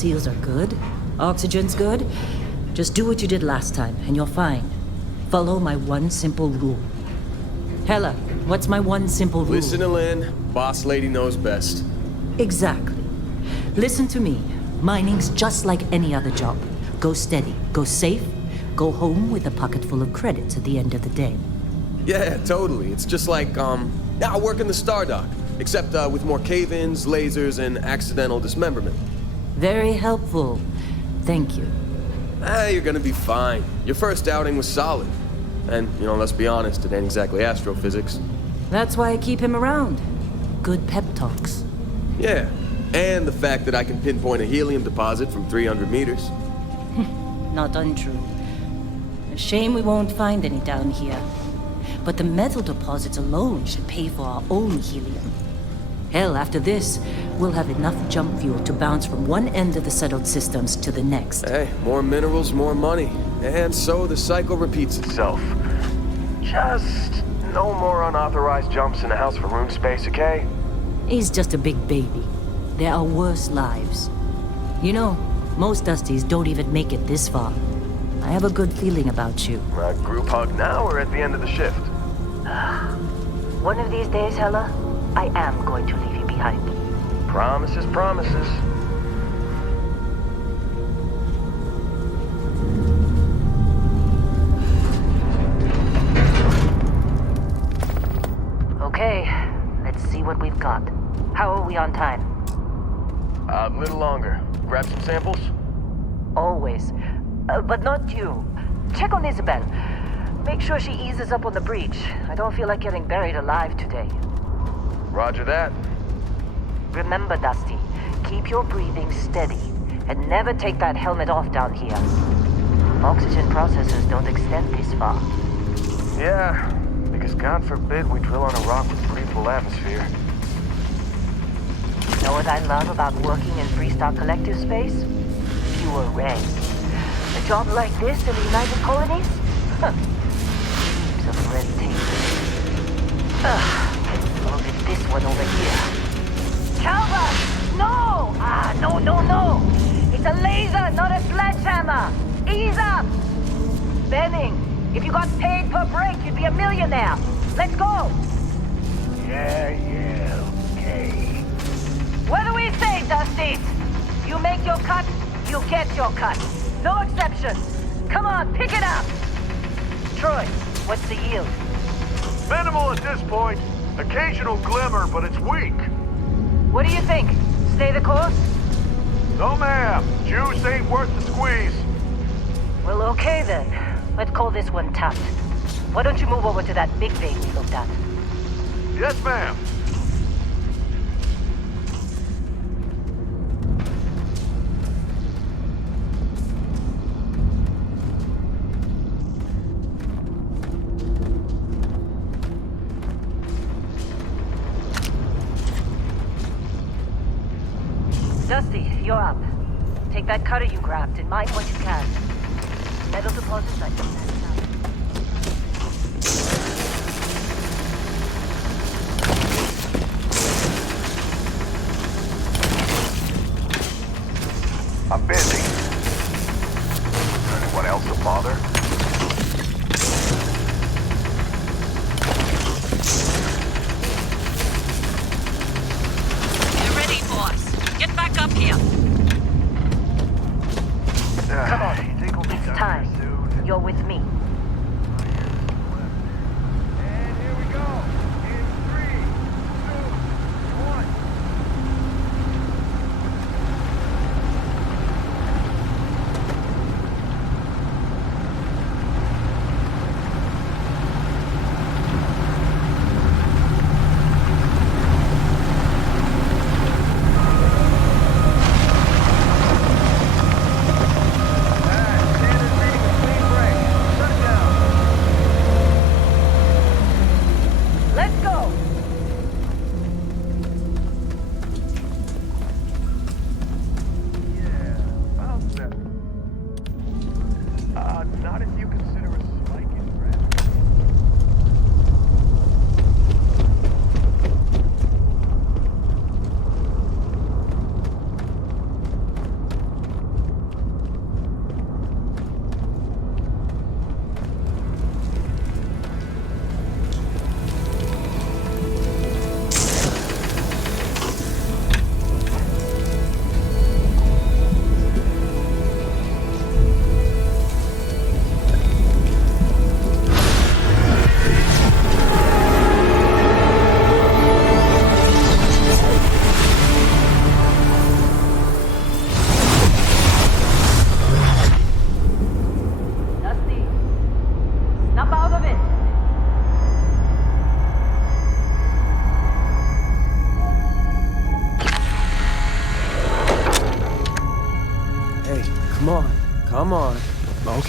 seals are good, oxygen's good, just do what you did last time, and you're fine. Follow my one simple rule. Hella, what's my one simple rule? Listen to Lynn. Boss lady knows best. Exactly. Listen to me. Mining's just like any other job. Go steady, go safe, go home with a pocket full of credits at the end of the day. Yeah, totally. It's just like, I work in the Star Dock, except with more cave-ins, lasers, and accidental dismemberment. Very helpful. Thank you. You're gonna be fine. Your first outing was solid. And, let's be honest, it ain't exactly astrophysics. That's why I keep him around. Good pep talks. Yeah, and the fact that I can pinpoint a helium deposit from 300 meters. Not untrue. A shame we won't find any down here. But the metal deposits alone should pay for our own helium. Hell, after this, we'll have enough jump fuel to bounce from one end of the settled systems to the next. Hey, more minerals, more money. And so the cycle repeats itself. Just no more unauthorized jumps in the house for room space, okay? He's just a big baby. There are worse lives. Most Dusties don't even make it this far. I have a good feeling about you. A group hug now or at the end of the shift? One of these days, Hella, I am going to leave you behind. Promises, promises. Okay, let's see what we've got. How are we on time? A little longer. Grab some samples? Always. But not you. Check on Isabel. Make sure she eases up on the breach. I don't feel like getting buried alive today. Roger that. Remember, Dusty, keep your breathing steady and never take that helmet off down here. Oxygen processors don't extend this far. Yeah, because God forbid we drill on a rock with breathable atmosphere. Know what I love about working in Freestar Collective space? Fewer ranks. A job like this in the United Colonies? Heaps of red tape. Look at this one over here. Calvert! No! No! It's a laser, not a sledgehammer! Ease up! Benning, if you got paid per break, you'd be a millionaire. Let's go! Yeah, okay. What do we say, Dusty? You make your cut, you get your cut. No exceptions. Come on, pick it up. Troy, what's the yield? Minimal at this point. Occasional glimmer, but it's weak. What do you think? Stay the course? No, ma'am. Juice ain't worth the squeeze. Well, okay then. Let's call this one tapped. Why don't you move over to that big vein we looked at? Yes, ma'am. Dusty, you're up. Take that cutter you grabbed and mine what you can. Metal deposits, I think that's I'm busy. Anyone else a bother? Get ready, boss. Get back up here. Come on. It's time. You're with me. And here we go. In 3, 2, 1.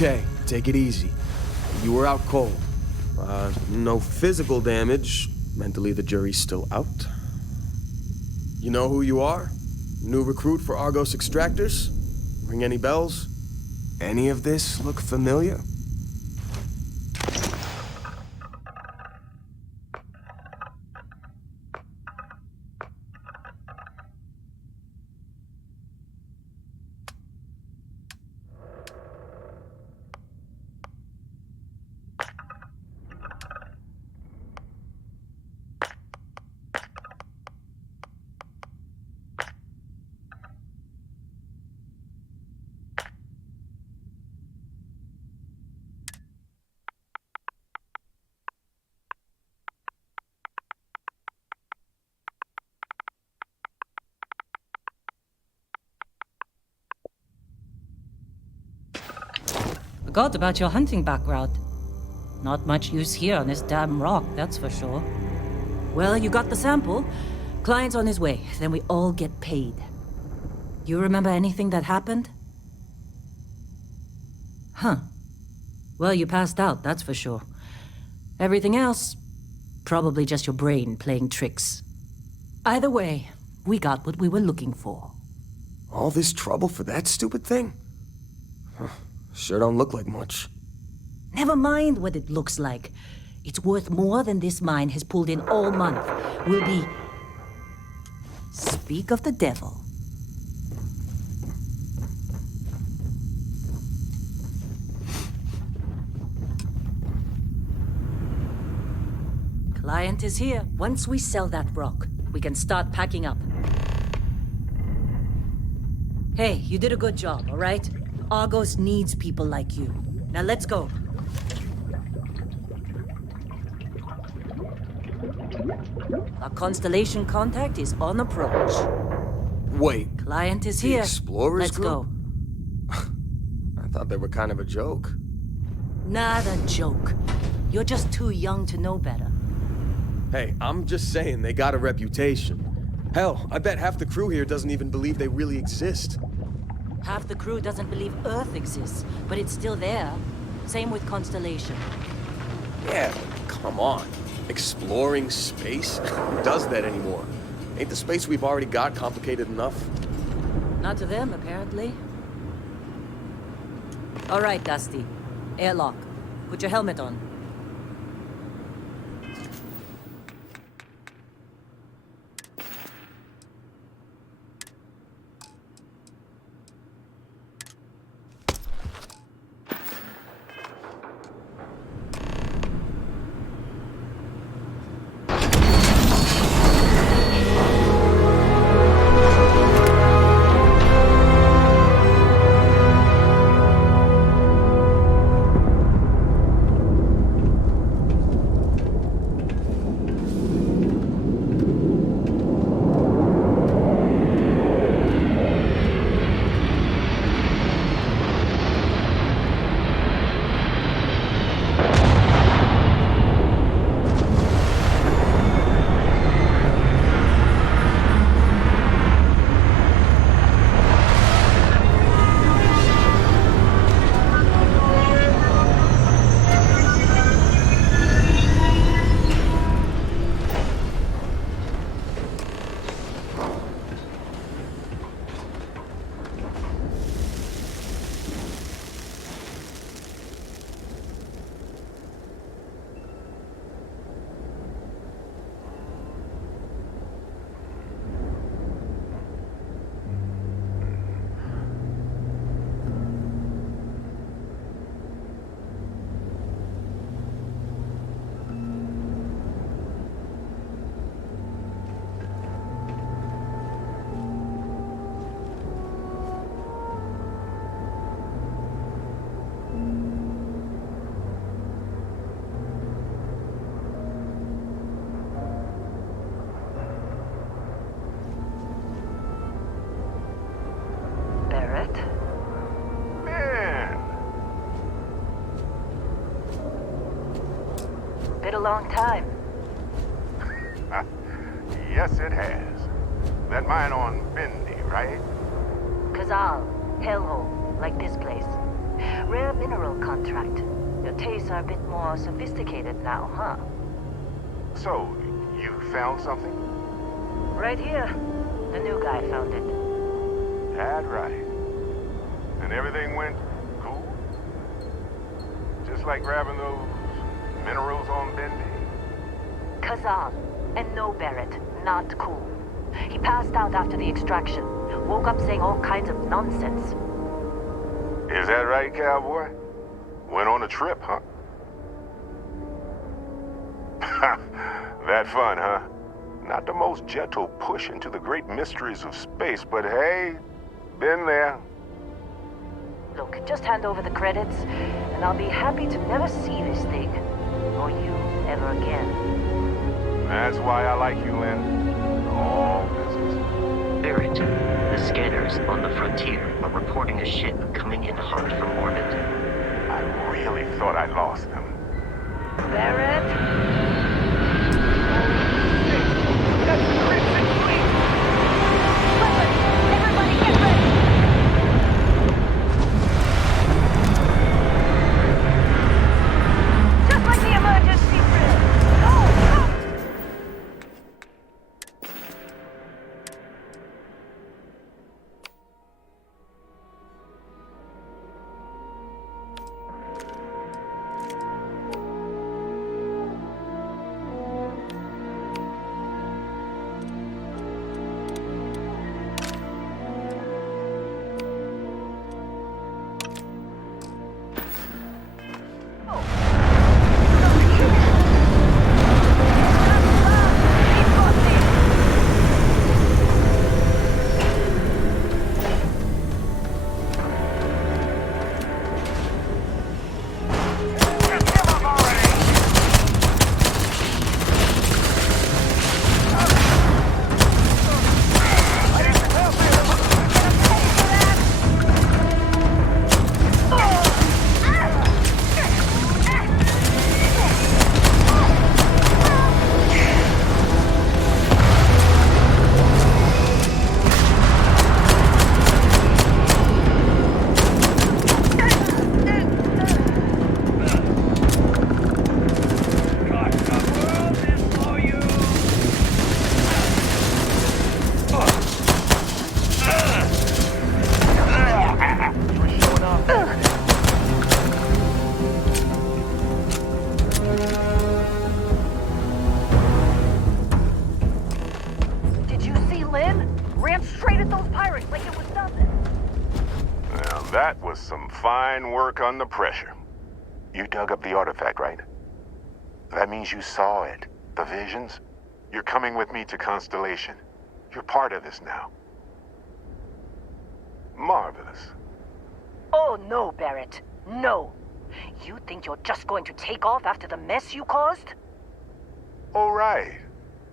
Okay, take it easy. You were out cold. No physical damage. Mentally, the jury's still out. You know who you are? New recruit for Argos Extractors? Ring any bells? Any of this look familiar? Forgot about your hunting background. Not much use here on this damn rock, that's for sure. Well, you got the sample. Client's on his way, then we all get paid. You remember anything that happened? Huh. Well, you passed out, that's for sure. Everything else, probably just your brain playing tricks. Either way, we got what we were looking for. All this trouble for that stupid thing? Sure don't look like much. Never mind what it looks like. It's worth more than this mine has pulled in all month. We'll be... Speak of the devil. Client is here. Once we sell that rock, we can start packing up. Hey, you did a good job, all right? Argos needs people like you. Now let's go. Our constellation contact is on approach. Wait. Client is The here. Explorers Let's group? go. I thought they were kind of a joke. Not a joke. You're just too young to know better. Hey, I'm just saying they got a reputation. Hell, I bet half the crew here doesn't even believe they really exist. Half the crew doesn't believe Earth exists, but it's still there. Same with Constellation. Yeah, but come on. Exploring space? Who does that anymore? Ain't the space we've already got complicated enough? Not to them, apparently. All right, Dusty. Airlock. Put your helmet on. Been a long time. Yes, it has. That mine on Bendy, right? Kazal, hellhole, like this place. Rare mineral contract. Your tastes are a bit more sophisticated now, huh? So, you found something? Right here. The new guy found it. That's right. And everything went cool? Just like grabbing those minerals on Bendy? Kazal. And no Barrett. Not cool. He passed out after the extraction. Woke up saying all kinds of nonsense. Is that right, cowboy? Went on a trip, huh? That fun, huh? Not the most gentle push into the great mysteries of space, but hey, been there. Look, just hand over the credits, and I'll be happy to never see this thing. Or you ever again. That's why I like you, Lynn. All business. Barrett, the scanners on the frontier are reporting a ship coming in hot from orbit. I really thought I lost them. Barrett? Everybody get ready! Just like the emergency drill! Go! That was some fine work under pressure. You dug up the artifact, right? That means you saw it. The visions? You're coming with me to Constellation. You're part of this now. Marvelous. Oh, no, Barrett. No. You think you're just going to take off after the mess you caused? All right.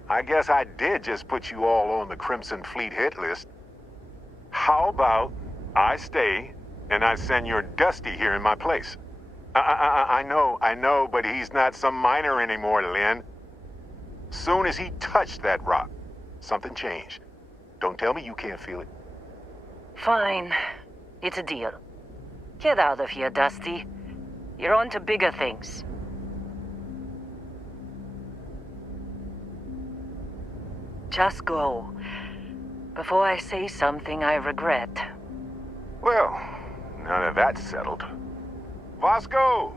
I guess I did just put you all on the Crimson Fleet hit list. How about I stay and I send your Dusty here in my place? I know, but he's not some miner anymore, Lynn. Soon as he touched that rock, something changed. Don't tell me you can't feel it. Fine. It's a deal. Get out of here, Dusty. You're on to bigger things. Just go. Before I say something I regret. Well, now that that's settled. Vasco,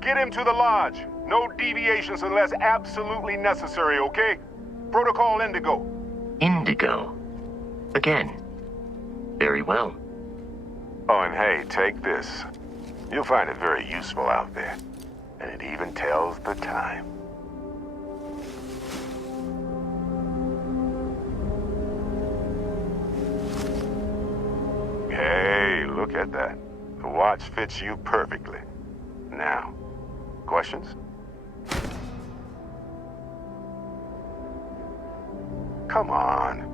get him to the lodge. No deviations unless absolutely necessary, okay? Protocol Indigo. Indigo? Again. Very well. Oh, and hey, take this. You'll find it very useful out there. And it even tells the time. Hey, look at that. The watch fits you perfectly. Now, questions? Come on.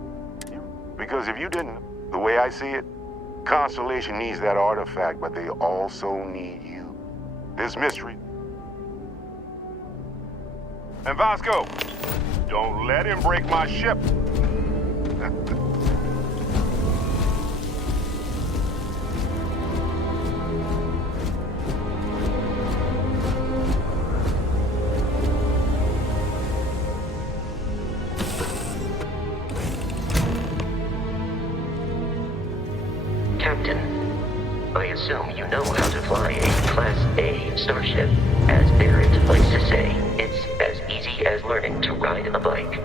Because if you didn't, the way I see it, Constellation needs that artifact, but they also need you. This mystery. And Vasco, don't let him break my ship. Captain. I assume you know how to fly a Class A starship. As Barrett likes to say, it's as easy as learning to ride a bike.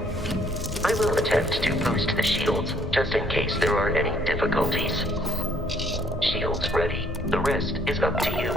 I will attempt to boost the shields, just in case there are any difficulties. Shields ready. The rest is up to you.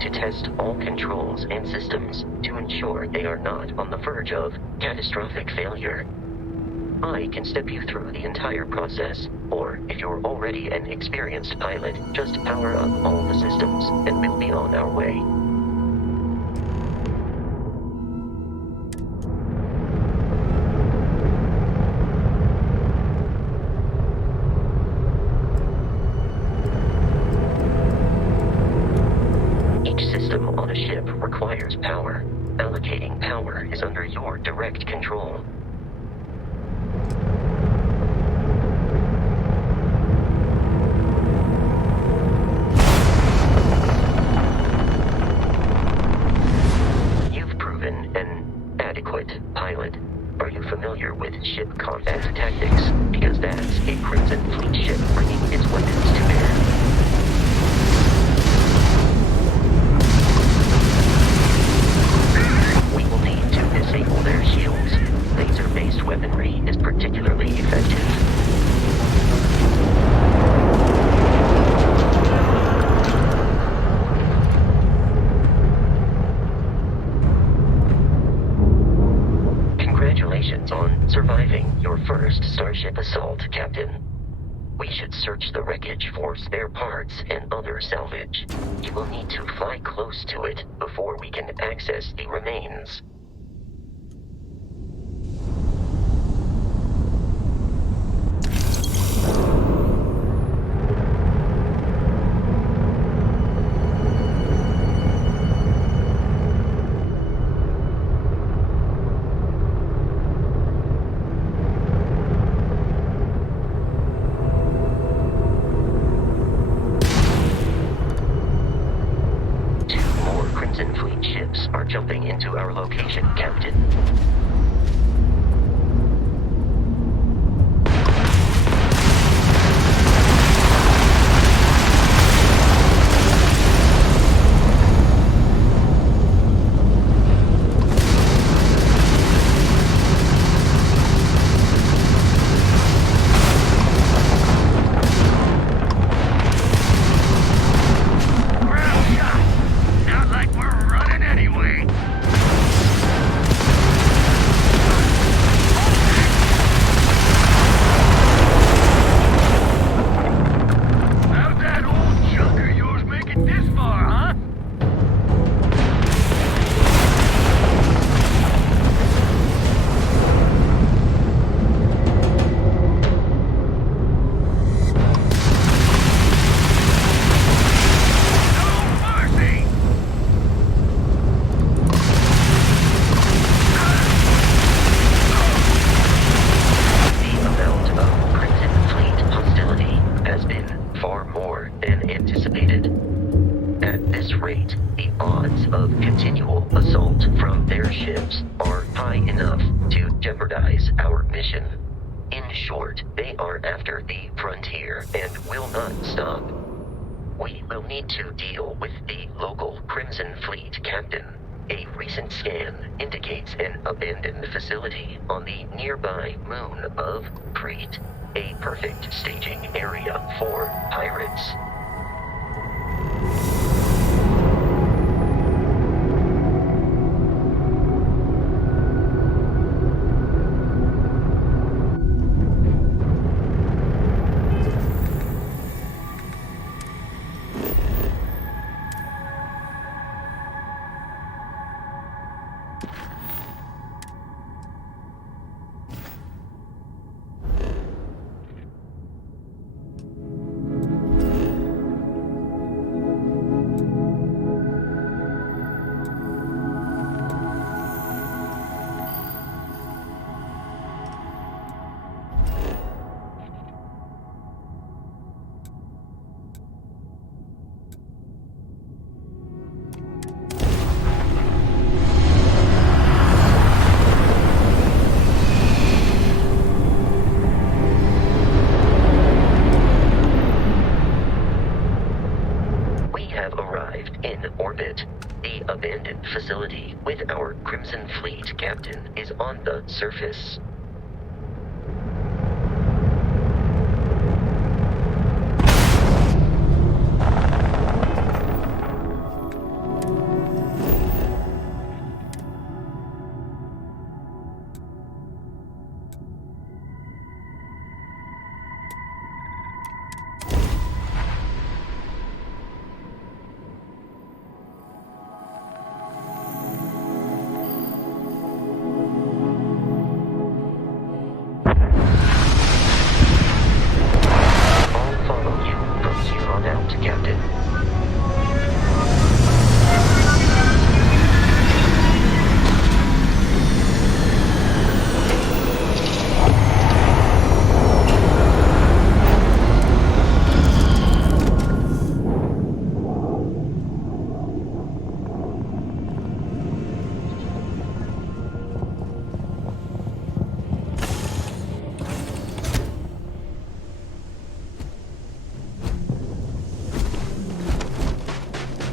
To test all controls and systems to ensure they are not on the verge of catastrophic failure. I can step you through the entire process, or if you're already an experienced pilot, just power up all the systems and we'll be on our way. Requires power. Allocating power is under your direct control. You've proven an adequate pilot. Are you familiar with ship combat tactics? Because that's a Crimson Fleet ship bringing its weapons to bear. Disable their shields. Laser-based weaponry is particularly effective. Congratulations on surviving your first Starship assault, Captain. We should search the wreckage for spare parts and other salvage. You will need to fly close to it before we can access the remains. Are jumping into our location, Captain. Facility on the nearby moon of Kreet, a perfect staging area for pirates. with our Crimson Fleet, Captain, is on the surface.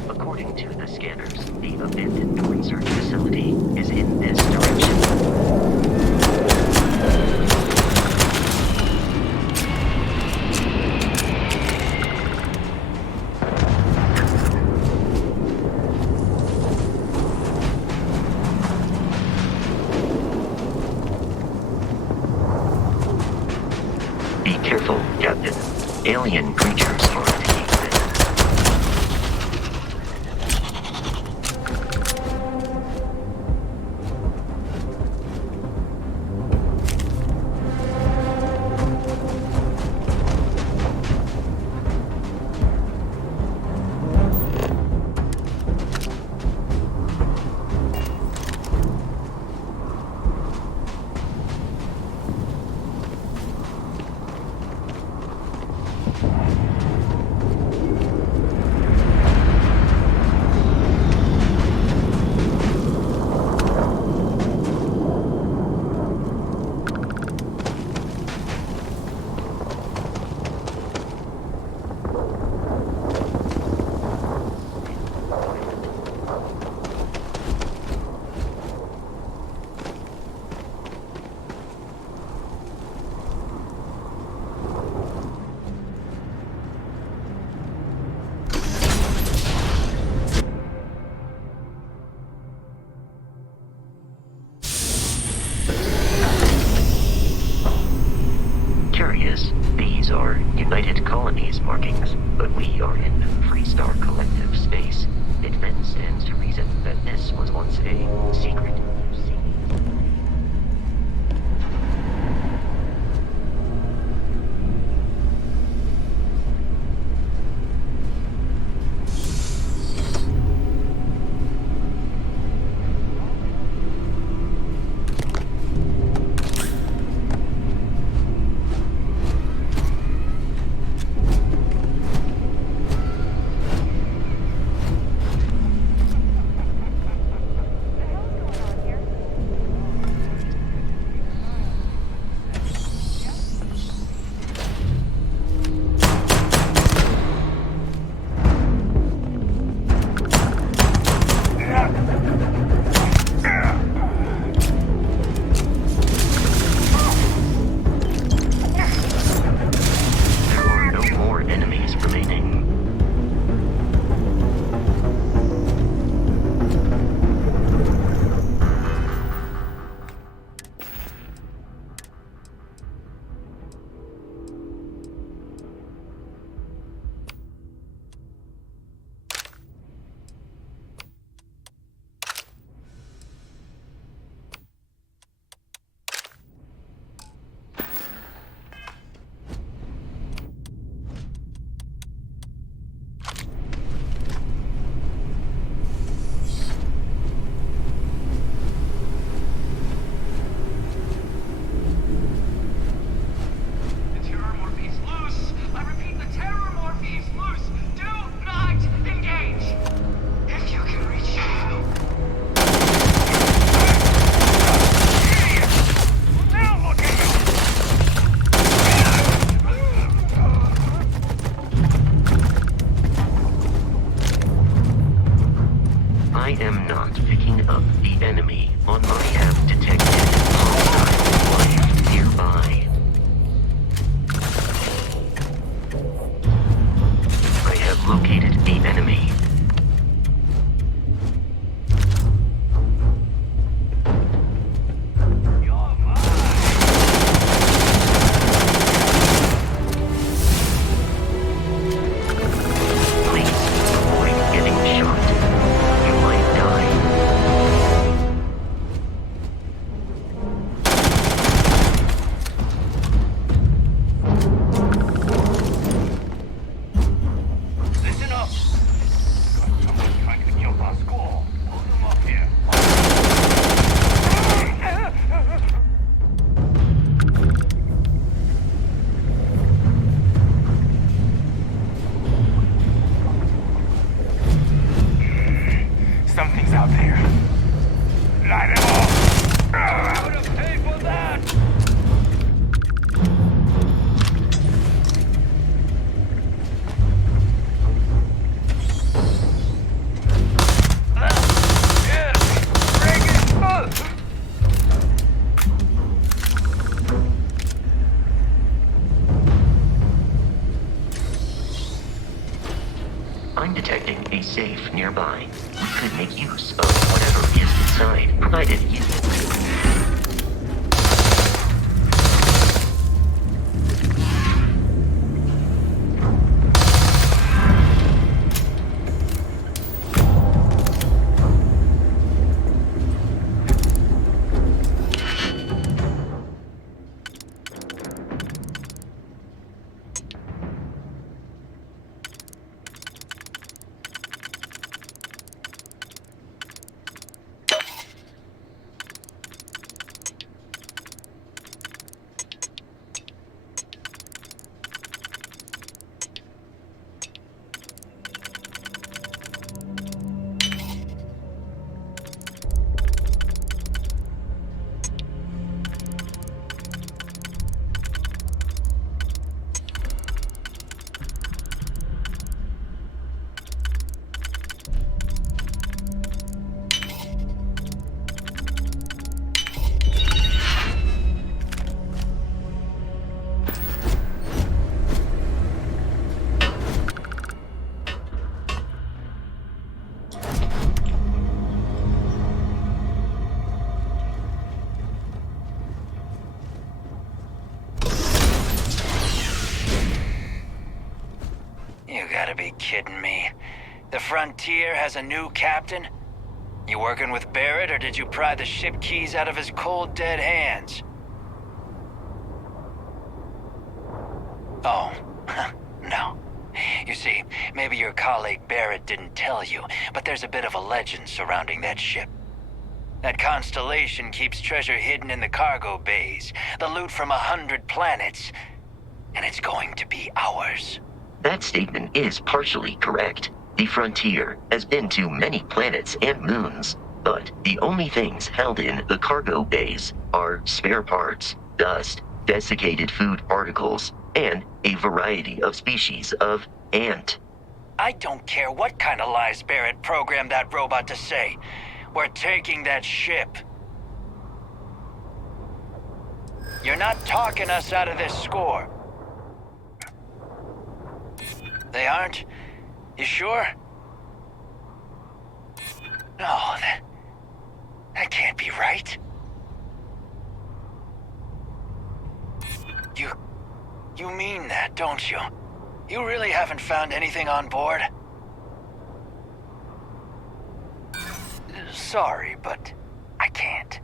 According to the scanners, the abandoned research facility is in this direction. Be careful, Captain. Alien creatures are taking this. These are United Colonies markings, but we are in Freestar Collective space. It then stands to reason that this was once a secret. a safe nearby. We could make use of whatever is inside, provided you... Kidding me. The Frontier has a new captain? You working with Barrett, or did you pry the ship keys out of his cold, dead hands? Oh, no. You see, maybe your colleague Barrett didn't tell you, but there's a bit of a legend surrounding that ship. That constellation keeps treasure hidden in the cargo bays, the loot from 100 planets, and it's going to be ours. That statement is partially correct. The Frontier has been to many planets and moons, but the only things held in the cargo bays are spare parts, dust, desiccated food particles, and a variety of species of ant. I don't care what kind of lies Barrett programmed that robot to say. We're taking that ship. You're not talking us out of this score. They aren't? You sure? No, that can't be right. You mean that, don't you? You really haven't found anything on board? Sorry, but I can't.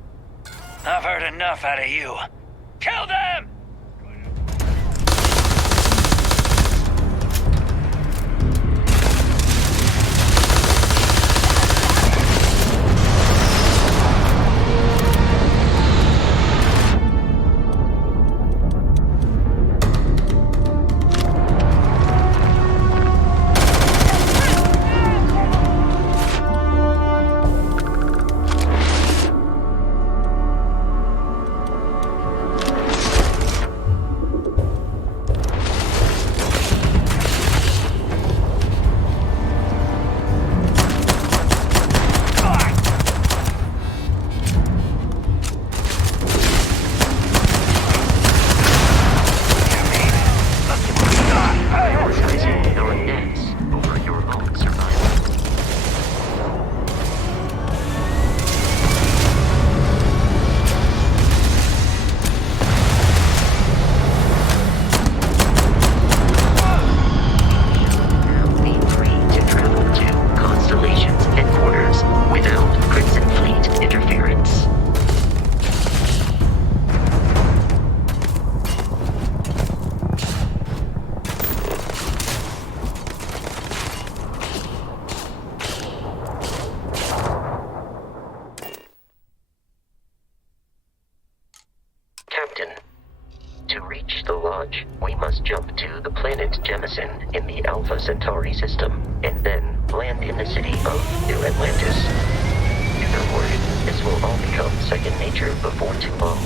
I've heard enough out of you. Kill them! In the Alpha Centauri system, and then land in the city of New Atlantis. Don't worry, this will all become second nature before too long.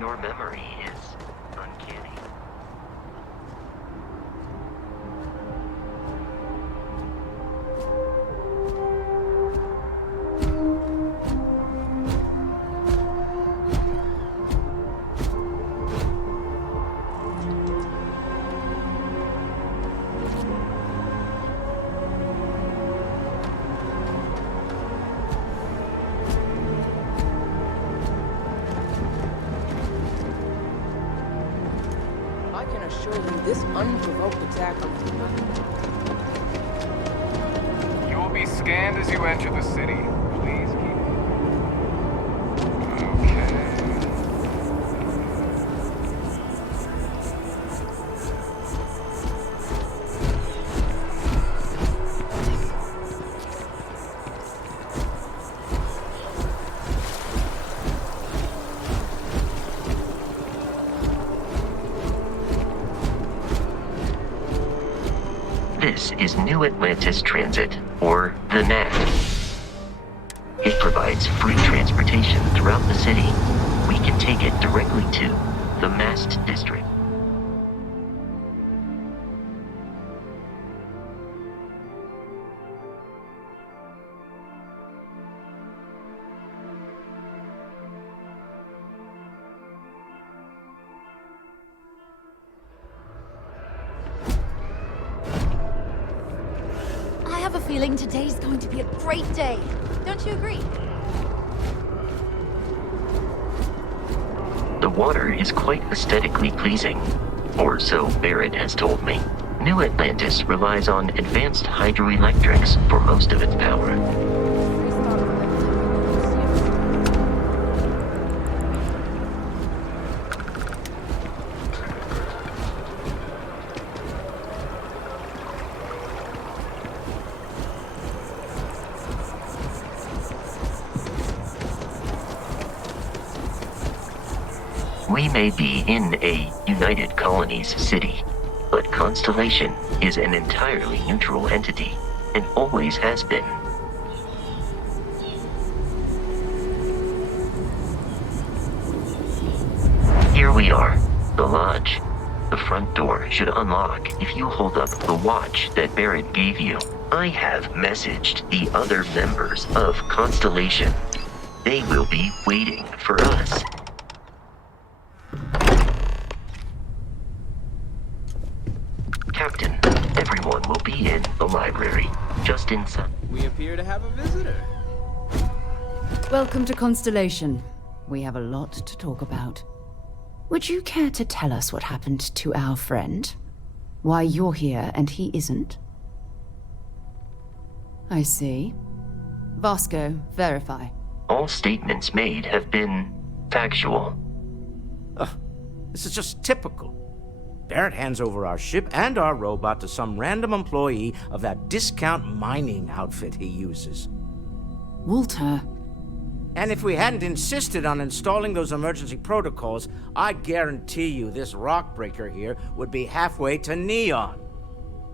Your memory is uncanny. I can assure you this unprovoked attack on You will be scanned as you enter the city. Please keep it. Okay. This is New Atlantis Transit, or the NAT. It provides free transportation throughout the city. We can take it directly to the Mast District. I have a feeling today's going to be a great day. Don't you agree? The water is quite aesthetically pleasing, or so Barrett has told me. New Atlantis relies on advanced hydroelectrics for most of its power. We may be in a United Colonies city, but Constellation is an entirely neutral entity, and always has been. Here we are, the lodge. The front door should unlock if you hold up the watch that Barrett gave you. I have messaged the other members of Constellation. They will be waiting for us. Captain, everyone will be in the library, just inside. We appear to have a visitor. Welcome to Constellation. We have a lot to talk about. Would you care to tell us what happened to our friend? Why you're here and he isn't? I see. Vasco, verify. All statements made have been factual. This is just typical. Barrett hands over our ship and our robot to some random employee of that discount mining outfit he uses. Walter. And if we hadn't insisted on installing those emergency protocols, I guarantee you this rock breaker here would be halfway to Neon.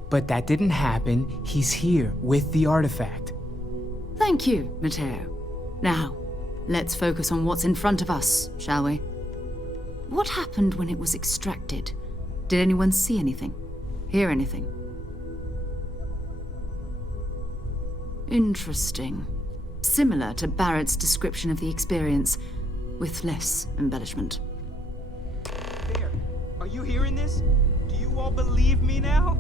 But that didn't happen. He's here with the artifact. Thank you, Matteo. Now, let's focus on what's in front of us, shall we? What happened when it was extracted? Did anyone see anything? Hear anything? Interesting. Similar to Barrett's description of the experience, with less embellishment. There. Are you hearing this? Do you all believe me now?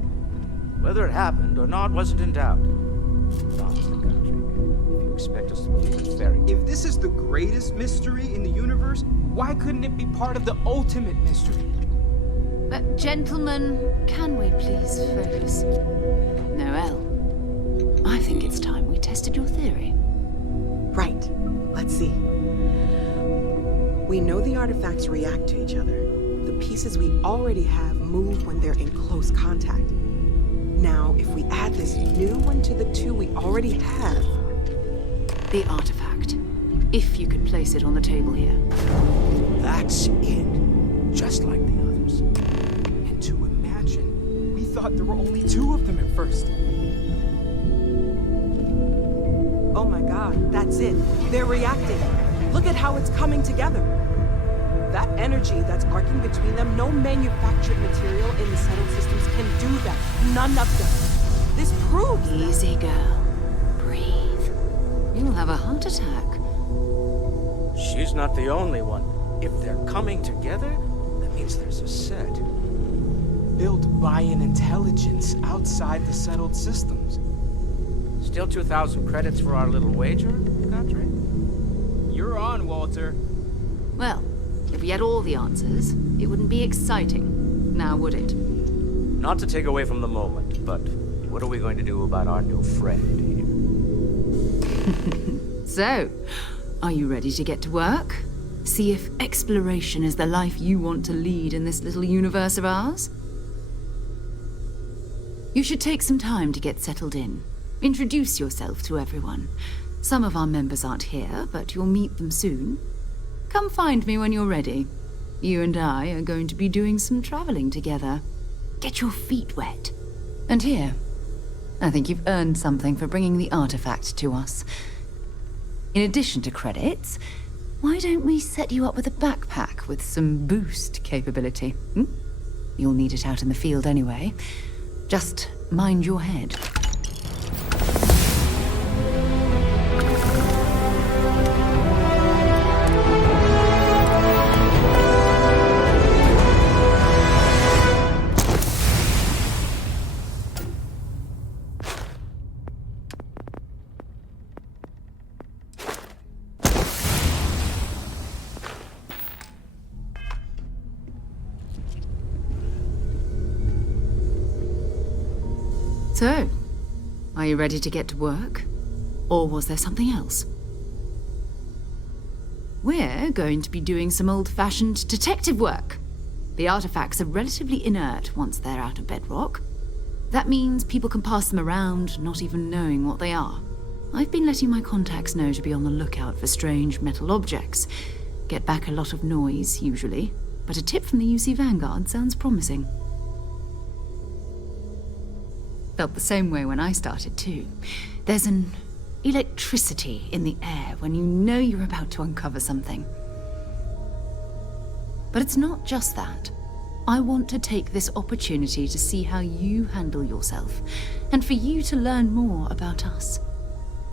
Whether it happened or not wasn't in doubt. Honest to country. If you expect us to believe in fairy tales. If this is the greatest mystery in the universe, why couldn't it be part of the ultimate mystery? Gentlemen, can we please focus? Noel, I think it's time we tested your theory. Right. Let's see. We know the artifacts react to each other. The pieces we already have move when they're in close contact. Now, if we add this new one to the two we already have... The artifact. If you could place it on the table here. That's it. Just like the others. And to imagine, we thought there were only two of them at first. Oh my god, that's it. They're reacting. Look at how it's coming together. That energy that's arcing between them, no manufactured material in the settled systems can do that. None of them. This proves Easy, girl. Breathe. You'll have a heart attack. She's not the only one. If they're coming together, that means there's a set. Built by an intelligence outside the settled systems. Still 2,000 credits for our little wager, Godfrey? You're on, Walter. Well, if we had all the answers, it wouldn't be exciting. Now, would it? Not to take away from the moment, but what are we going to do about our new friend here? So, are you ready to get to work? See if exploration is the life you want to lead in this little universe of ours? You should take some time to get settled in. Introduce yourself to everyone. Some of our members aren't here, but you'll meet them soon. Come find me when you're ready. You and I are going to be doing some traveling together. Get your feet wet. And here, I think you've earned something for bringing the artifact to us. In addition to credits, why don't we set you up with a backpack with some boost capability? You'll need it out in the field anyway. Just mind your head. So, are you ready to get to work? Or was there something else? We're going to be doing some old-fashioned detective work. The artifacts are relatively inert once they're out of bedrock. That means people can pass them around, not even knowing what they are. I've been letting my contacts know to be on the lookout for strange metal objects. Get back a lot of noise, usually, but a tip from the UC Vanguard sounds promising. Felt the same way when I started, too. There's an electricity in the air when you know you're about to uncover something. But it's not just that. I want to take this opportunity to see how you handle yourself, and for you to learn more about us.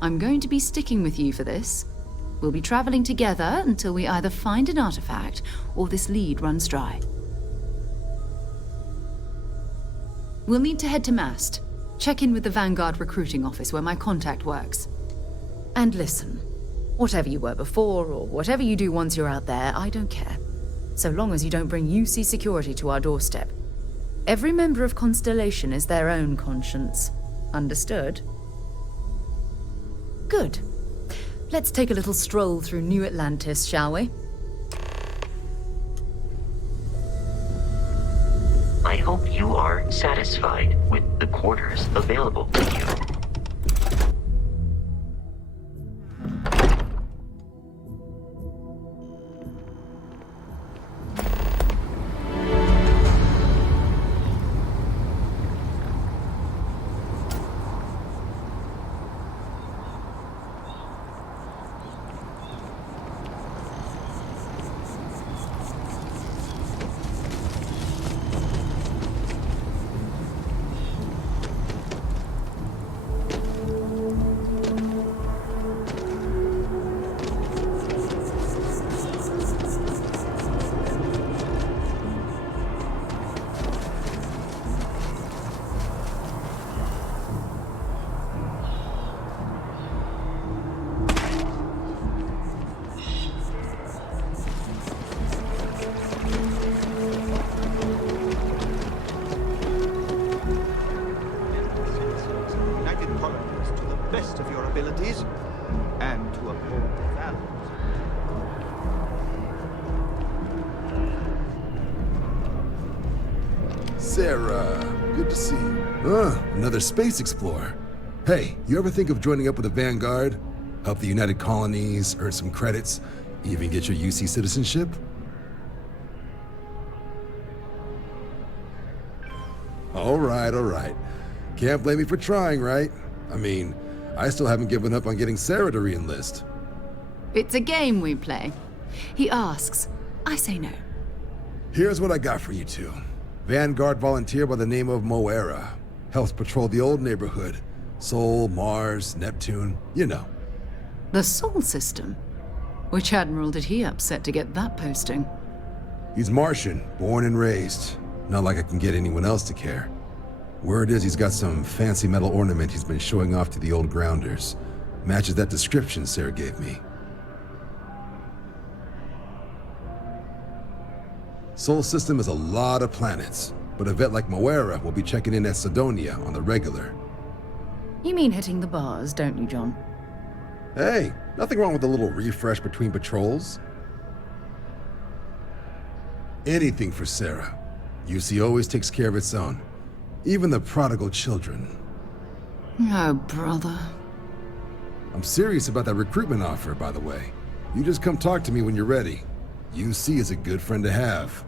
I'm going to be sticking with you for this. We'll be traveling together until we either find an artifact or this lead runs dry. We'll need to head to Mast. Check in with the Vanguard recruiting office where my contact works. And listen, whatever you were before or whatever you do once you're out there, I don't care. So long as you don't bring UC security to our doorstep. Every member of Constellation is their own conscience. Understood? Good. Let's take a little stroll through New Atlantis, shall we? I hope you are satisfied with the quarters available to you. And to uphold the values. Sarah, good to see you. Another space explorer. Hey, you ever think of joining up with the Vanguard? Help the United Colonies, earn some credits, even get your UC citizenship? All right. Can't blame me for trying, right? I mean, I still haven't given up on getting Sarah to re-enlist. It's a game we play. He asks, I say no. Here's what I got for you two. Vanguard volunteer by the name of Moara. Helps patrol the old neighborhood. Sol, Mars, Neptune, you know. The Sol system? Which admiral did he upset to get that posting? He's Martian, born and raised. Not like I can get anyone else to care. Word is he's got some fancy metal ornament he's been showing off to the old grounders. Matches that description Sarah gave me. Sol system is a lot of planets, but a vet like Moara will be checking in at Sidonia on the regular. You mean hitting the bars, don't you, John? Hey, nothing wrong with a little refresh between patrols. Anything for Sarah. UC always takes care of its own. Even the prodigal children. Oh, brother. I'm serious about that recruitment offer, by the way. You just come talk to me when you're ready. UC is a good friend to have.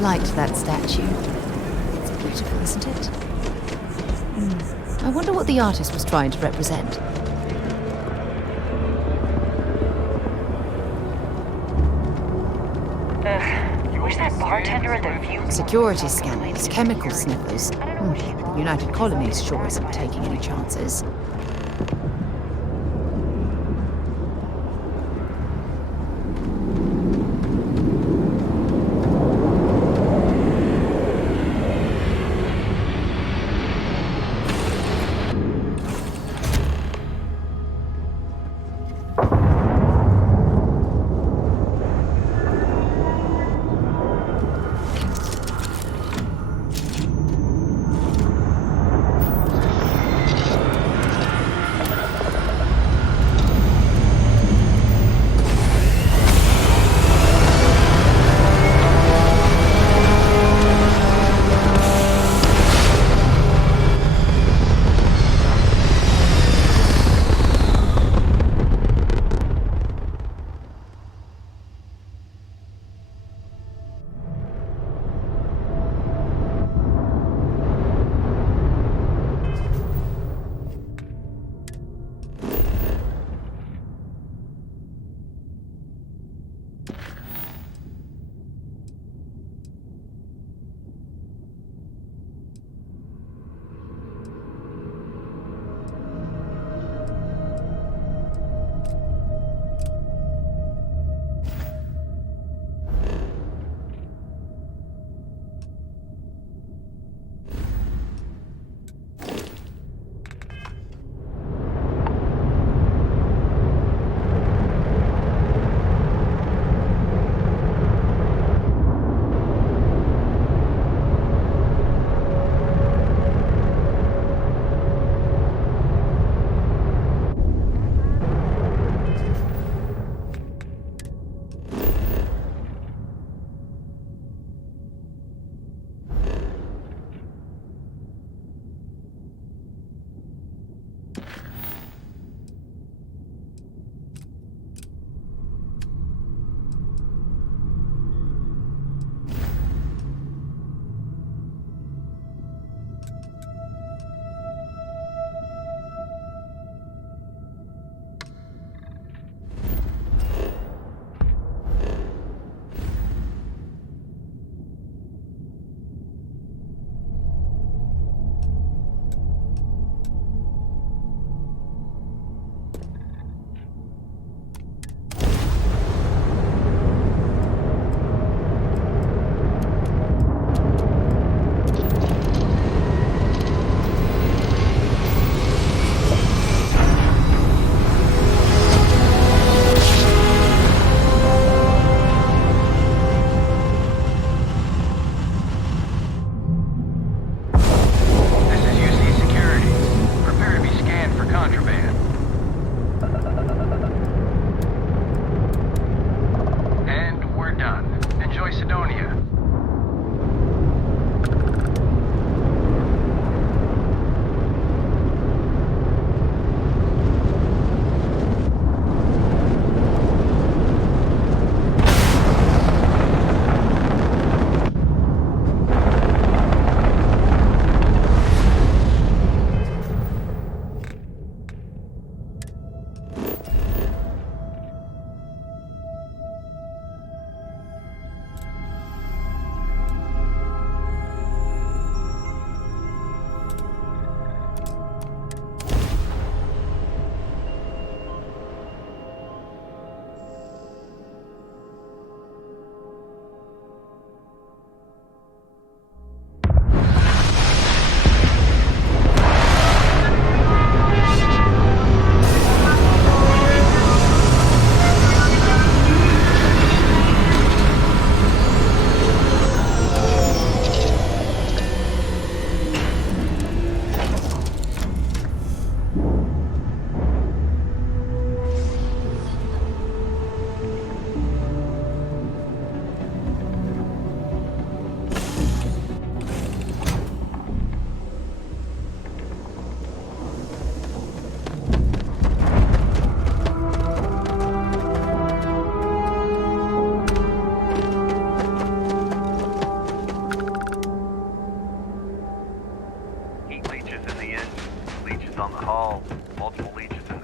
Liked that statue. It's beautiful, isn't it? I wonder what the artist was trying to represent. Where's that bartender at the view? Security scanners, chemical sniffers. The United Colonies sure isn't taking any chances.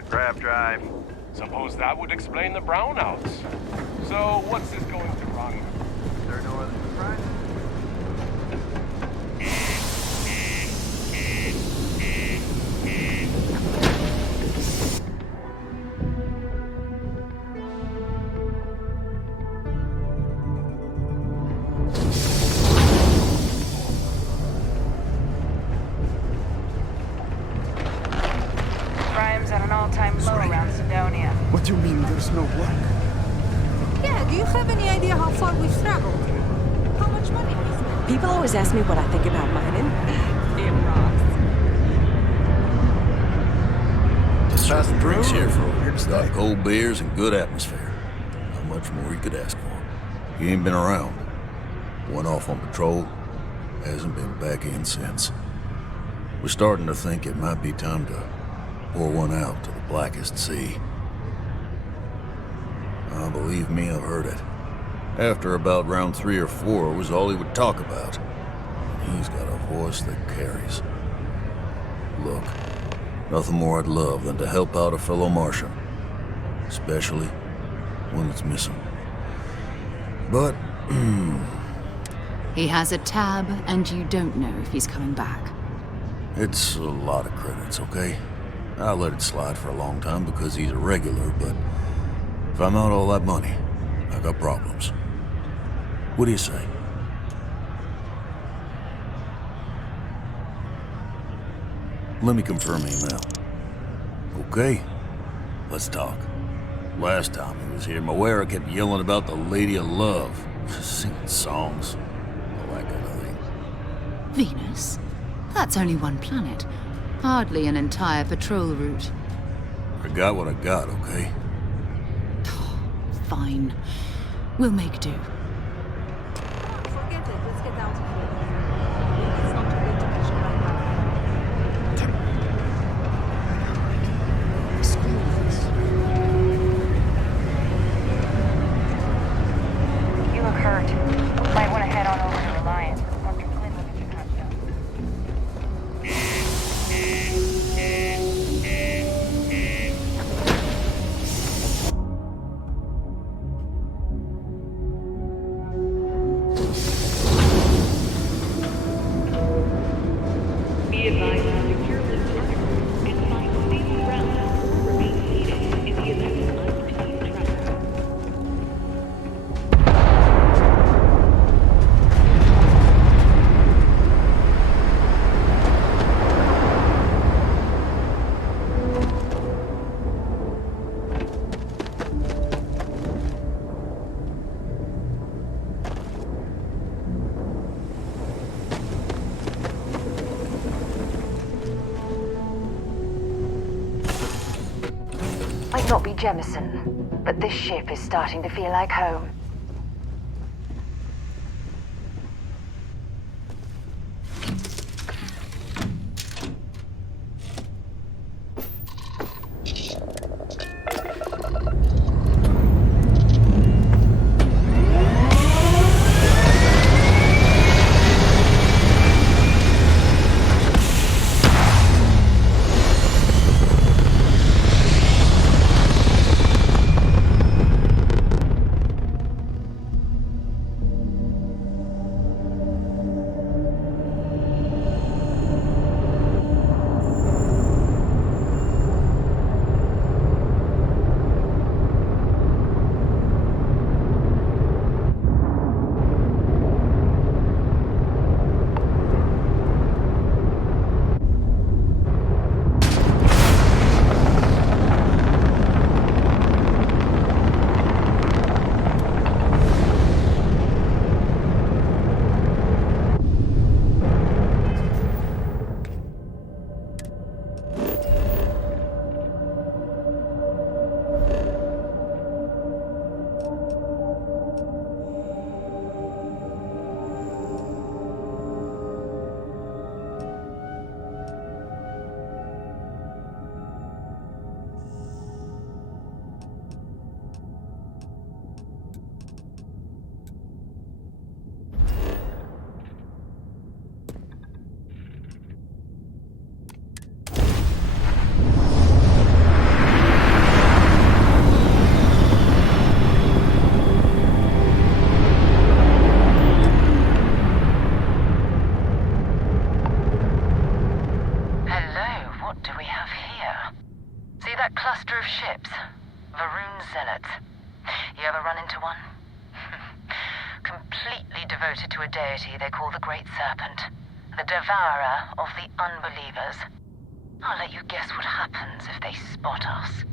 Grab drive. Suppose that would explain the brownouts. So, what's this going to run? Is there no other surprise? Crime's at an all-time low around Sidonia. What do you mean there's no work? Yeah, do you have any idea how far we've traveled? How much money we spent? People always ask me what I think about mining. It rocks. Just the drinks here for got cold beers and good atmosphere. How much more you could ask for? He ain't been around. Went off on patrol. Hasn't been back in since. We're starting to think it might be time to pour one out to the blackest sea. Believe me, I've heard it. After about round 3 or 4 was all he would talk about. He's got a voice that carries. Look, nothing more I'd love than to help out a fellow Martian. Especially when it's missing. But, He has a tab, and you don't know if he's coming back. it's a lot of credits, okay? I let it slide for a long time because he's a regular, but if I'm out all that money, I got problems. What do you say? Let me confirm email. Okay, let's talk. Last time he was here, Moara kept yelling about the Lady of Love, singing songs, all that kind of thing. Venus? That's only one planet. Hardly an entire patrol route. I got what I got, okay? Fine. We'll make do. Forget it. Let's get out of here. It's not too late to catch him right now. Screw this. You look hurt. Might want to head on over to Reliance. Dr. Flynn will get you patched up. Be advised to secure this perimeter and find stable ground. Remain seated in the event of unforeseen traffic. Might not be Jemison, but this ship is starting to feel like home. cluster of ships. Varun Zealots. You ever run into one? Completely devoted to a deity they call the Great Serpent. The devourer of the unbelievers. I'll let you guess what happens if they spot us.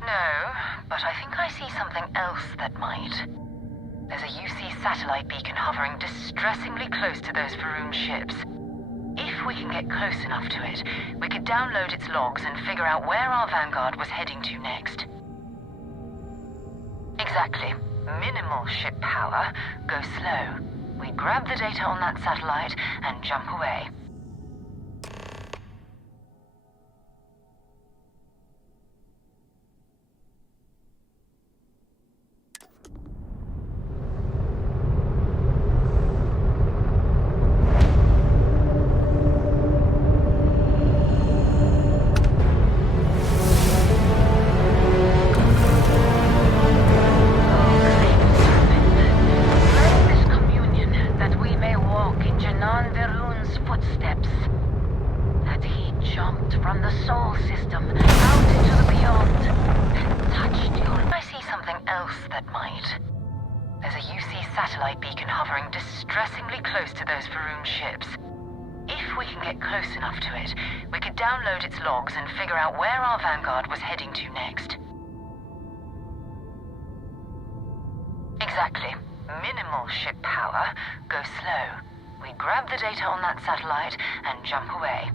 No, but I think I see something else that might. There's a UC satellite beacon hovering distressingly close to those Varun ships. If we can get close enough to it, we could download its logs and figure out where our Vanguard was heading to next. Exactly. Minimal ship power, go slow. We grab the data on that satellite and jump away. Exactly. Minimal ship power, go slow. We grab the data on that satellite and jump away.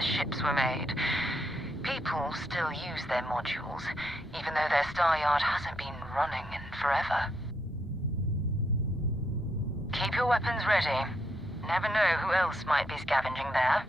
Ships were made. People still use their modules, even though their star yard hasn't been running in forever. your weapons ready. Never know who else might be scavenging there.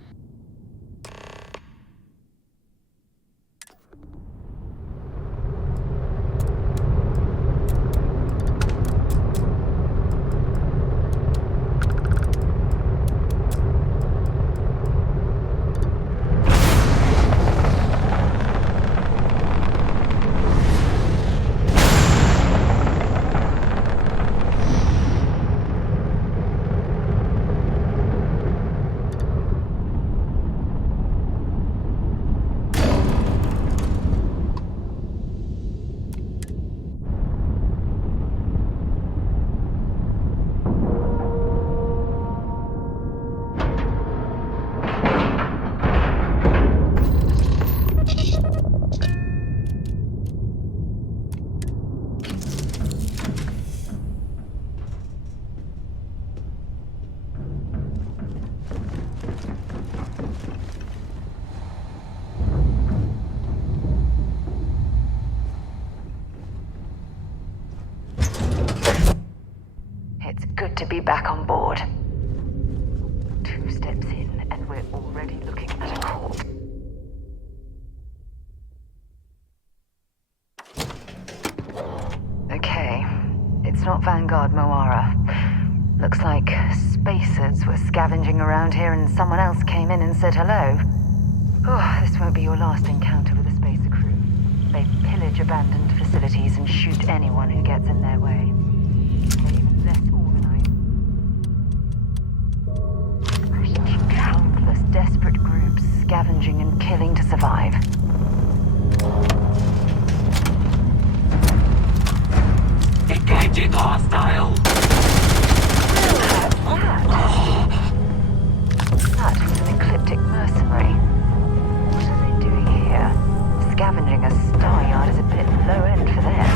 It's good to be back on board. 2 steps in, and we're already looking at a corpse. Okay, it's not Vanguard Moara. Looks like spacers were scavenging around here and someone else came in and said hello. Oh, this won't be your last encounter with a spacer crew. They pillage abandoned facilities and shoot anyone who gets in their way. They're even less organized. Countless desperate groups scavenging and killing to survive. Engaging hostile! That was an ecliptic mercenary. What are they doing here? Scavenging a star yard is a bit low end for them.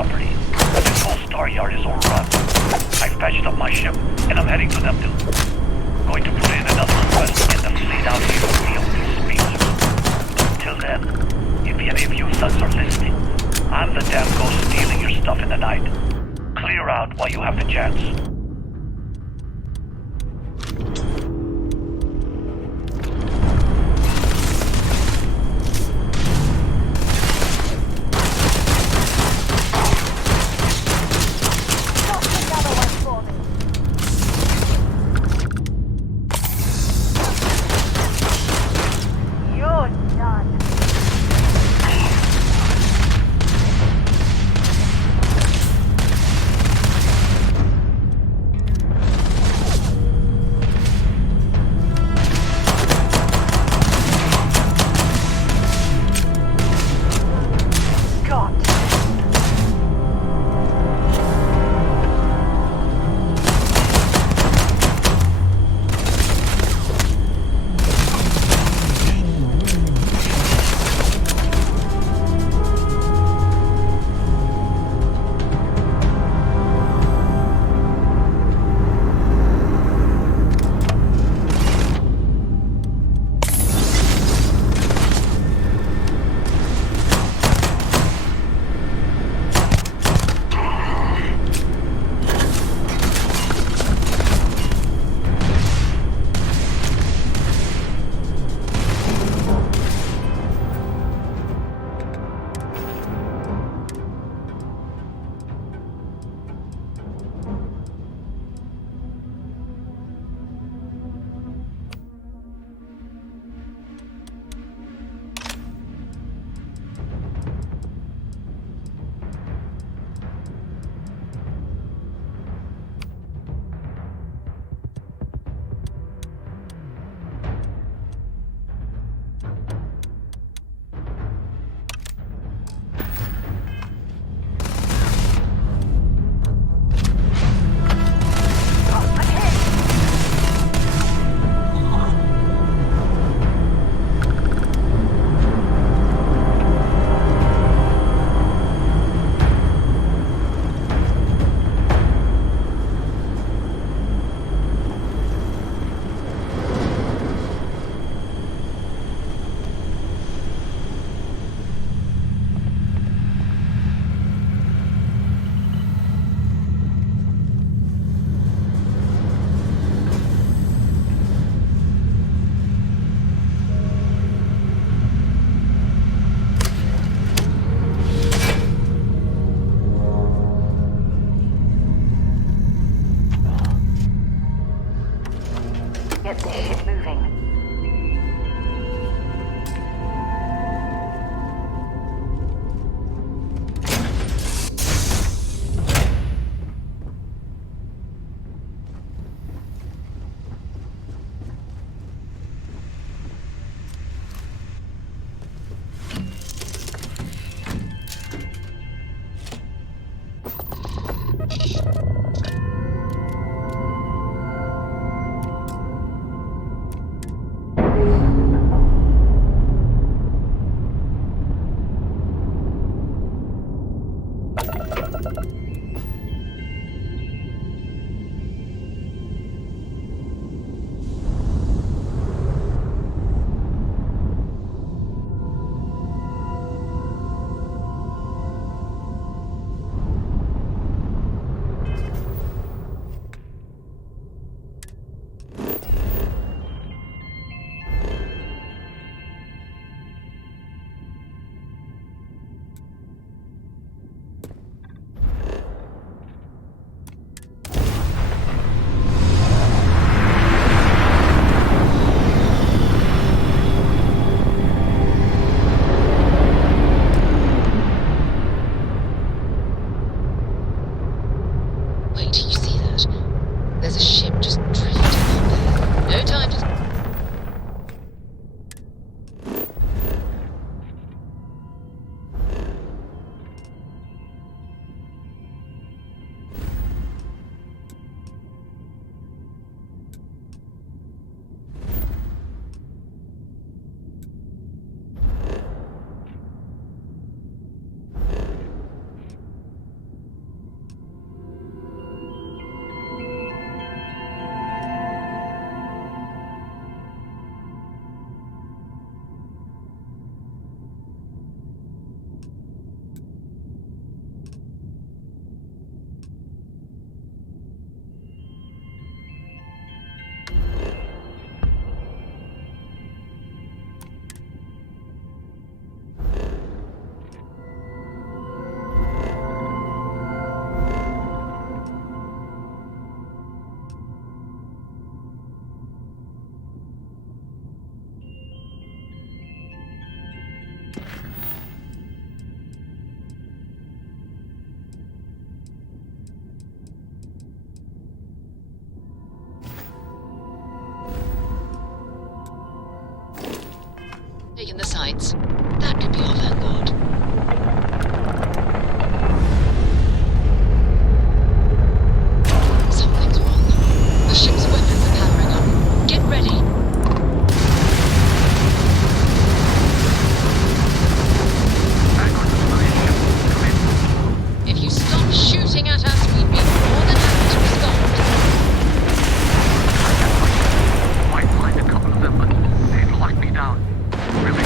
property. This whole star yard is overrun. I've patched up my ship, and I'm heading to them too. Going to put in another request to get the fleet out here with the open space. Until then, if any of you thugs are listening, I'm the damn ghost stealing your stuff in the night. Clear out while you have the chance. Get this ship moving. outposts. That could be our Vanguard. Something's wrong. The ship's weapons are powering up. Get ready. If you stop shooting at us, we'd be more than happy to respond. Might find a couple of them, but they've locked me down. Really?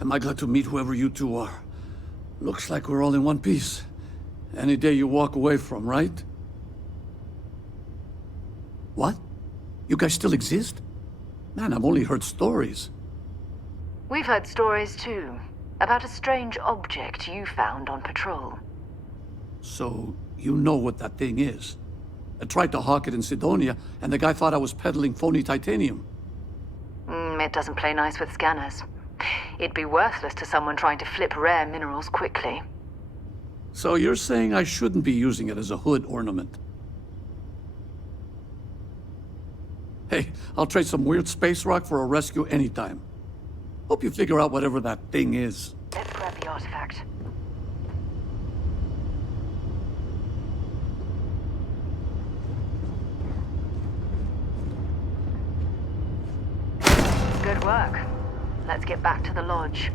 Am I glad to meet whoever you two are. Looks like we're all in one piece. Any day you walk away from, right? What? You guys still exist? Man, I've only heard stories. We've heard stories too, about a strange object you found on patrol. So, you know what that thing is. I tried to hawk it in Sidonia, and the guy thought I was peddling phony titanium. It doesn't play nice with scanners. It'd be worthless to someone trying to flip rare minerals quickly. So you're saying I shouldn't be using it as a hood ornament? Hey, I'll trade some weird space rock for a rescue anytime. Hope you figure out whatever that thing is. Let's grab the artifact. Good work. Let's get back to the lodge.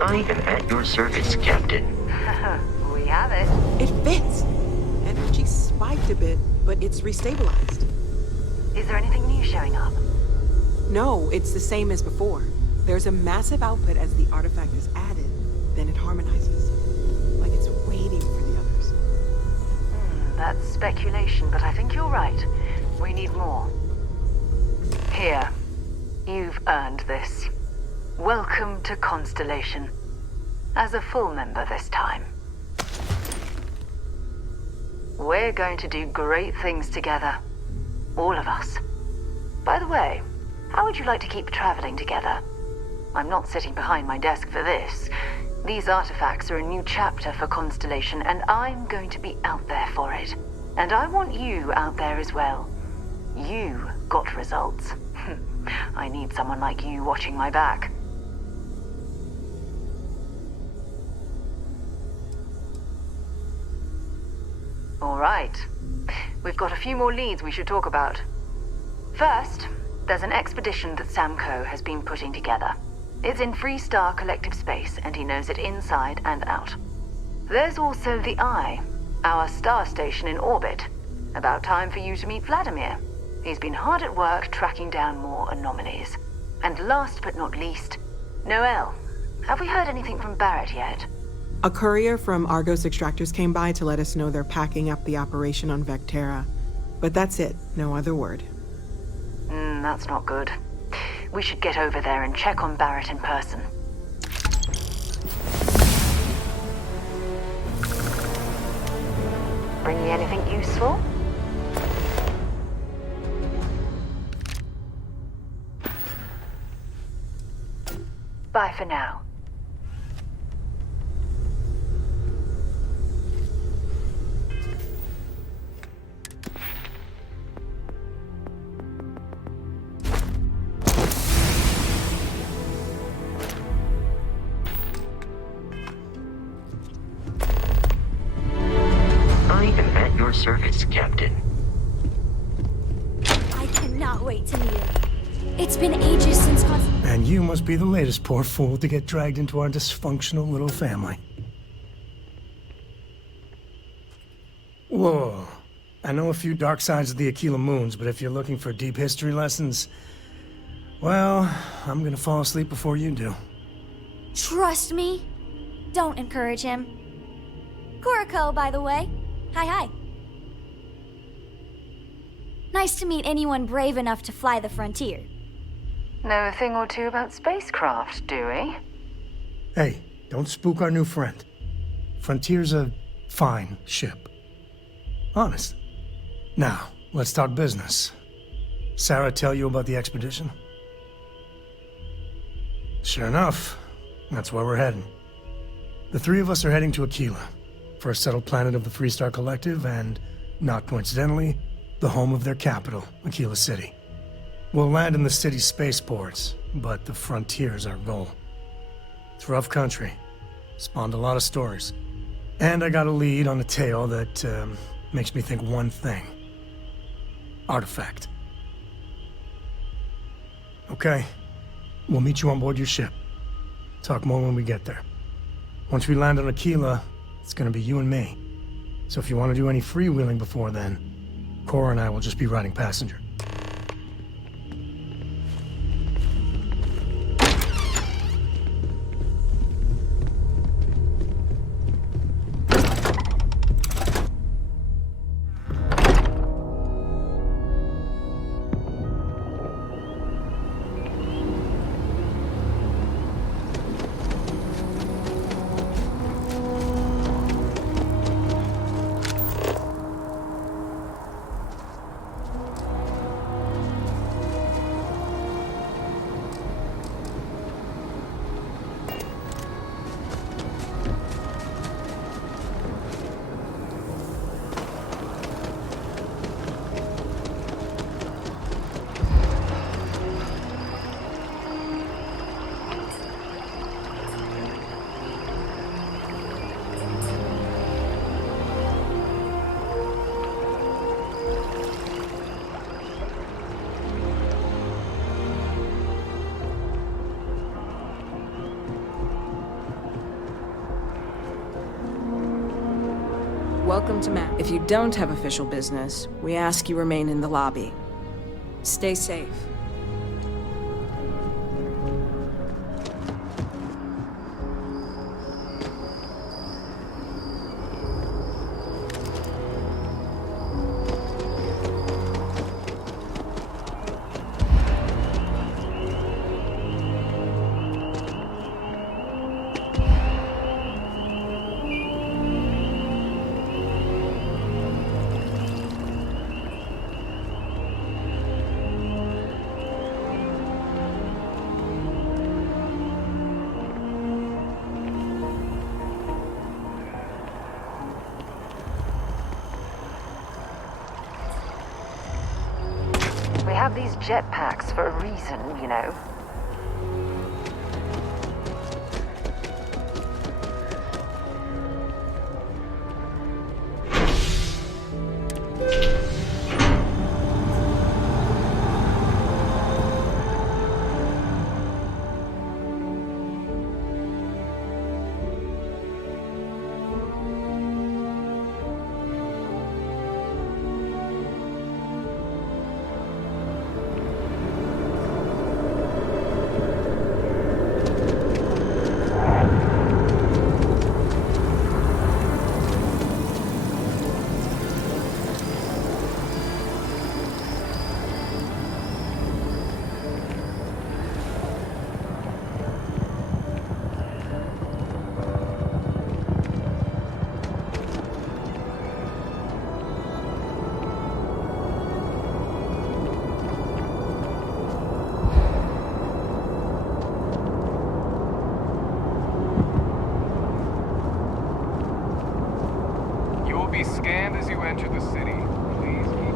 I am at your service, Captain. We have it. It fits. Energy spiked a bit, but it's restabilized. Is there anything new showing up? No, it's the same as before. There's a massive output as the artifact is added, then it harmonizes. Like it's waiting for the others. That's speculation, but I think you're right. We need more. Here. You've earned this. Welcome to Constellation. As a full member this time. We're going to do great things together. All of us. By the way, how would you like to keep traveling together? I'm not sitting behind my desk for this. These artifacts are a new chapter for Constellation, and I'm going to be out there for it. And I want you out there as well. You got results. I need someone like you watching my back. All right. We've got a few more leads we should talk about. First, there's an expedition that Samco has been putting together. It's in Freestar collective space, and he knows it inside and out. There's also the Eye, our star station in orbit. About time for you to meet Vladimir. He's been hard at work tracking down more anomalies. And last but not least, Noel. Have we heard anything from Barrett yet? A courier from Argos Extractors came by to let us know they're packing up the operation on Vectera. But that's it, no other word. That's not good. We should get over there and check on Barrett in person. Bring you anything useful? Bye for now. I am at your service, Captain. I cannot wait to meet him. It's been ages since And you must be the latest poor fool to get dragged into our dysfunctional little family. Whoa. I know a few dark sides of the Akila moons, but if you're looking for deep history lessons, well, I'm gonna fall asleep before you do. Trust me. Don't encourage him. Kuriko, by the way. Hi. Nice to meet anyone brave enough to fly the frontier. Know a thing or two about spacecraft, do we? Hey, don't spook our new friend. Frontier's a fine ship. Honest. Now, let's talk business. Sarah tell you about the expedition? Sure enough, that's where we're heading. The three of us are heading to Akila, first settled planet of the Freestar Collective, and, not coincidentally, the home of their capital, Akila City. We'll land in the city's spaceports, but the frontier's our goal. It's rough country. Spawned a lot of stories. And I got a lead on a tale that makes me think one thing. Artifact. Okay. We'll meet you on board your ship. Talk more when we get there. Once we land on Akila, it's gonna be you and me. So if you want to do any freewheeling before then, Cora and I will just be riding passenger. Welcome to Matt. If you don't have official business, we ask you remain in the lobby. Stay safe. We have these jetpacks for a reason, you know. Be scanned as you enter the city. Please keep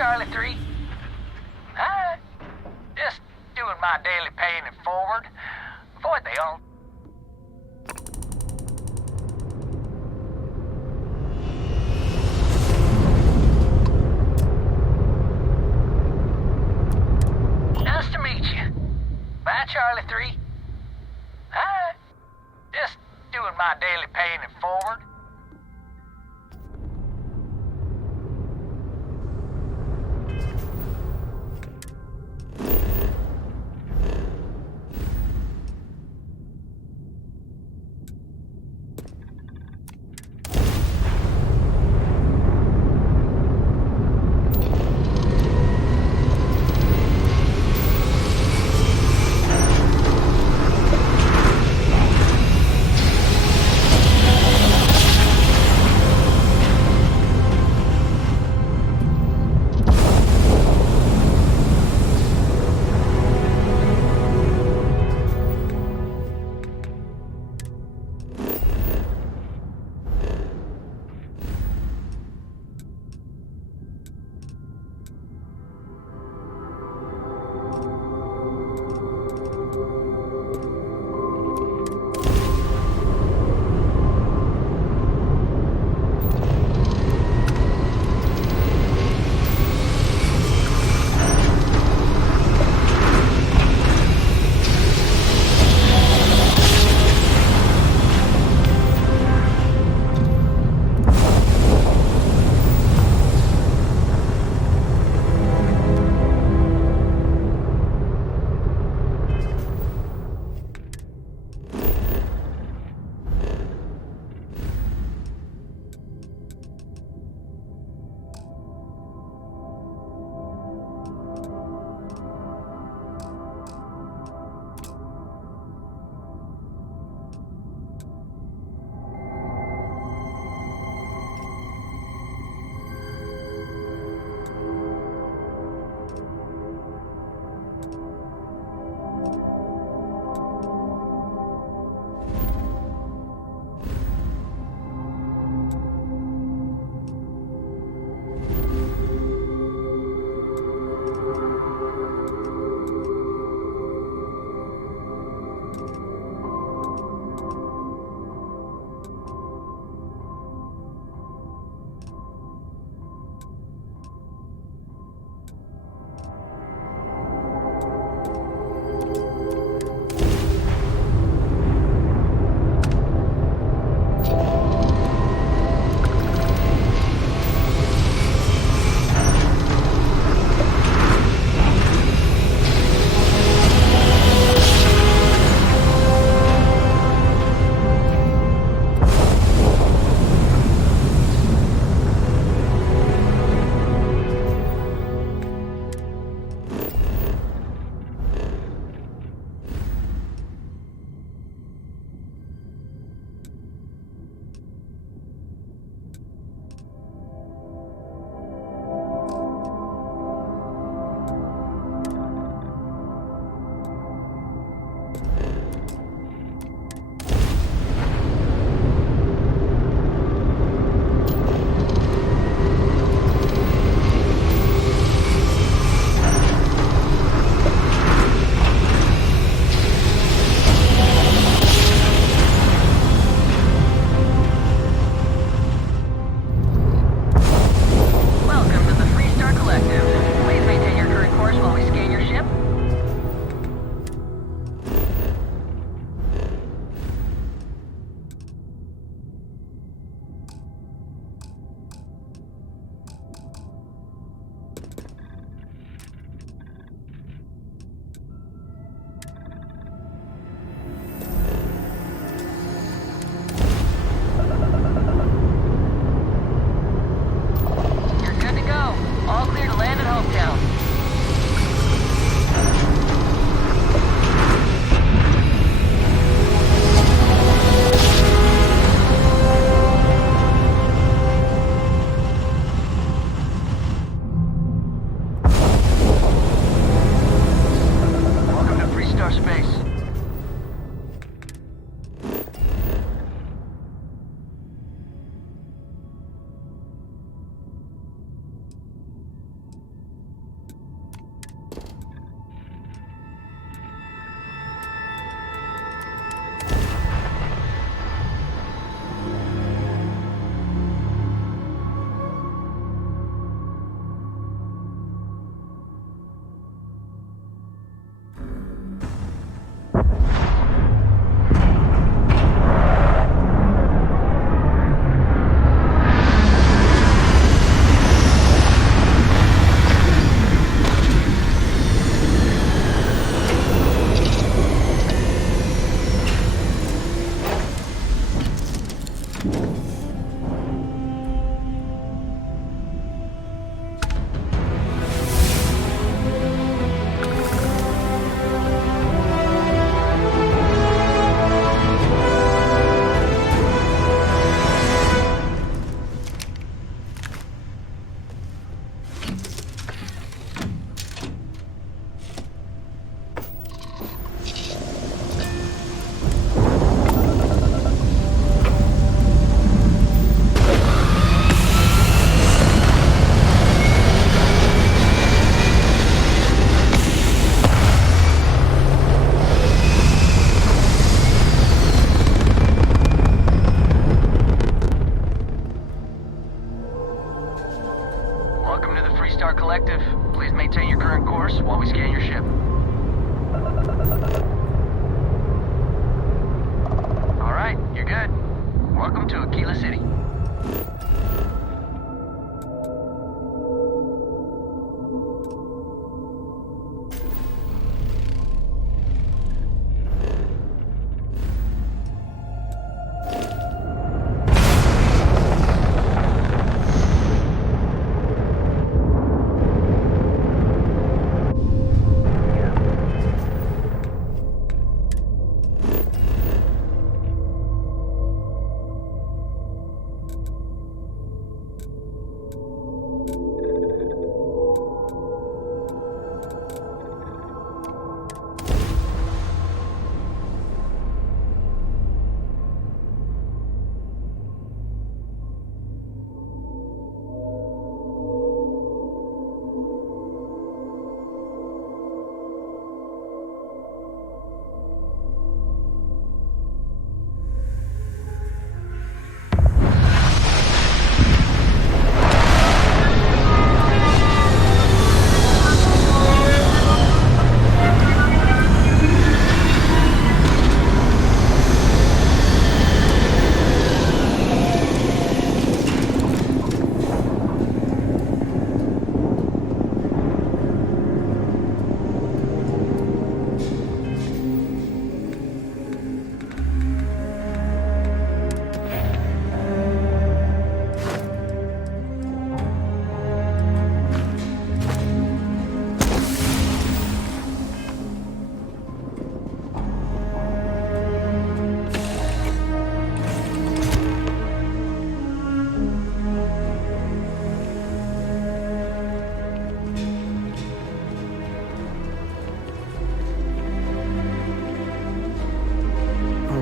Charlie 3. Hi. Just doing my daily paying it forward. Avoid they all. Nice to meet you. Bye, Charlie 3. Hi. Just doing my daily paying it forward.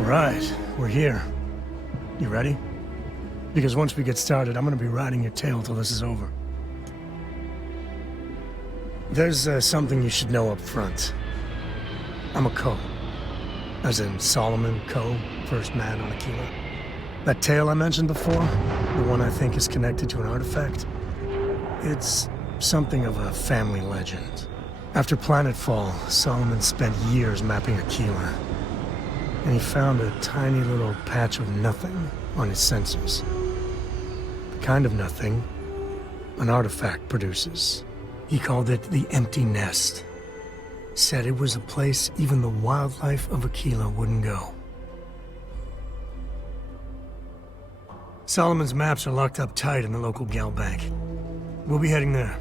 right, we're here. You ready? Because once we get started, I'm gonna be riding your tail till this is over. There's something you should know up front. I'm a Co. As in Solomon Co., first man on Akila. That tale I mentioned before, the one I think is connected to an artifact, it's something of a family legend. After planetfall, Solomon spent years mapping Akila, and he found a tiny little patch of nothing on his sensors. The kind of nothing an artifact produces. He called it the Empty Nest. Said it was a place even the wildlife of Akila wouldn't go. Solomon's maps are locked up tight in the local gal bank. We'll be heading there.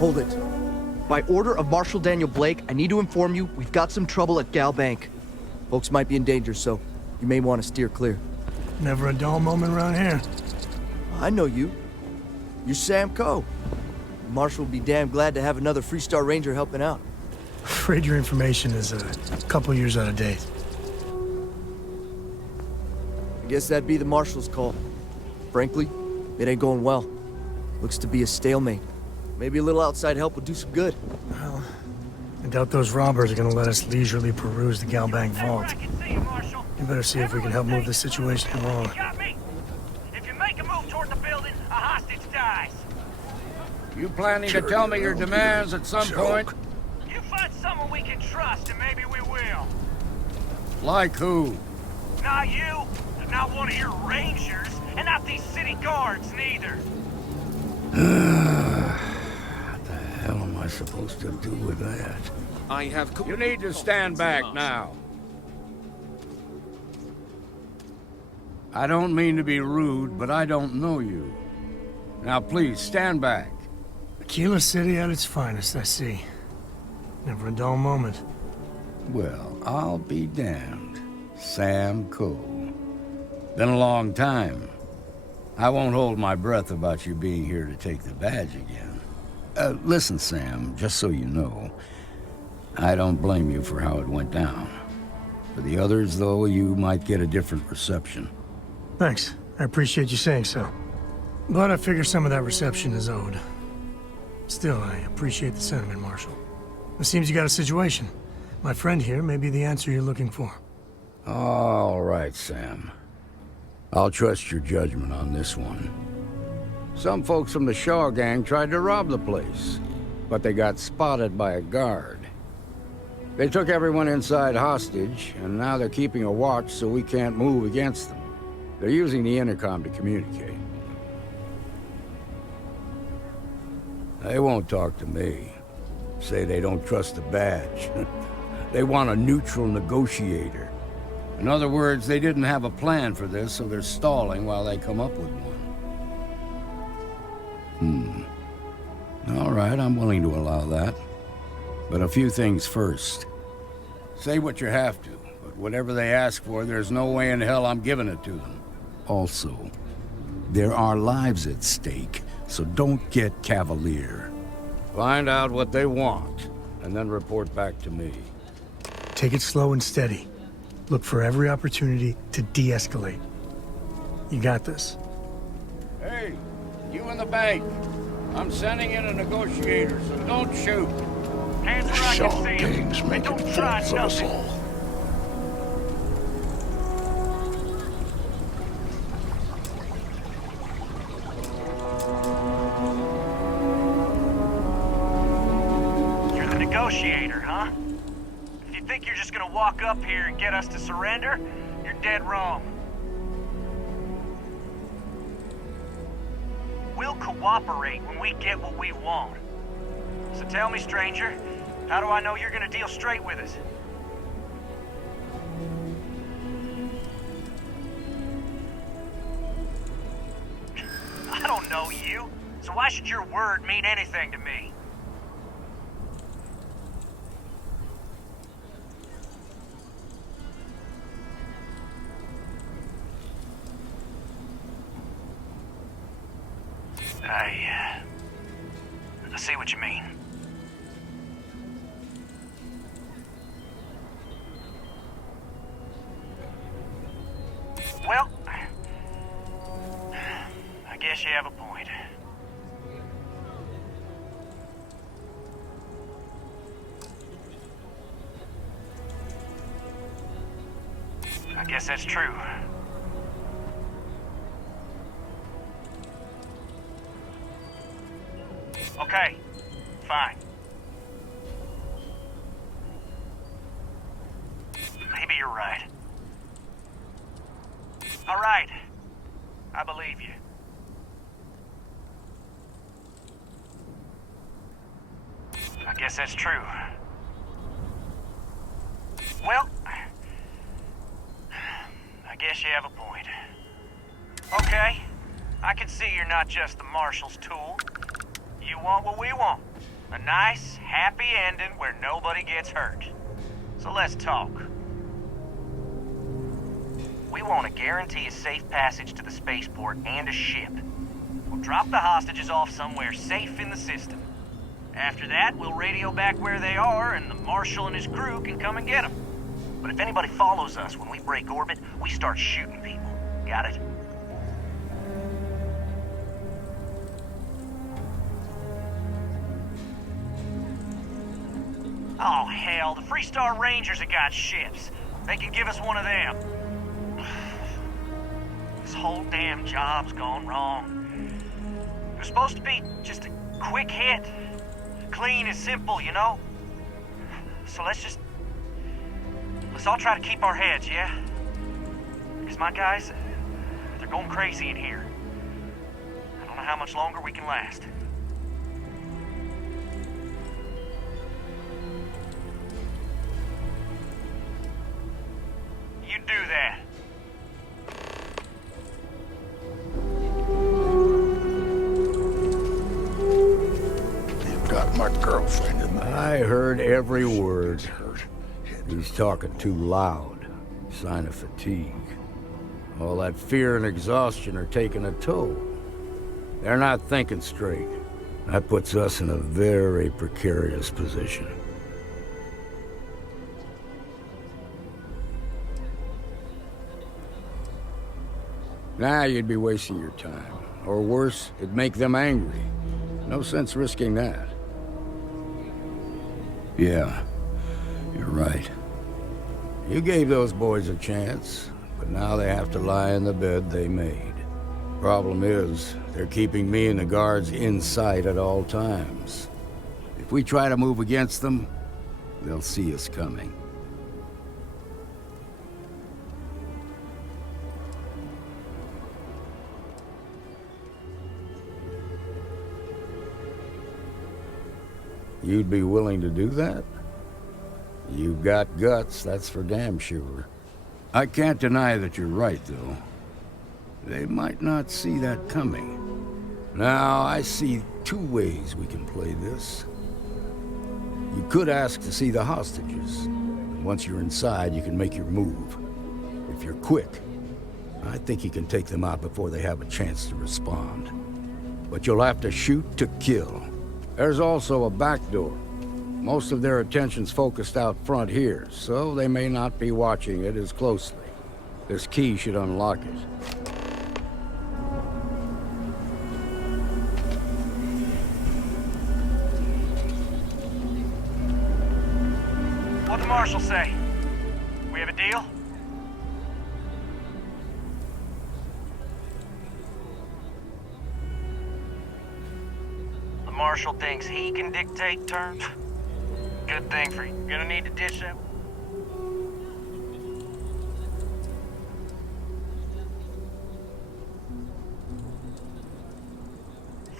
Hold it. By order of Marshal Daniel Blake, I need to inform you we've got some trouble at Gal Bank. Folks might be in danger, so you may want to steer clear. Never a dull moment around here. I know you. You're Sam Coe. Marshal will be damn glad to have another Freestar Ranger helping out. Afraid your information is a couple years out of date. I guess that'd be the Marshal's call. Frankly, it ain't going well. Looks to be a stalemate. Maybe a little outside help would do some good. Well, I doubt those robbers are gonna let us leisurely peruse the Gal Bank vault. You better see if we can help move this situation along. If you make a move toward the building, a hostage dies. You planning to tell me your demands at some point? You find someone we can trust, and maybe we will. Like who? Not you, not one of your rangers, and not these city guards, neither. What the hell am I supposed to do with that? I have... You need to stand back now. I don't mean to be rude, but I don't know you. Now please, stand back. Akila City at its finest, I see. Never a dull moment. Well, I'll be damned. Sam Coe. Been a long time. I won't hold my breath about you being here to take the badge again. Listen, Sam, just so you know, I don't blame you for how it went down. For the others, though, you might get a different reception. Thanks. I appreciate you saying so. But I figure some of that reception is owed. Still, I appreciate the sentiment, Marshal. It seems you got a situation. My friend here may be the answer you're looking for. All right, Sam. I'll trust your judgment on this one. Some folks from the Shaw gang tried to rob the place, but they got spotted by a guard. They took everyone inside hostage, and now they're keeping a watch so we can't move against them. They're using the intercom to communicate. They won't talk to me. Say they don't trust the badge. They want a neutral negotiator. In other words, they didn't have a plan for this, so they're stalling while they come up with one. All right, I'm willing to allow that. But a few things first. Say what you have to, but whatever they ask for, there's no way in hell I'm giving it to them. Also, there are lives at stake, so don't get cavalier. Find out what they want, and then report back to me. Take it slow and steady. Look for every opportunity to de-escalate. You got this. Hey, you in the bank. I'm sending in a negotiator, so don't shoot. Hands where I can see 'em. King's And making don't try fools of us nothing. all. You're the negotiator, huh? If you think you're just gonna walk up here and get us to surrender, you're dead wrong. We'll cooperate when we get what we want. So tell me, stranger, how do I know you're gonna deal straight with us? I don't know you, so why should your word mean anything to me? I see what you mean. Well, I guess you have a point. I guess that's true. Okay, fine. Maybe you're right. All right, I believe you. I guess that's true. Well, I guess you have a point. Okay, I can see you're not just the Marshal's tool. You want what we want. A nice, happy ending where nobody gets hurt. So let's talk. We want to guarantee a safe passage to the spaceport and a ship. We'll drop the hostages off somewhere safe in the system. After that, we'll radio back where they are, and the Marshal and his crew can come and get them. But if anybody follows us when we break orbit, we start shooting people. Got it? Oh, hell, the Freestar Rangers have got ships. They can give us one of them. This whole damn job's gone wrong. It was supposed to be just a quick hit. Clean and simple, you know? So let's all try to keep our heads, yeah? Because my guys, they're going crazy in here. I don't know how much longer we can last. You do that. You've got my girlfriend in there. I heard every word. He's talking too loud. Sign of fatigue. All that fear and exhaustion are taking a toll. They're not thinking straight. That puts us in a very precarious position. Nah, you'd be wasting your time. Or worse, it'd make them angry. No sense risking that. Yeah, you're right. You gave those boys a chance, but now they have to lie in the bed they made. Problem is, they're keeping me and the guards in sight at all times. If we try to move against them, they'll see us coming. You'd be willing to do that? You've got guts, that's for damn sure. I can't deny that you're right, though. They might not see that coming. Now, I see two ways we can play this. You could ask to see the hostages. Once you're inside, you can make your move. If you're quick, I think you can take them out before they have a chance to respond. But you'll have to shoot to kill. There's also a back door. Most of their attention's focused out front here, so they may not be watching it as closely. This key should unlock it. Marshal say? We have a deal? The Marshal thinks he can dictate terms? Good thing for you. Gonna need to dish out.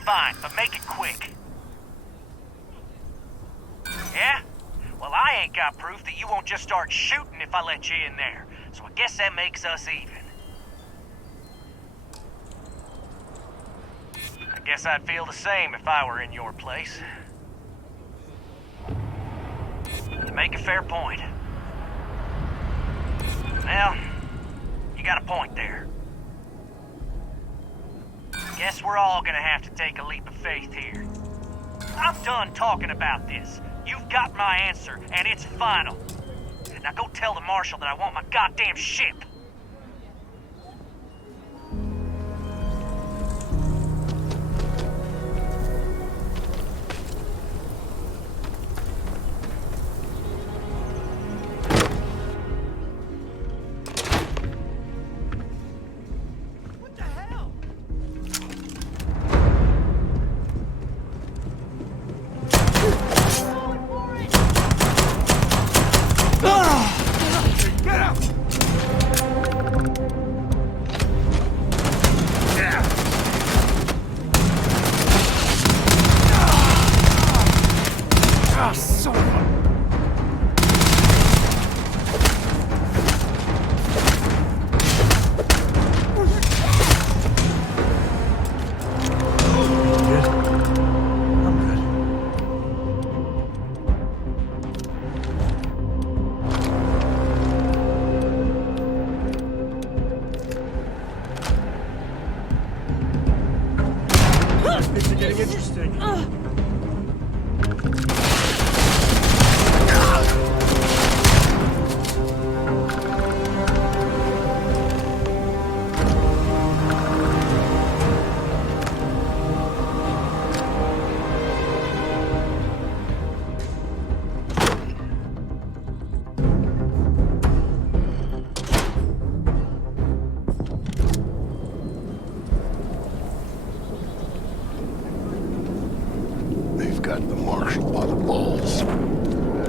Fine, but make it quick. Yeah? Well, I ain't got proof that you won't just start shooting if I let you in there. So I guess that makes us even. I guess I'd feel the same if I were in your place. To make a fair point. Well, you got a point there. Guess we're all gonna have to take a leap of faith here. I'm done talking about this. You've got my answer, and it's final. Now go tell the Marshal that I want my goddamn ship.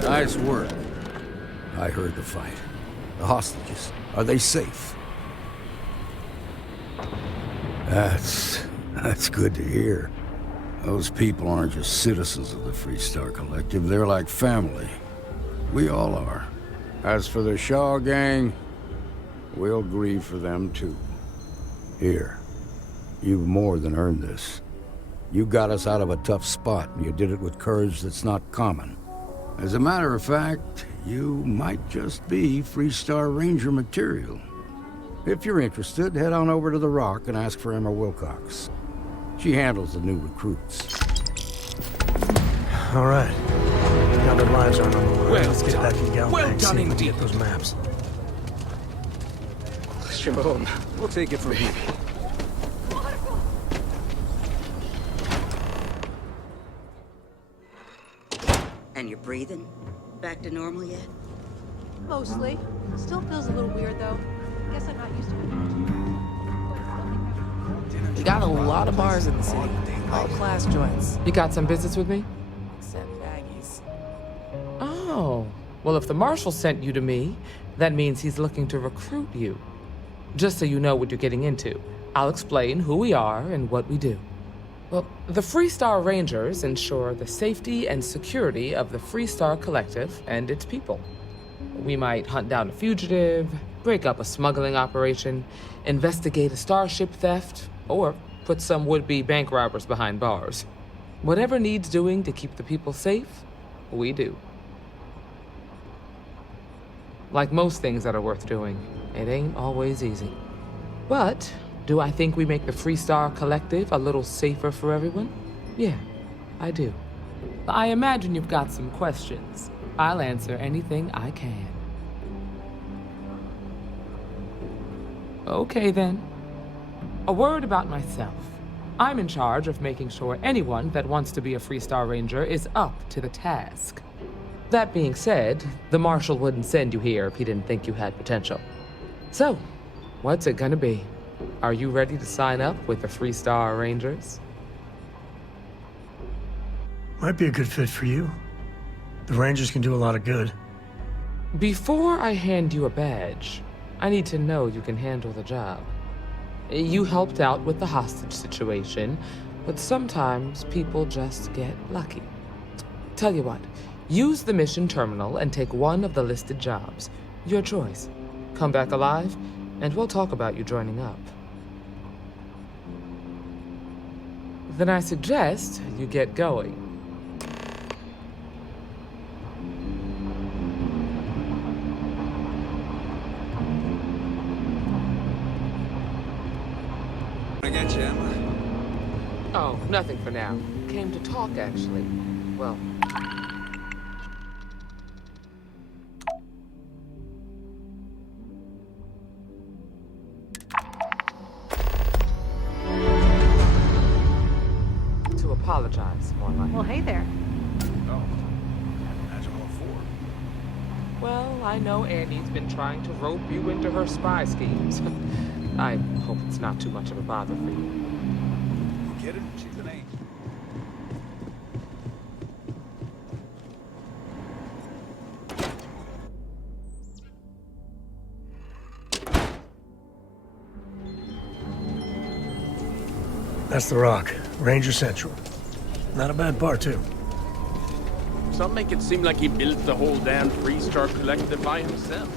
Nice work. I heard the fight. The hostages, are they safe? That's good to hear. Those people aren't just citizens of the Freestar Collective, they're like family. We all are. As for the Shaw gang, we'll grieve for them too. Here, you've more than earned this. You got us out of a tough spot, and you did it with courage that's not common. As a matter of fact, you might just be Freestar Ranger material. If you're interested, head on over to the Rock and ask for Emma Wilcox. She handles the new recruits. All right. Now their lives aren't on the line. Let's get back in Galbank. Well done indeed. Get those maps. Sure, we'll take it from here. And you're breathing? Back to normal yet? Mostly. Still feels a little weird, though. Guess I'm not used to it. We got a lot of bars in the city. All class joints. You got some business with me? Except Maggie's. Oh. Well, if the Marshal sent you to me, that means he's looking to recruit you. Just so you know what you're getting into, I'll explain who we are and what we do. Well, the Freestar Rangers ensure the safety and security of the Freestar Collective and its people. We might hunt down a fugitive, break up a smuggling operation, investigate a starship theft, or put some would-be bank robbers behind bars. Whatever needs doing to keep the people safe, we do. Like most things that are worth doing, it ain't always easy. But do I think we make the Freestar Collective a little safer for everyone? Yeah, I do. I imagine you've got some questions. I'll answer anything I can. Okay then. A word about myself. I'm in charge of making sure anyone that wants to be a Freestar Ranger is up to the task. That being said, the Marshal wouldn't send you here if he didn't think you had potential. So, what's it gonna be? Are you ready to sign up with the Freestar Rangers? Might be a good fit for you. The Rangers can do a lot of good. Before I hand you a badge, I need to know you can handle the job. You helped out with the hostage situation, but sometimes people just get lucky. Tell you what, use the mission terminal and take one of the listed jobs. Your choice. Come back alive, and we'll talk about you joining up. Then I suggest you get going. I get you, Emma. Oh, nothing for now. Came to talk, actually. Well... to apologize, more like. Well, hey there. Oh, can't imagine what for. Well, I know Annie's been trying to rope you into her spy schemes. I hope it's not too much of a bother for you. You kidding? She's an angel. That's the Rock, Ranger Central. Not a bad bar, too. Some make it seem like he built the whole damn Freestar Collective by himself.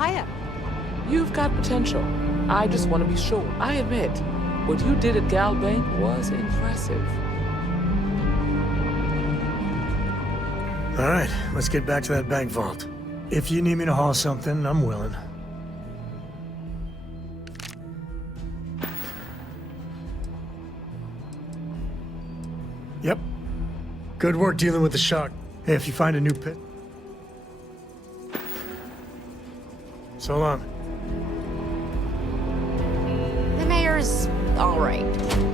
Hiya. You've got potential. I just want to be sure. I admit, what you did at Gal Bank was impressive. All right, let's get back to that bank vault. If you need me to haul something, I'm willing. Yep. Good work dealing with the shark. Hey, if you find a new pit... So long. The mayor's all right.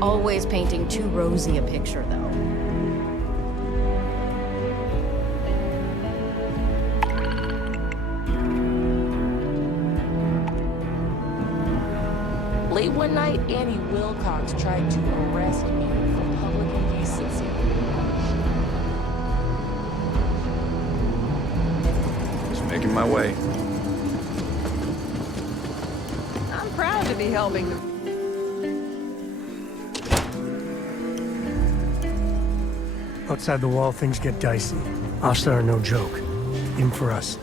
Always painting too rosy a picture, though. Late one night, Annie Wilcox tried to arrest me for public indecency. Just making my way. I'm proud to be helping the... Outside the wall, things get dicey. Hostile are no joke. Even for us.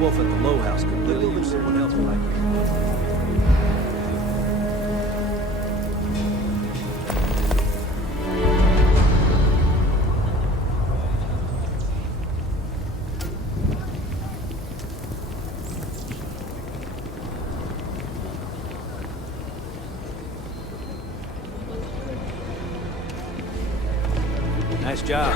Wolf at the Low House could really use someone else like me. Nice job.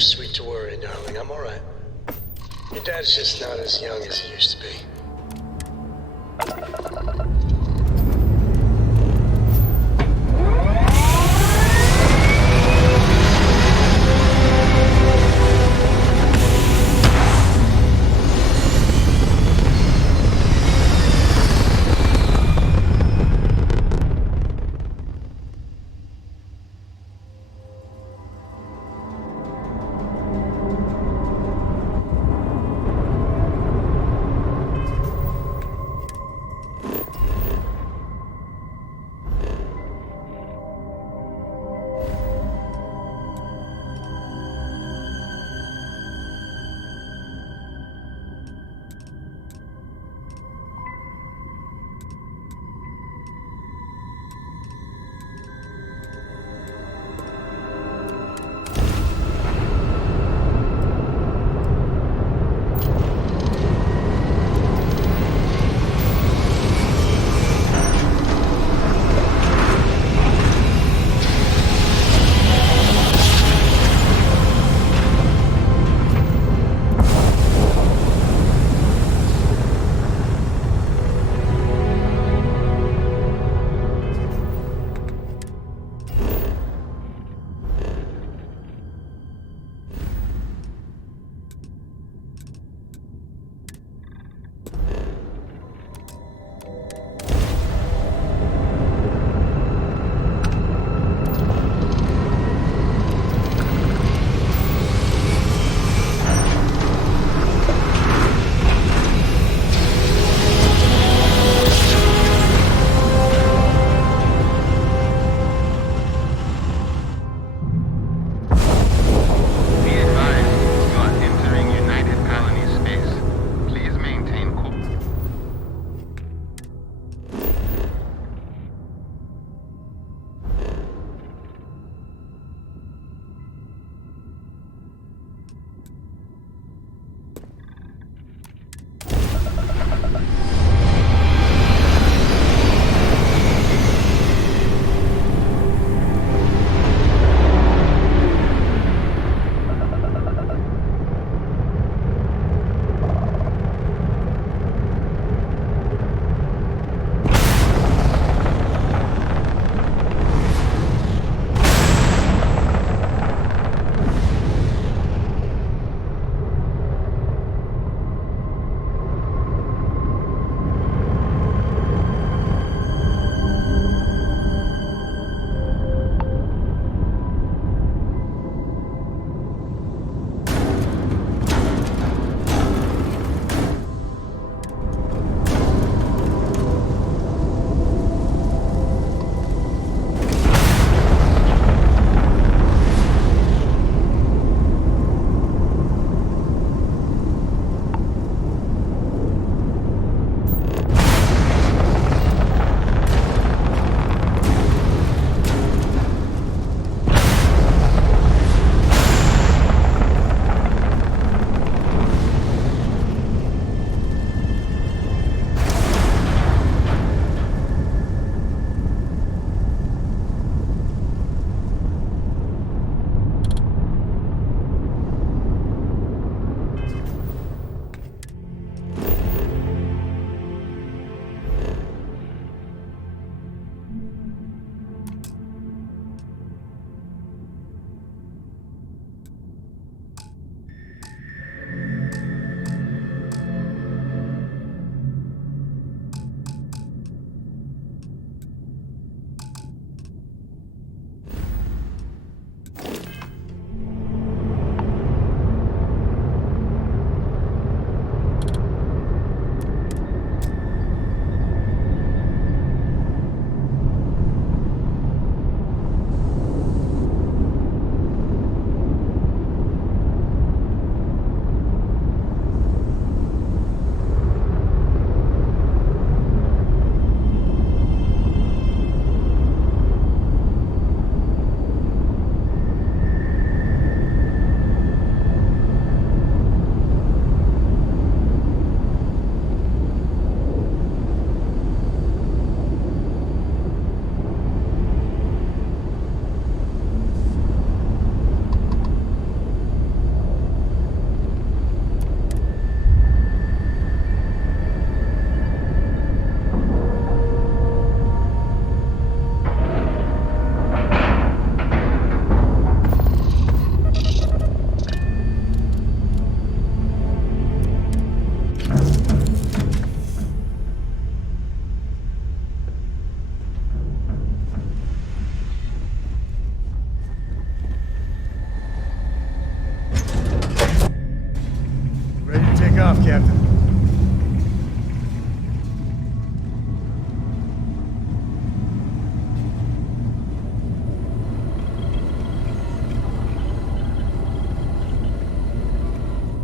sweet to worry, darling. I'm all right. Your dad's just not as young as he used to be.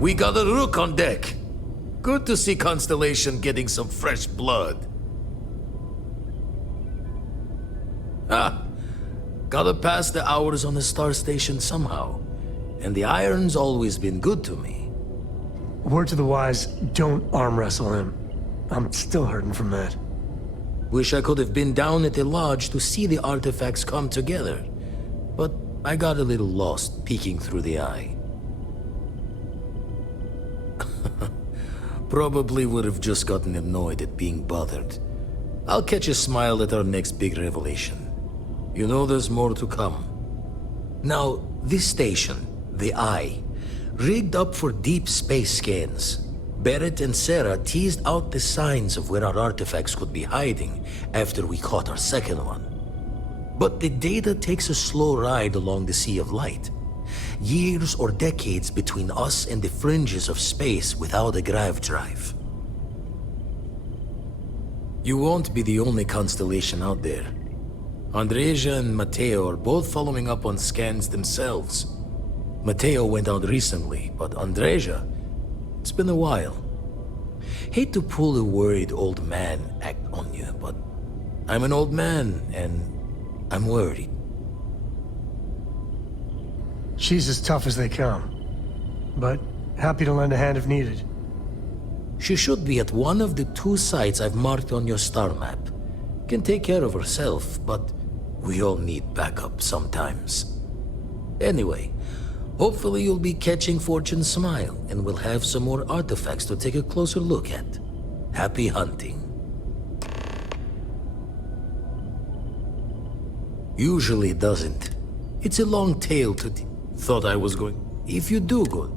We got a rook on deck. Good to see Constellation getting some fresh blood. Gotta pass the hours on the star station somehow. And the iron's always been good to me. Word to the wise, don't arm wrestle him. I'm still hurting from that. Wish I could have been down at the lodge to see the artifacts come together. But I got a little lost peeking through the eye. Probably would have just gotten annoyed at being bothered. I'll catch a smile at our next big revelation. You know there's more to come. Now, this station, the Eye, rigged up for deep space scans. Barrett and Sarah teased out the signs of where our artifacts could be hiding after we caught our second one. But the data takes a slow ride along the Sea of Light. Years or decades between us and the fringes of space without a grav drive. You won't be the only constellation out there. Andreja and Mateo are both following up on scans themselves. Mateo went out recently, but Andreja, it's been a while. Hate to pull a worried old man act on you, but I'm an old man and I'm worried. She's as tough as they come, but happy to lend a hand if needed. She should be at one of the 2 sites I've marked on your star map. Can take care of herself, but we all need backup sometimes. Anyway, hopefully you'll be catching Fortune's smile, and we'll have some more artifacts to take a closer look at. Happy hunting. Usually it doesn't. It's a long tale to... Thought I was going... If you do good.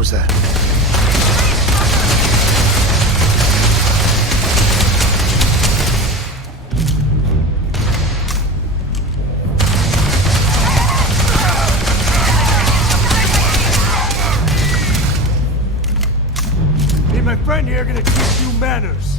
was that? Me and my friend here are gonna teach you manners.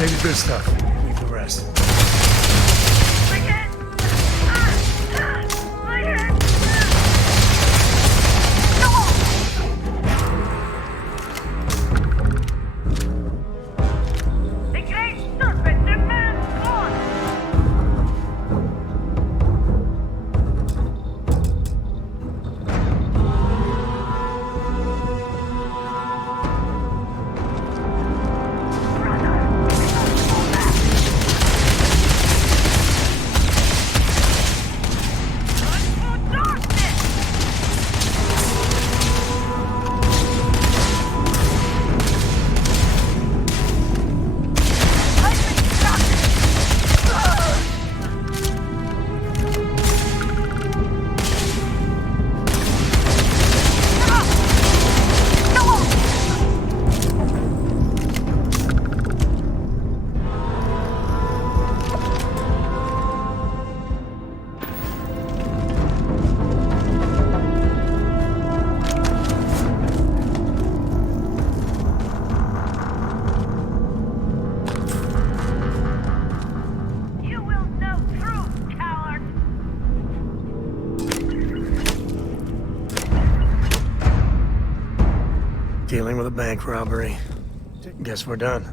Take the good stuff. Leave the rest. Dealing with a bank robbery. Guess we're done.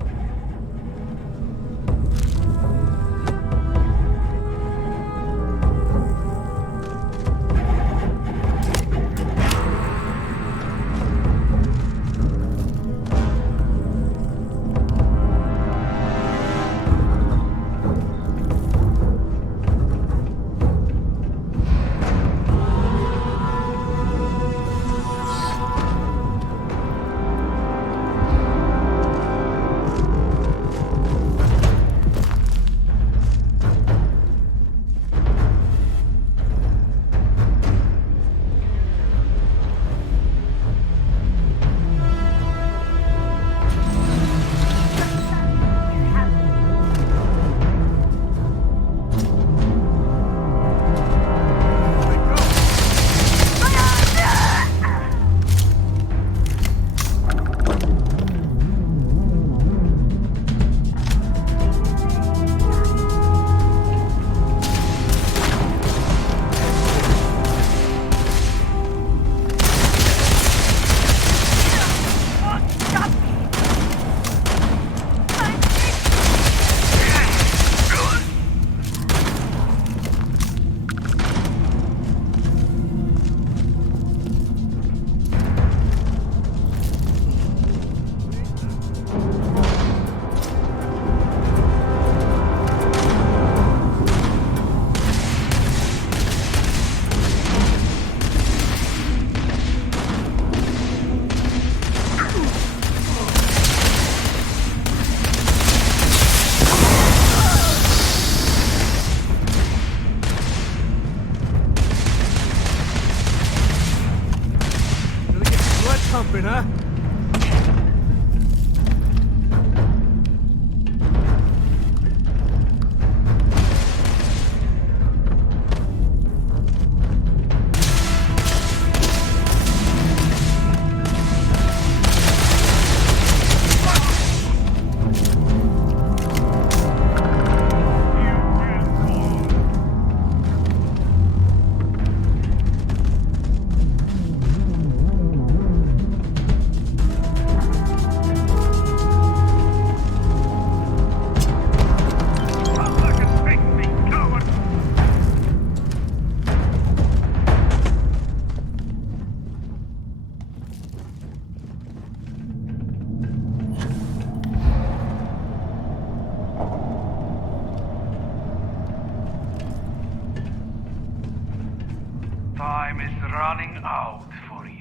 moving, huh? Time is running out for you.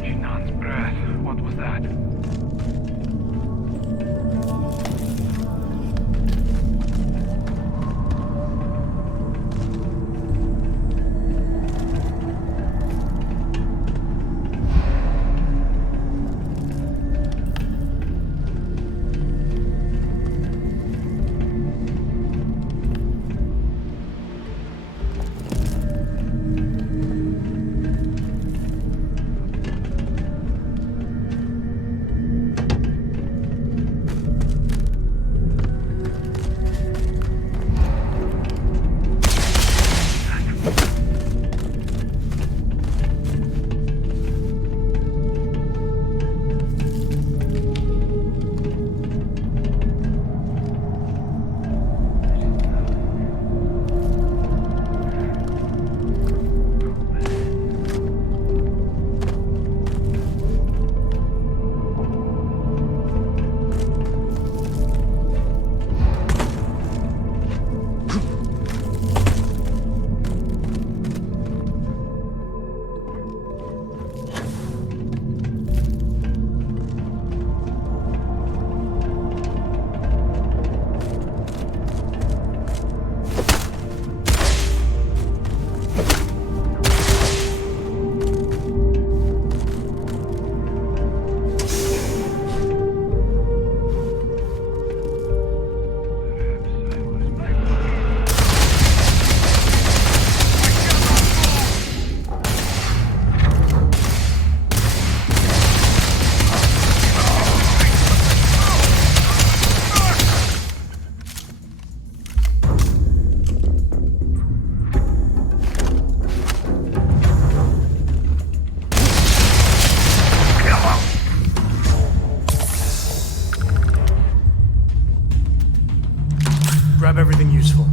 Shinan's breath. What was that? Grab everything useful.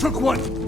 Took one!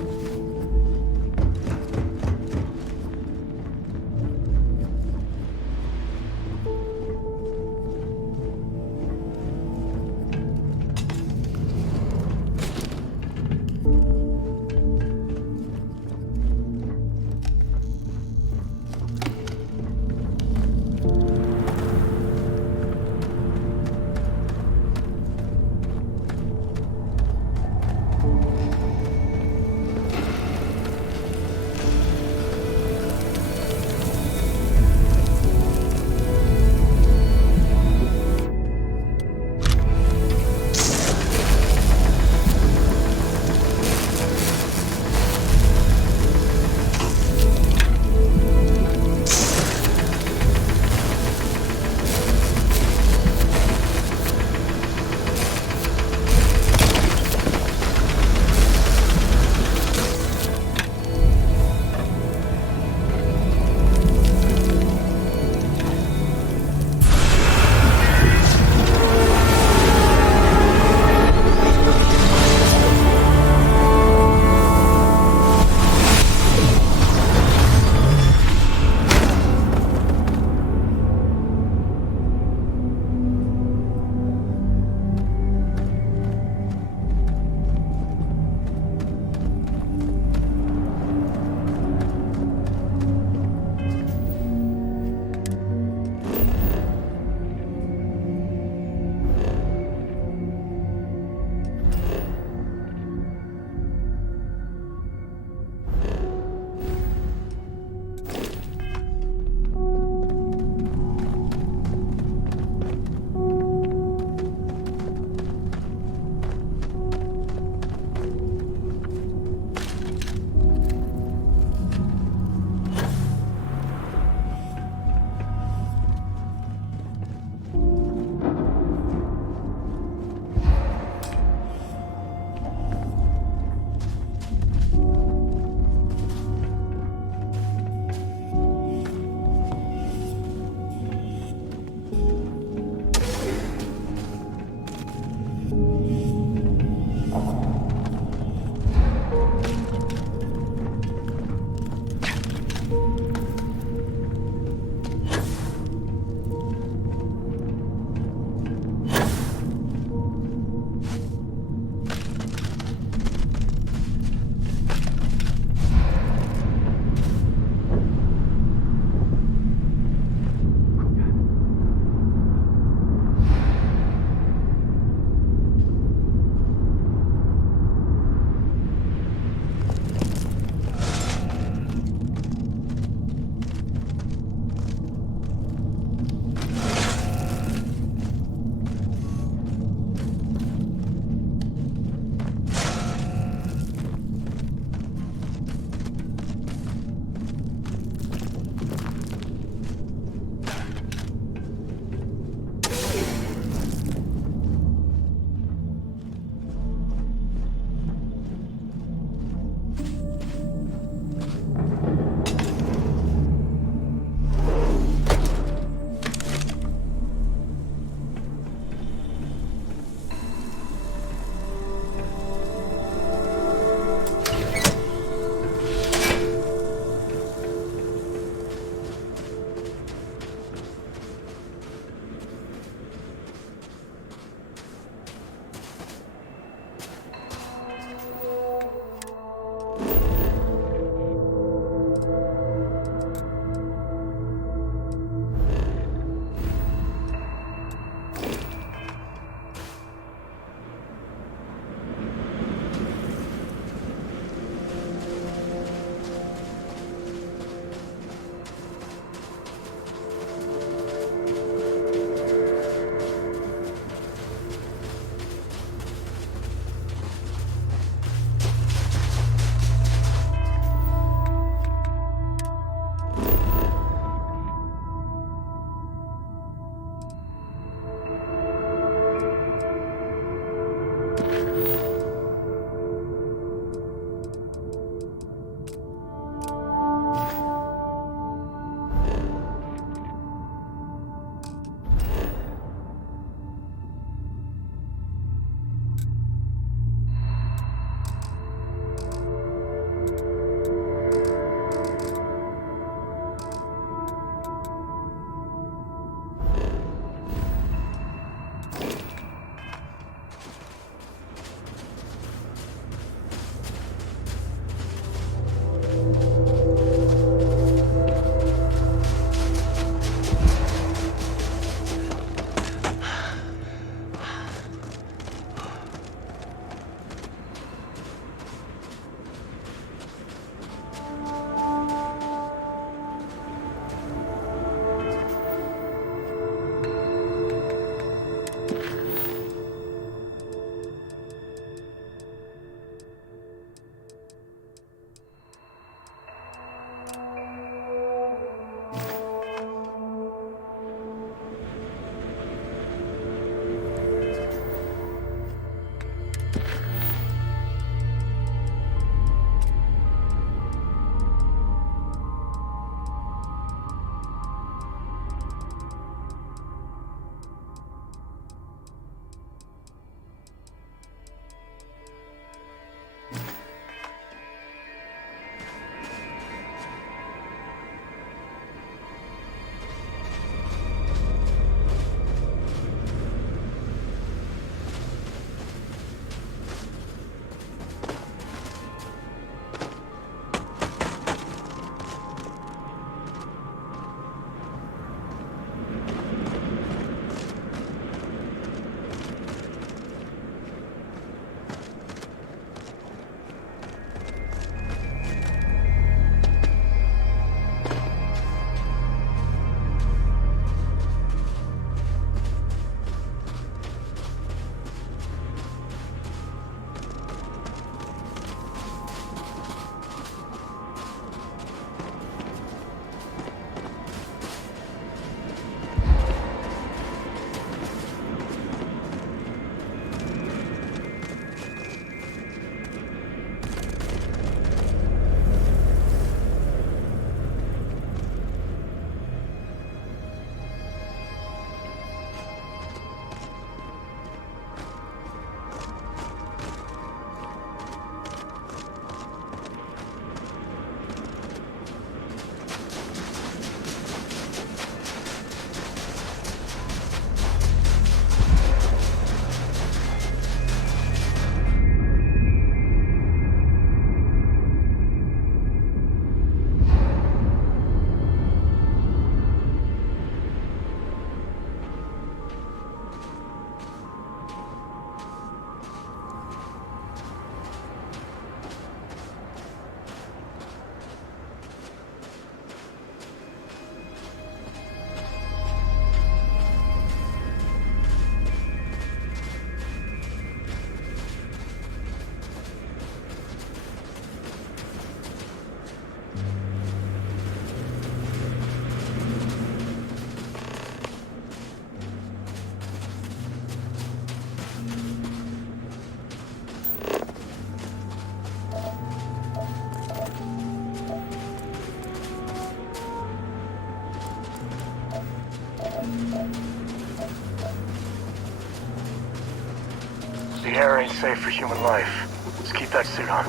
The air ain't safe for human life. Just keep that suit on.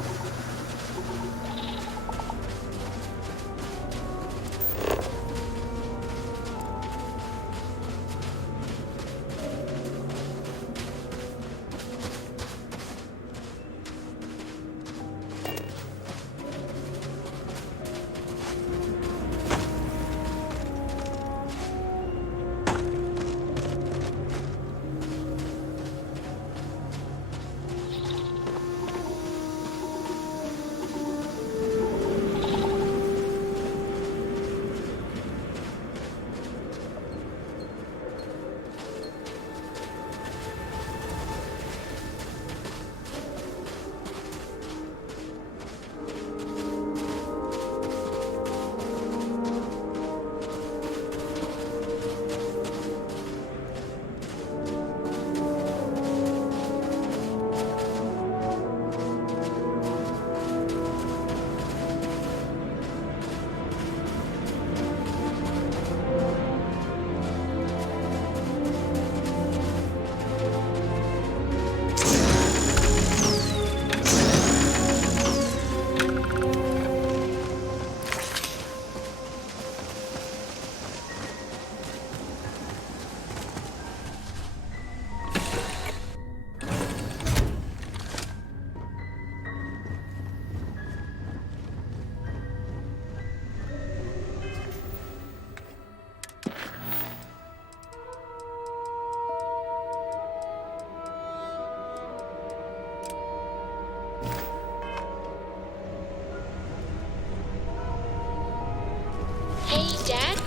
Dad?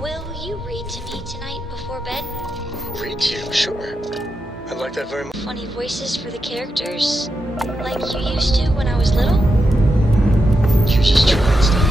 Will you read to me tonight before bed? Read to you? Sure. I'd like that very much. Funny voices for the characters? Like you used to when I was little? You just try and stop.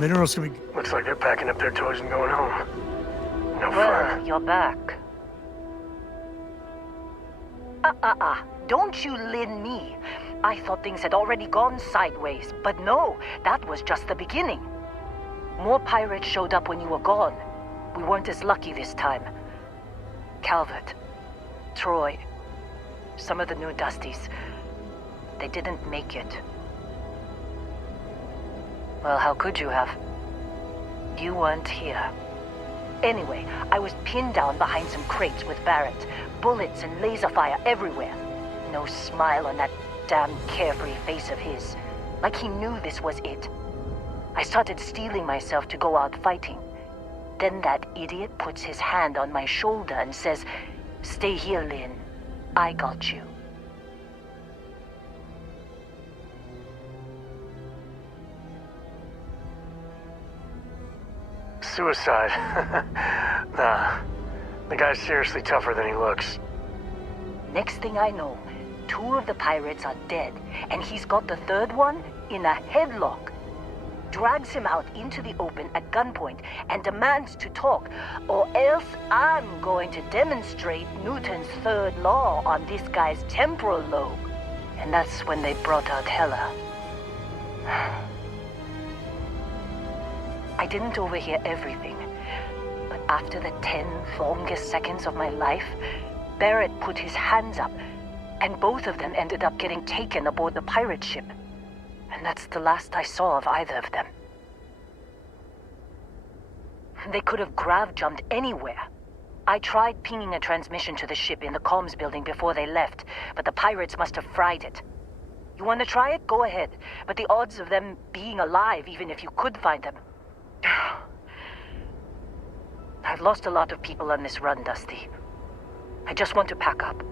Minerals can be... Looks like they're packing up their toys and going home. No Well, fun. you're back. Don't you lin me. I thought things had already gone sideways, but no, that was just the beginning. More pirates showed up when you were gone. We weren't as lucky this time. Calvert, Troy, some of the new Dusties, they didn't make it. Well, how could you have? You weren't here. Anyway, I was pinned down behind some crates with Barrett. Bullets and laser fire everywhere. No smile on that damn carefree face of his. Like he knew this was it. I started steeling myself to go out fighting. Then that idiot puts his hand on my shoulder and says, "Stay here, Lynn. I got you." Suicide. Nah. The guy's seriously tougher than he looks. Next thing I know, 2 of the pirates are dead, and he's got the 3rd one in a headlock. Drags him out into the open at gunpoint and demands to talk, or else I'm going to demonstrate Newton's 3rd law on this guy's temporal lobe. And that's when they brought out Hela. I didn't overhear everything, but after the 10 longest seconds of my life, Barrett put his hands up, and both of them ended up getting taken aboard the pirate ship. And that's the last I saw of either of them. They could have grav-jumped anywhere. I tried pinging a transmission to the ship in the comms building before they left, but the pirates must have fried it. You want to try it? Go ahead. But the odds of them being alive, even if you could find them... I've lost a lot of people on this run, Dusty. I just want to pack up.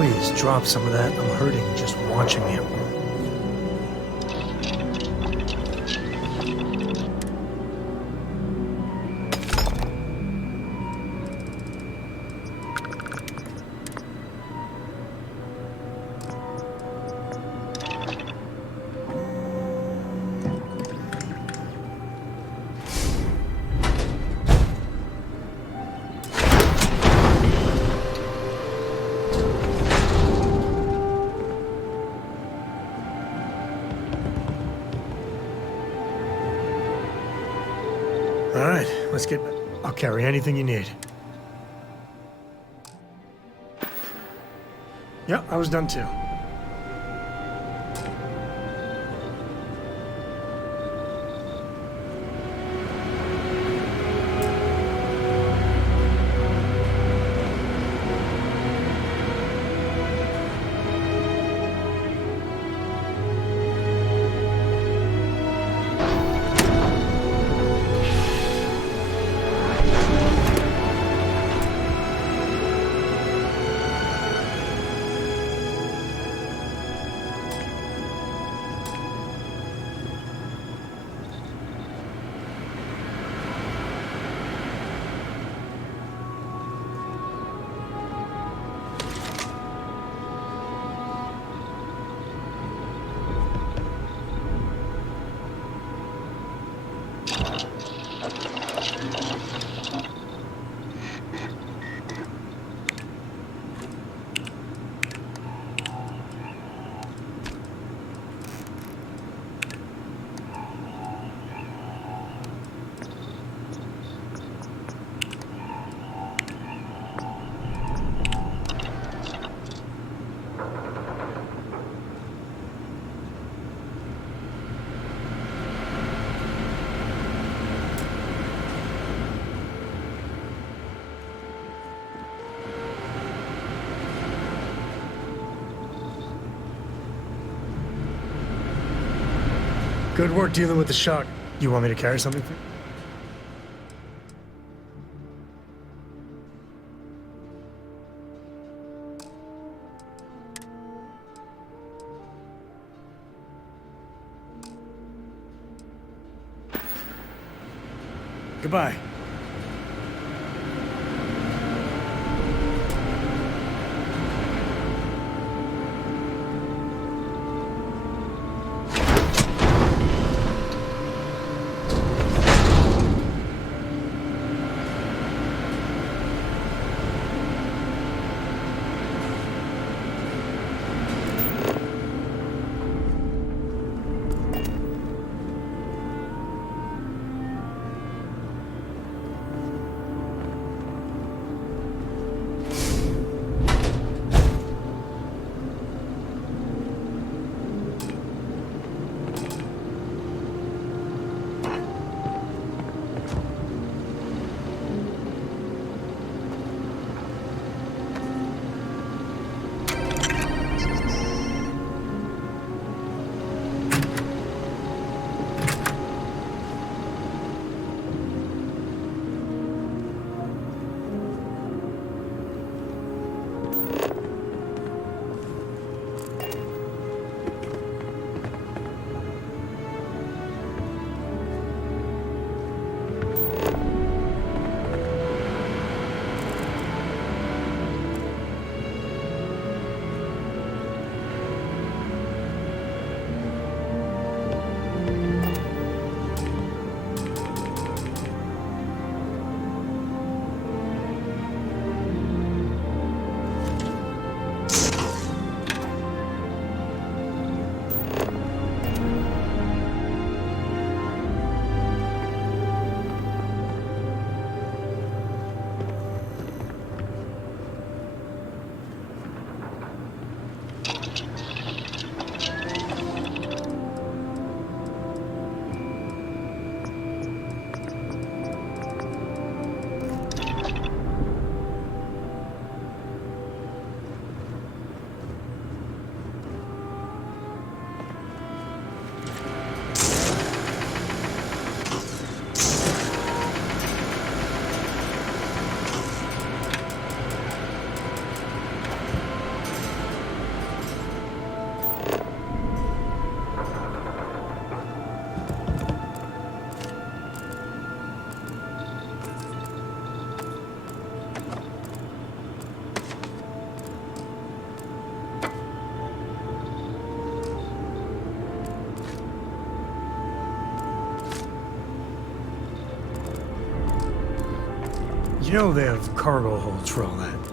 Please, drop some of that. I'm hurting just watching you. All right, let's get... I'll carry anything you need. Yeah, I was done too. Good work dealing with the shock. You want me to carry something for you? Goodbye. You know they have cargo holds for all that.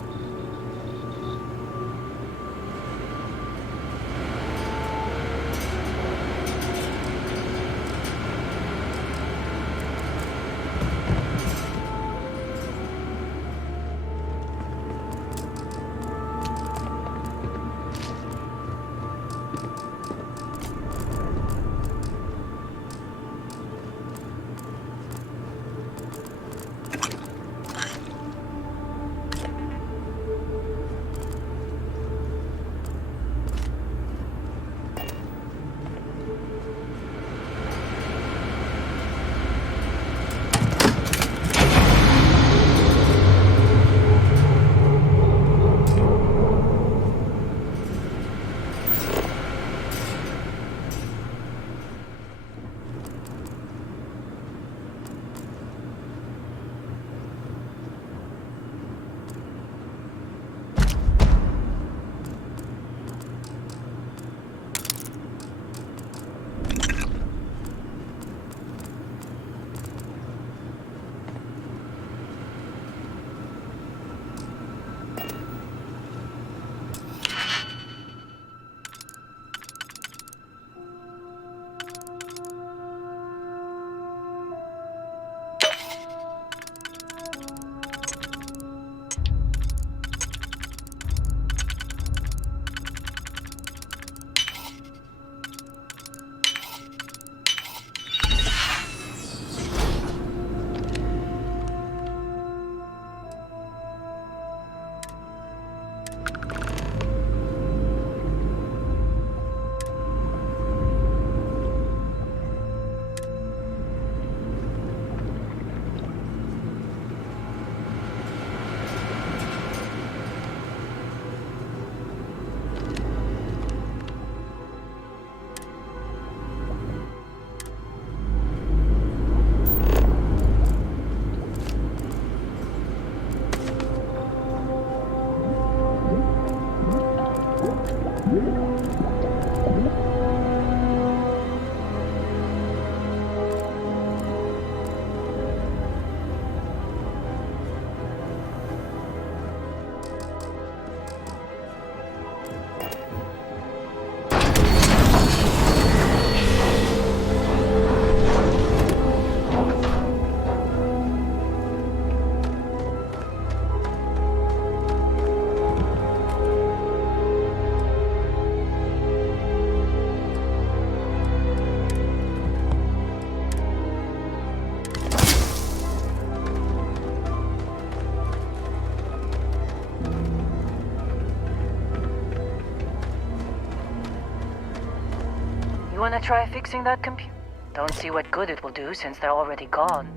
Wanna try fixing that computer? Don't see what good it will do since they're already gone.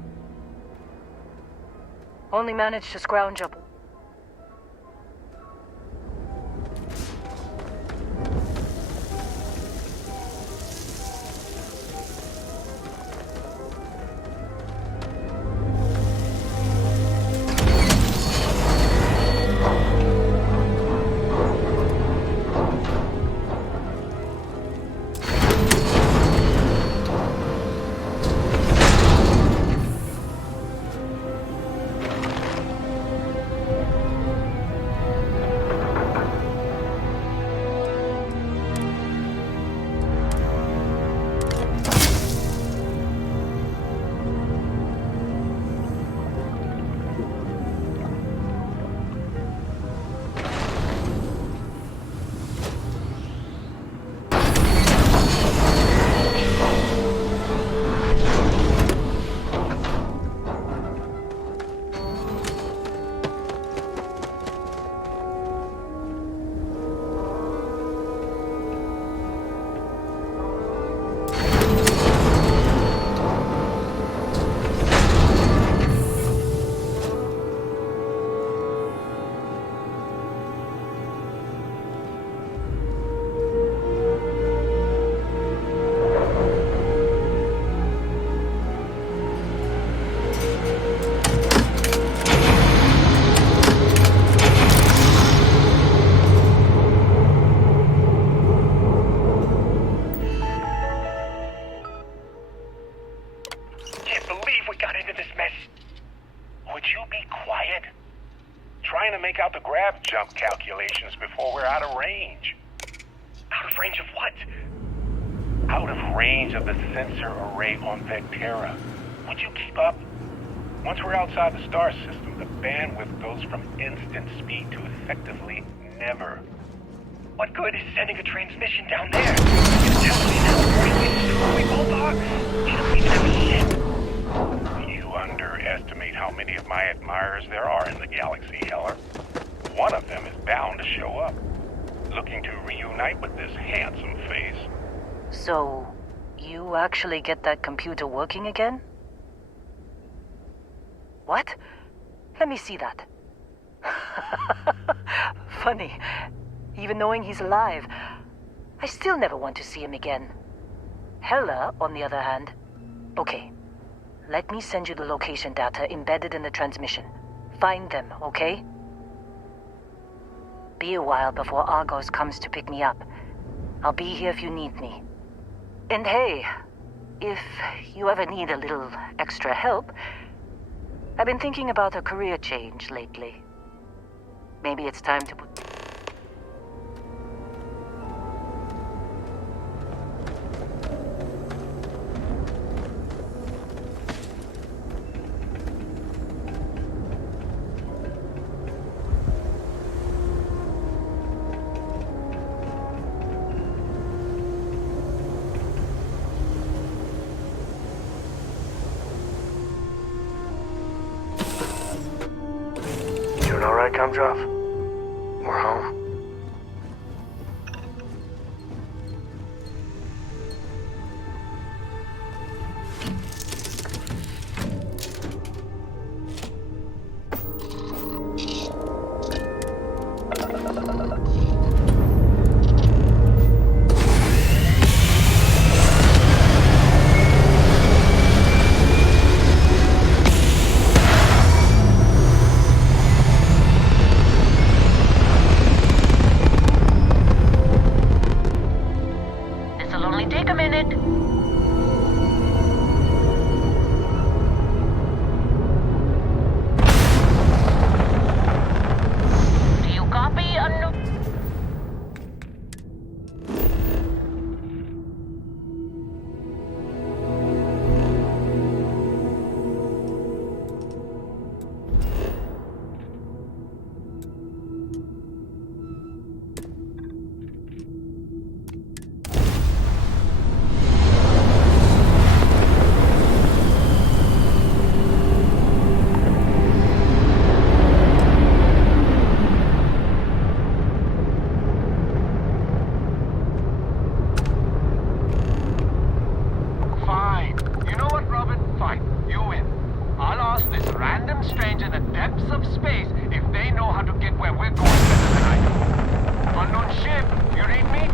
Only managed to scrounge up. Jump calculations before we're out of range. Out of range of what? Out of range of the sensor array on Vectera. Would you keep up? Once we're outside the star system, the bandwidth goes from instant speed to effectively never. What good is sending a transmission down there? It tells me now we both are. You don't even have a ship. You underestimate how many of my admirers there are in the galaxy, Heller. One of them is bound to show up, looking to reunite with this handsome face. So, you actually get that computer working again? What? Let me see that. Funny. Even knowing he's alive, I still never want to see him again. Hella, on the other hand. Okay. Let me send you the location data embedded in the transmission. Find them, okay? Be a while before Argos comes to pick me up. I'll be here if you need me. And hey, if you ever need a little extra help, I've been thinking about a career change lately. Maybe it's time to put... Gumdrop. We're home. depths of space if they know how to get where we're going better than I do. Unknown ship, you read me?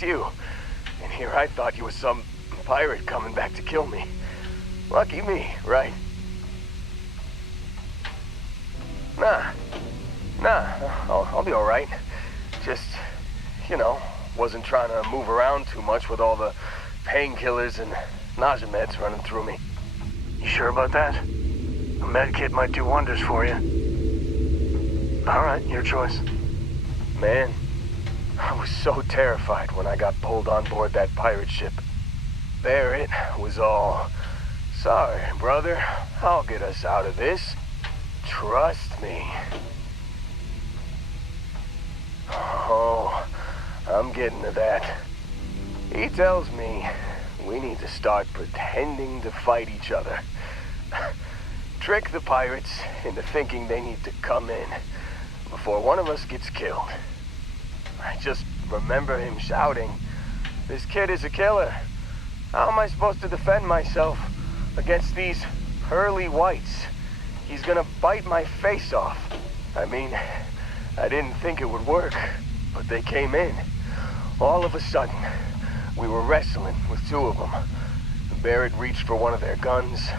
You. And here I thought you were some pirate coming back to kill me. Lucky me, right? Nah, I'll be alright. Just, you know, wasn't trying to move around too much with all the painkillers and nausea meds running through me. You sure about that? A med kit might do wonders for you. Alright, your choice. Man, I was so terrified when I got pulled on board that pirate ship. Barrett was all, "Sorry, brother, I'll get us out of this. Trust me." Oh, I'm getting to that. He tells me we need to start pretending to fight each other. Trick the pirates into thinking they need to come in before one of us gets killed. I just remember him shouting, "This kid is a killer. How am I supposed to defend myself against these pearly whites? He's gonna bite my face off." I mean, I didn't think it would work, but they came in. All of a sudden, we were wrestling with two of them. Barrett reached for one of their guns.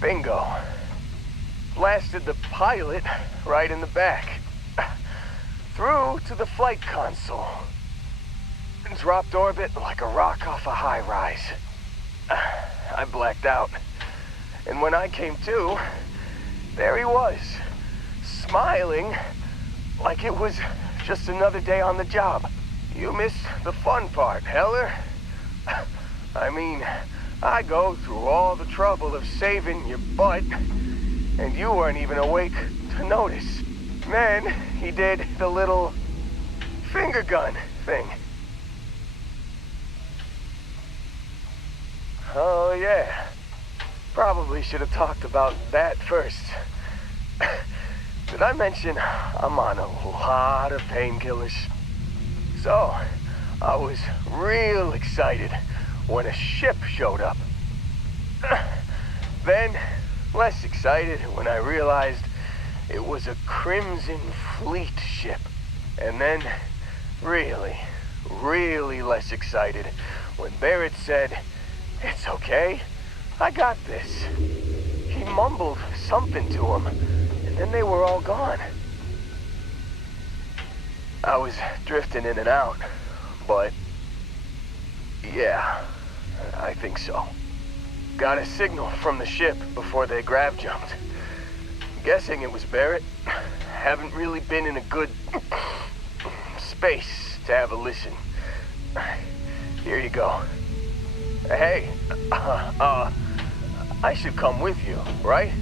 Bingo. Blasted the pilot right in the back. Through to the flight console. And dropped orbit like a rock off a high rise. I blacked out. And when I came to, there he was, smiling like it was just another day on the job. You missed the fun part, Heller. I mean, I go through all the trouble of saving your butt, and you weren't even awake to notice. Then he did the little finger gun thing. Oh yeah, probably should have talked about that first. Did I mention I'm on a lot of painkillers? So, I was real excited when a ship showed up. Then, less excited when I realized it was a Crimson Fleet ship. And then, really less excited when Barrett said, "It's okay, I got this." He mumbled something to him, and then they were all gone. I was drifting in and out, but yeah, I think so. Got a signal from the ship before they grav jumped. Guessing it was Barrett. Haven't really been in a good space to have a listen. Here you go. Hey, I should come with you, right?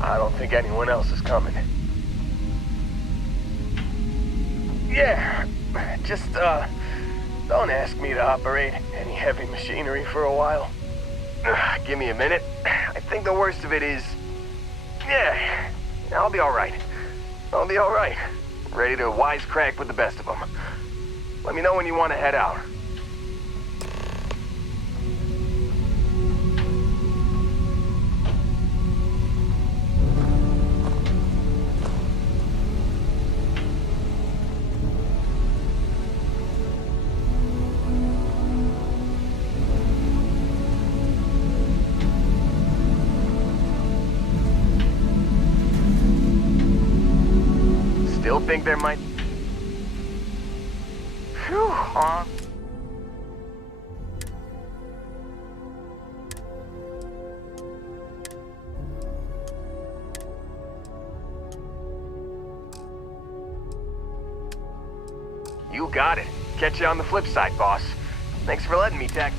I don't think anyone else is coming. Yeah, just, don't ask me to operate any heavy machinery for a while. Give me a minute. I think the worst of it is... yeah, I'll be alright. I'll be alright. Ready to wisecrack with the best of them. Let me know when you want to head out. Still think there might... Phew, You got it. Catch you on the flip side, boss. Thanks for letting me, Tech.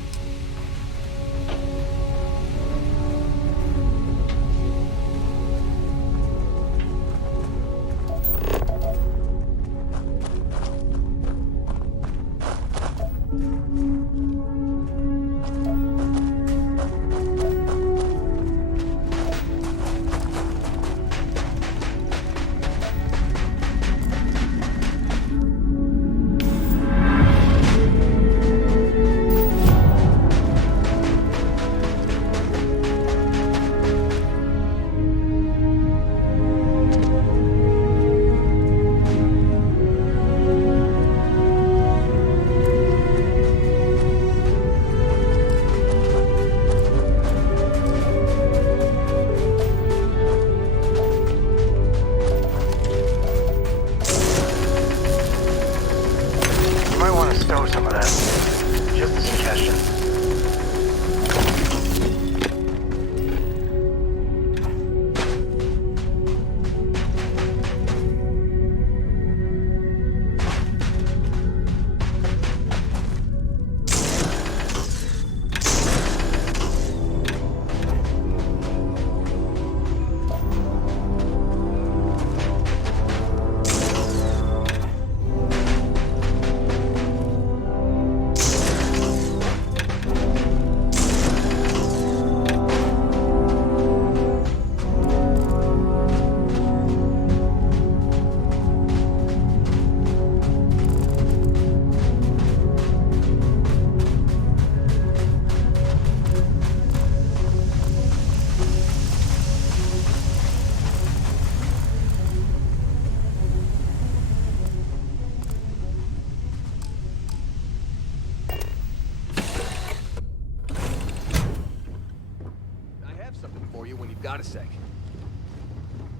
Got a sec.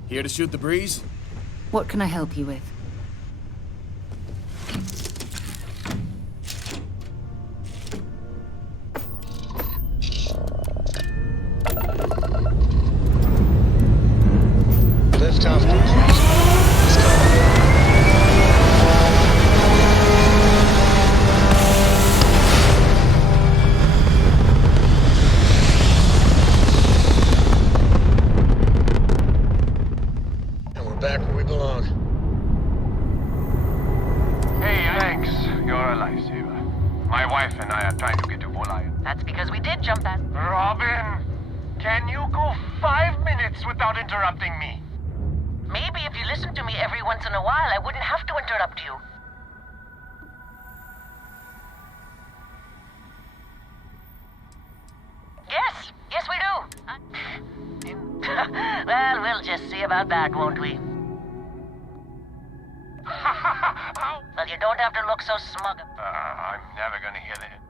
Here to shoot the breeze? What can I help you with? Lift off complete. Let's go. Back where we belong. Hey, thanks. You're a lifesaver. My wife and I are trying to get to Moara. That's because we did jump that. Robin, can you go 5 minutes without interrupting me? Maybe if you listened to me every once in a while, I wouldn't have to interrupt you. Yes, we do. Well, we'll just see about that, won't we? You don't have to look so smug. I'm never gonna hear that.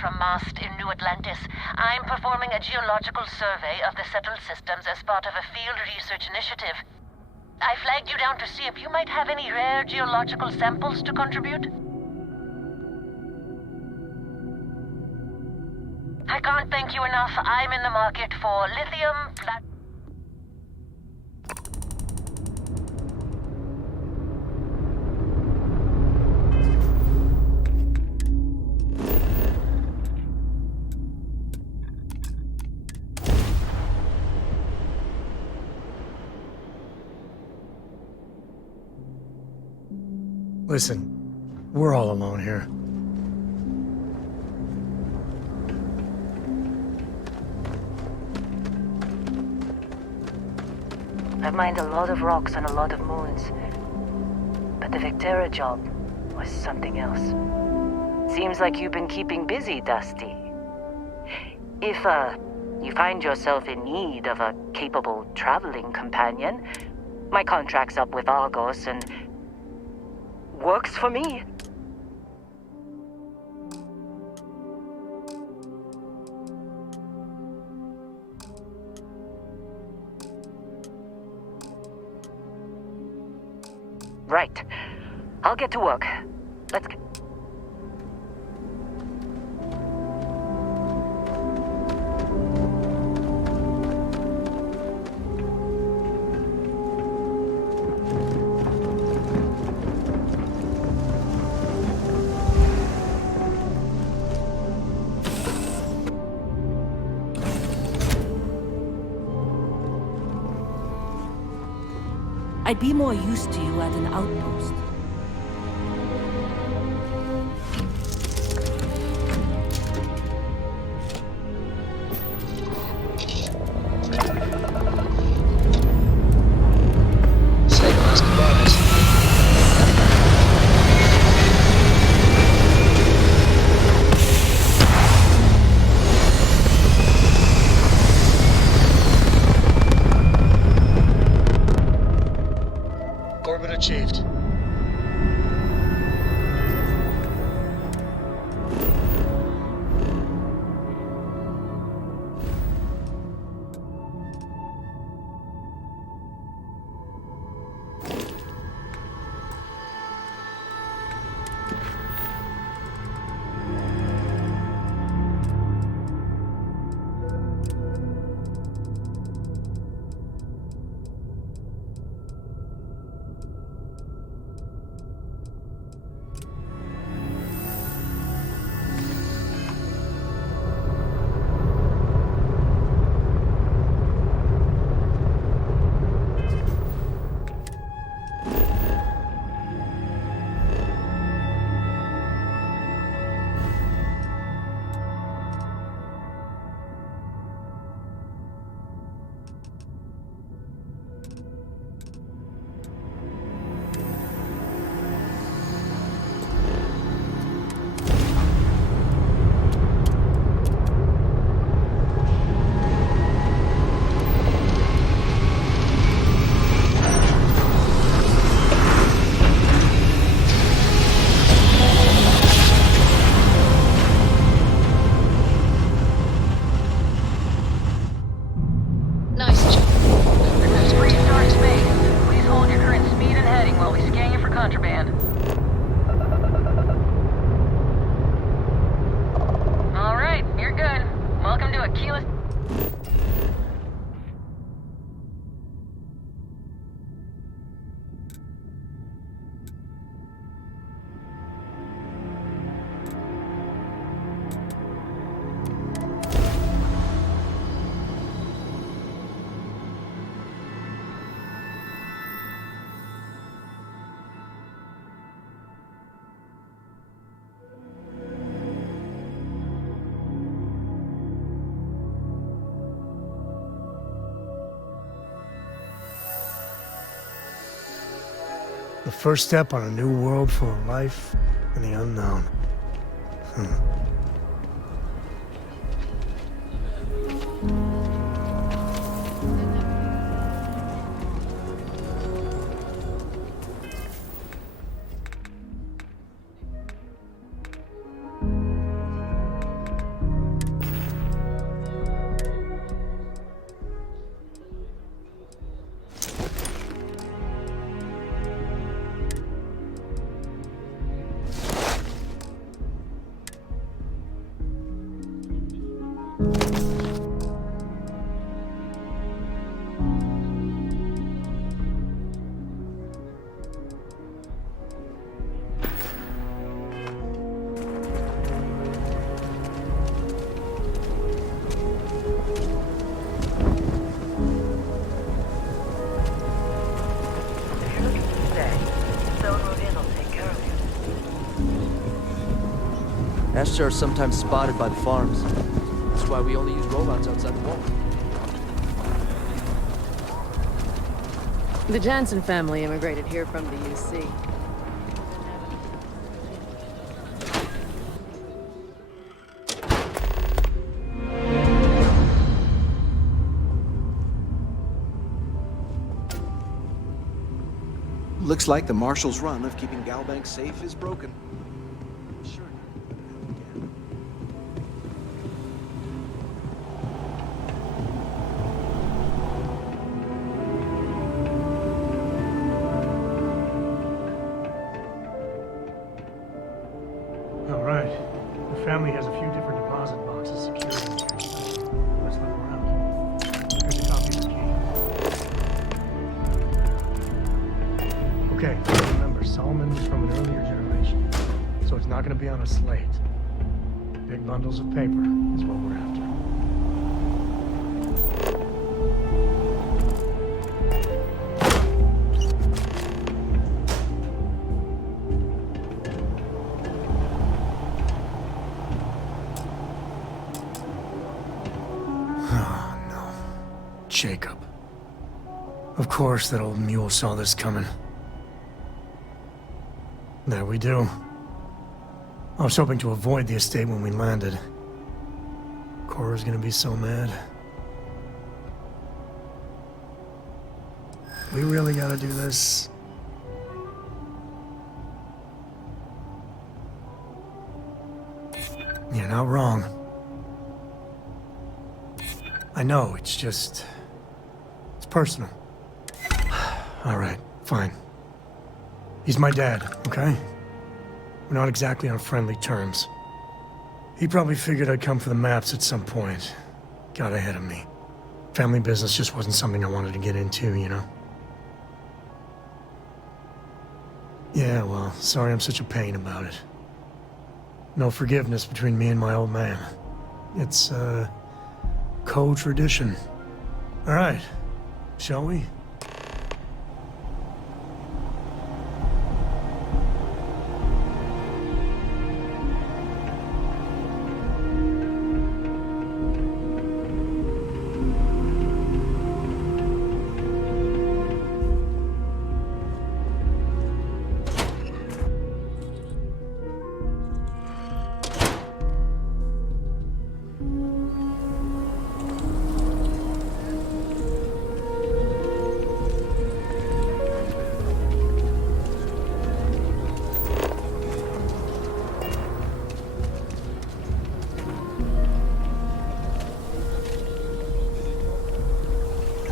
From Mast in New Atlantis. I'm performing a geological survey of the settled systems as part of a field research initiative. I flagged you down to see if you might have any rare geological samples to contribute. I can't thank you enough. I'm in the market for lithium, Listen, we're all alone here. I've mined a lot of rocks on a lot of moons. But the Vectera job was something else. Seems like you've been keeping busy, Dusty. If, you find yourself in need of a capable traveling companion, my contract's up with Argos and works for me. Right. I'll get to work. Let's get... I'd be more used to you at an outpost. Achieved. contraband. All right, you're good. Welcome to Akila. The first step on a new world full of life and the unknown. HDR are sometimes spotted by the farms. That's why we only use robots outside the wall. The Jansen family immigrated here from the UC. Looks like the Marshal's run of keeping Galbank safe is broken. Sure. All right. The family has a few different deposit boxes secured in here. Let's look around. Here's a copy of the key. Okay, remember, Solomon's from an earlier generation, so it's not going to be on a slate. Big bundles of paper is what we're after. Oh, no. Jacob. Of course that old mule saw this coming. There we do. I was hoping to avoid the estate when we landed. Cora's gonna be so mad. We really gotta do this. You're not wrong. I know, it's just... it's personal. All right, fine. He's my dad, okay? We're not exactly on friendly terms. He probably figured I'd come for the maps at some point. Got ahead of me. Family business just wasn't something I wanted to get into, you know? Yeah, well, sorry I'm such a pain about it. No forgiveness between me and my old man. It's, co-tradition. All right, shall we?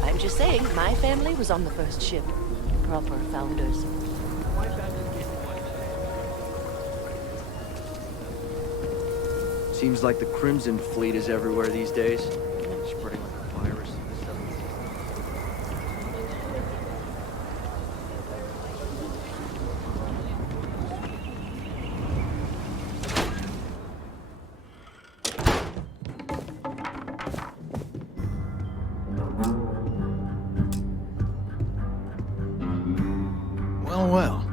I'm just saying, my family was on the first ship. Proper founders. Seems like the Crimson Fleet is everywhere these days. Spreading like a virus. Well.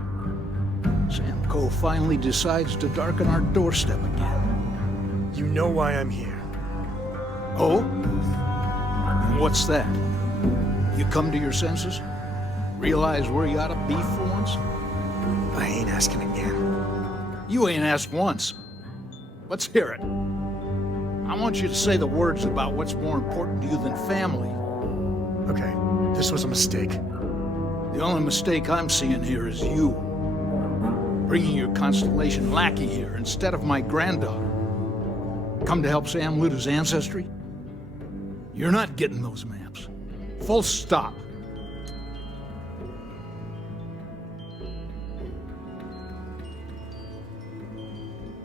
Samco finally decides to darken our doorstep again. You know why I'm here. Oh? What's that? You come to your senses? Realize where you ought to be for once? I ain't asking again. You ain't asked once. Let's hear it. I want you to say the words about what's more important to you than family. Okay, this was a mistake. The only mistake I'm seeing here is you. Bringing your Constellation lackey here instead of my granddaughter. Come to help Sam loot his ancestry? You're not getting those maps. Full stop.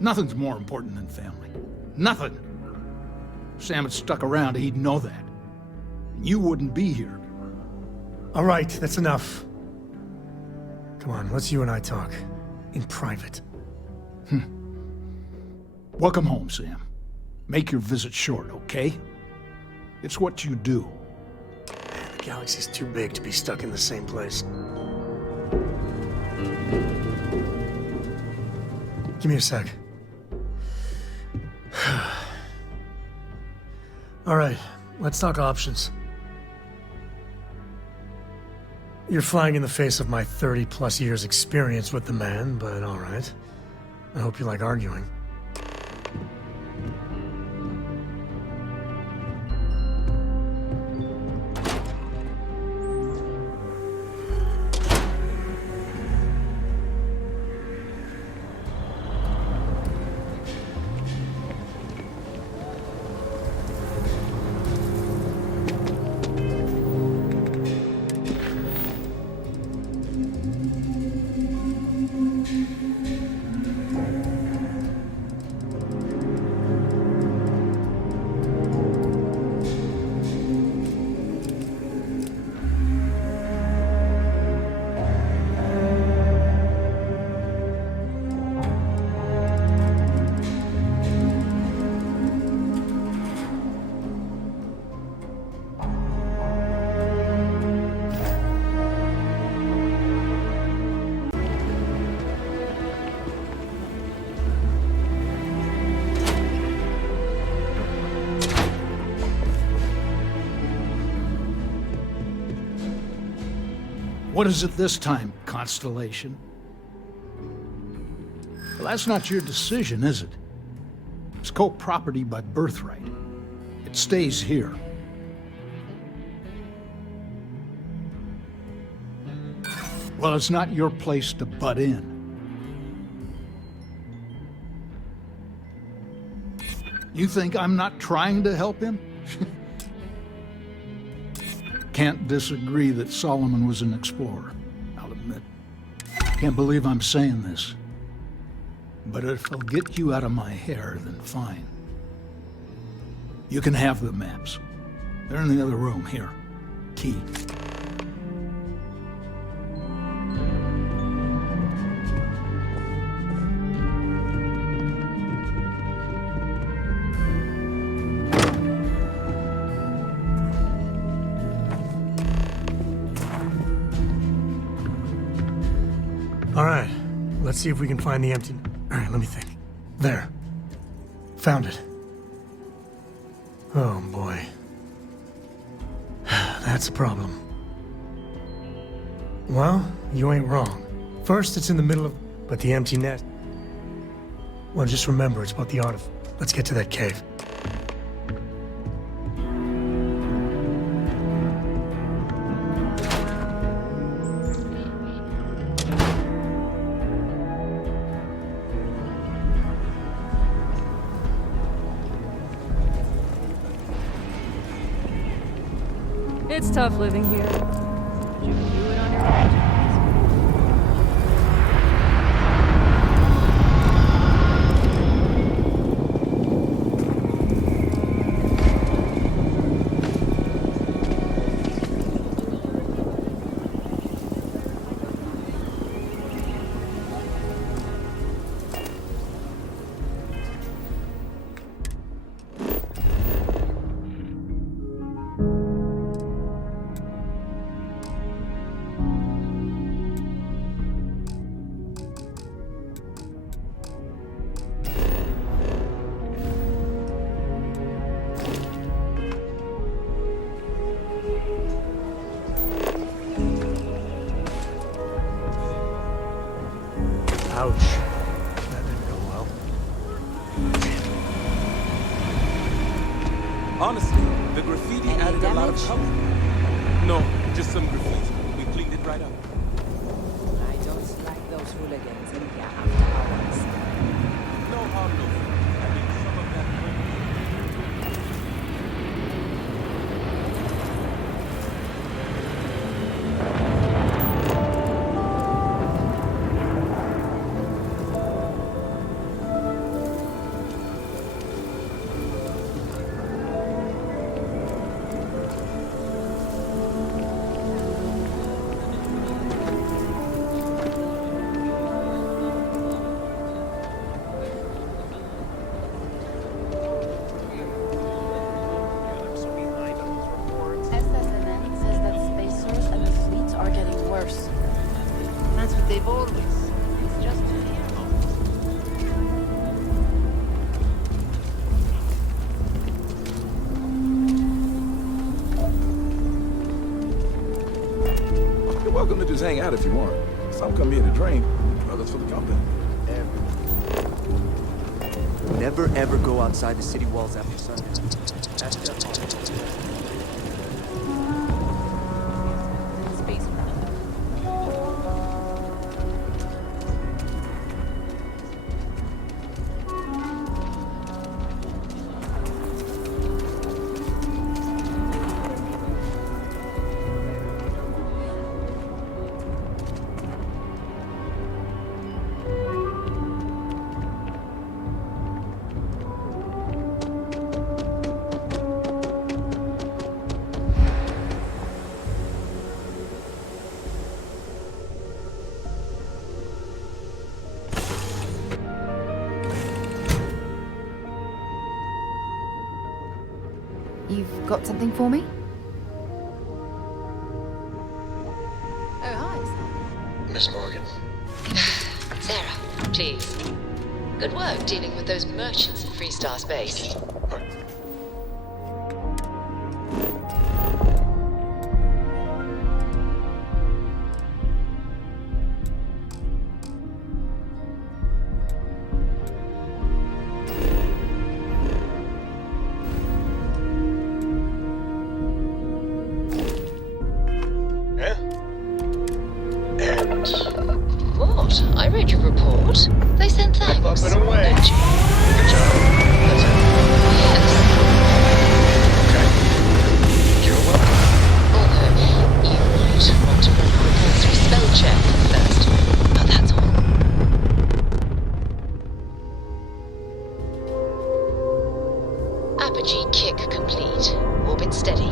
Nothing's more important than family. Nothing. If Sam had stuck around, he'd know that. You wouldn't be here. All right, that's enough. Come on, let's you and I talk. In private. Welcome home, Sam. Make your visit short, okay? It's what you do. Man, the galaxy's too big to be stuck in the same place. Give me a sec. All right, let's talk options. You're flying in the face of my 30-plus years experience with the man, but all right. I hope you like arguing. What is it this time, Constellation? Well, that's not your decision, is it? It's co-property by birthright. It stays here. Well, it's not your place to butt in. You think I'm not trying to help him? Can't disagree that Solomon was an explorer, I'll admit. Can't believe I'm saying this. But if it'll get you out of my hair, then fine. You can have the maps. They're in the other room, here. Key. All right, let's see if we can find the empty... All right, let me think. There. Found it. Oh, boy. That's a problem. Well, you ain't wrong. First, it's in the middle of... But the empty net... Well, just remember, it's about the art of... Let's get to that cave. It's tough living here. You can do it on your own. Ouch. That didn't go well. Honestly, the graffiti added a lot of color. No, just some graffiti. We cleaned it right up. I don't like those hooligans in here after hours. No harm, no foul. I mean, some of that SSNN says that spacers and the fleet are getting worse. That's what they've always. It's just You're welcome to just hang out if you want. Some come here to drink, others for the company. Never ever go outside the city walls after sundown. That's just You've got something for me? Oh, hi. Miss Morgan. Sarah, please. Good work dealing with those merchants in Freestar space. What? I read your report. They sent thanks. Up and away. Don't you? Good job. That's it. Yes. Okay. You're welcome. Although, you might want to run a compulsory spell check first. But that's all. Apogee kick complete. Orbit steady.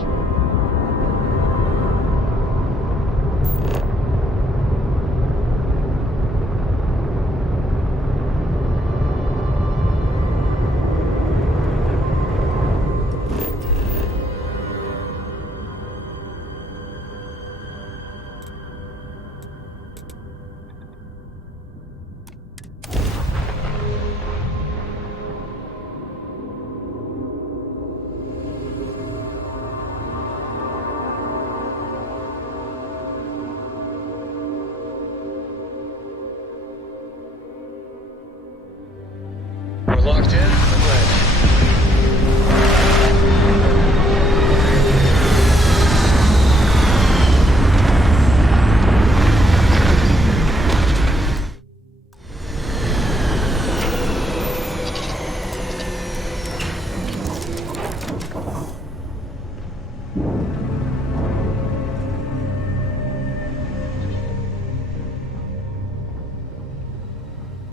We're locked in. I'm glad.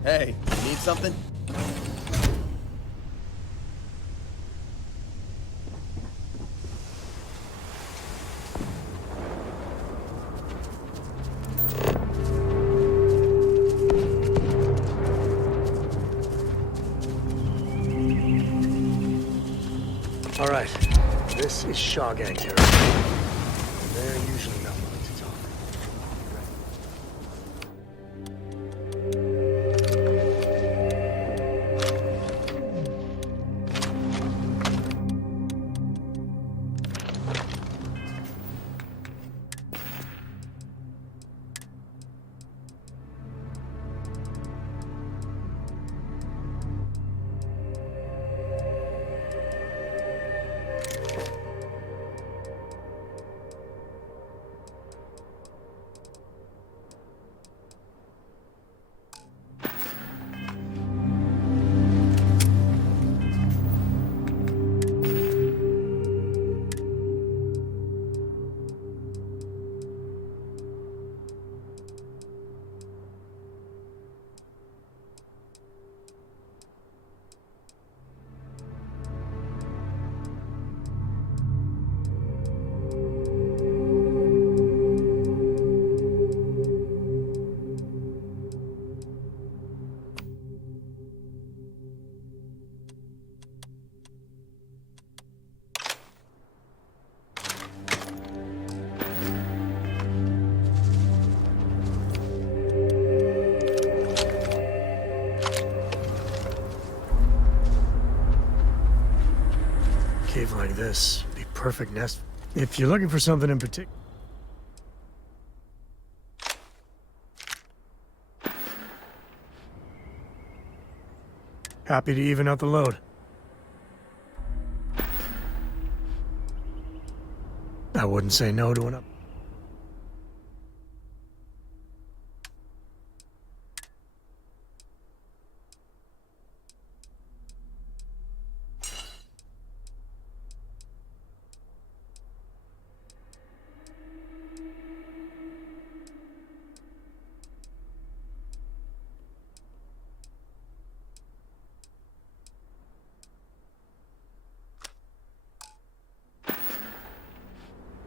Hey, need something? All right, this is Shaw Gang territory. They're usually not willing to talk. this. Be perfect nest. If you're looking for something in particular. Happy to even out the load. I wouldn't say no to an up.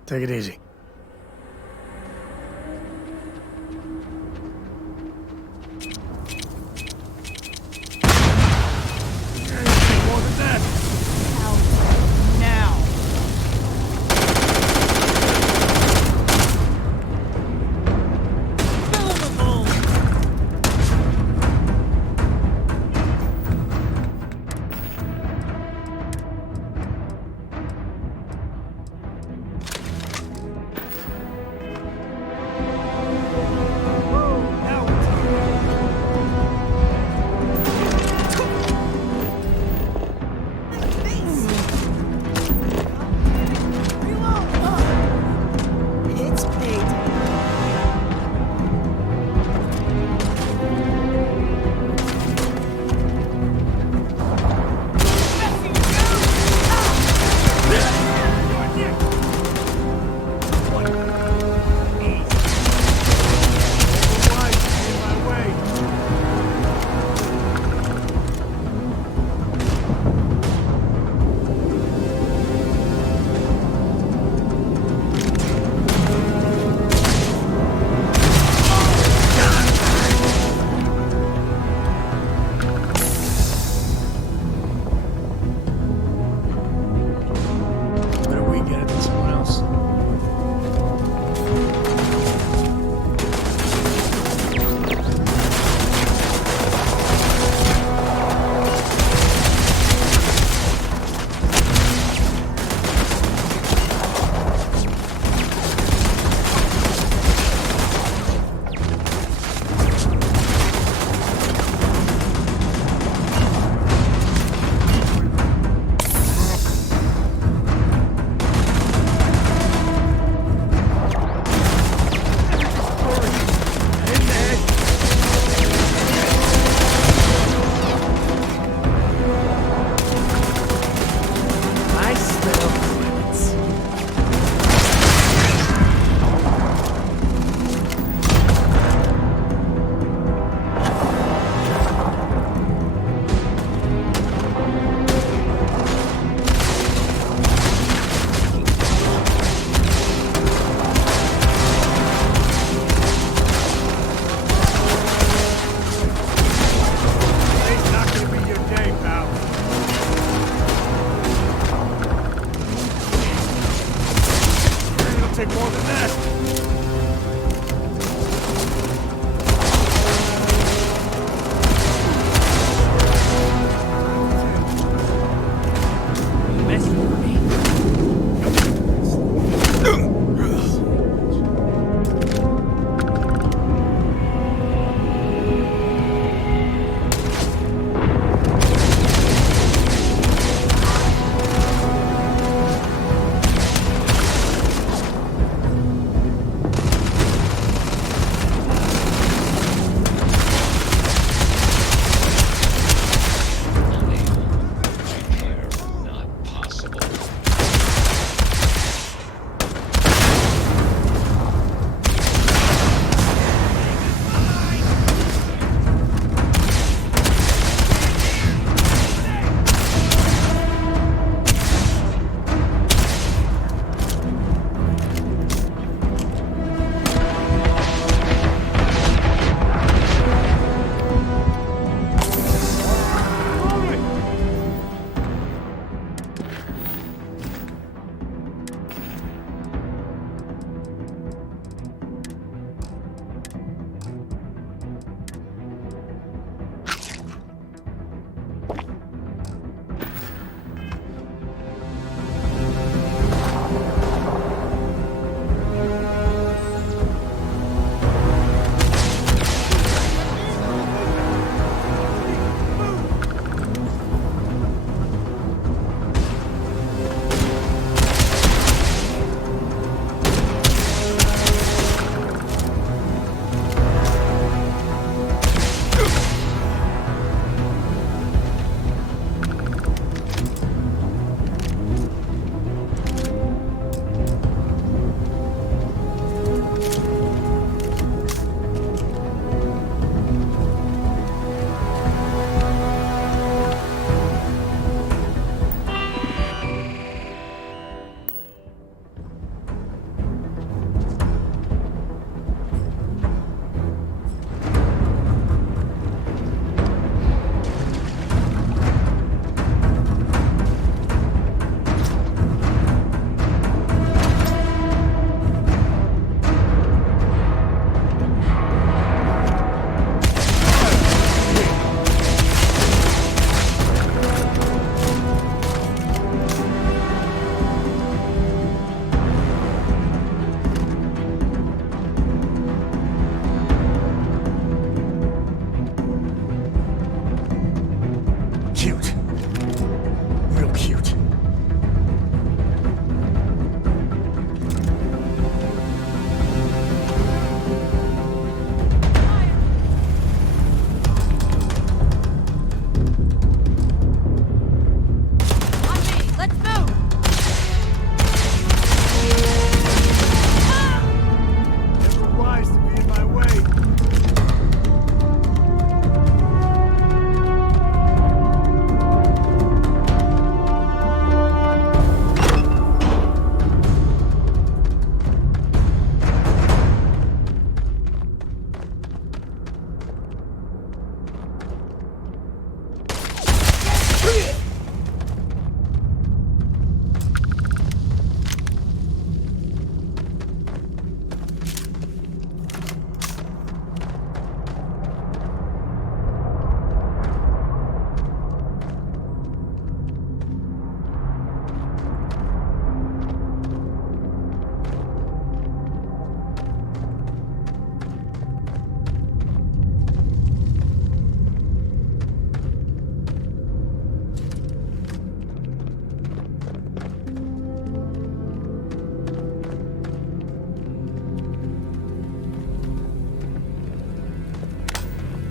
Take it easy. More than that. Now.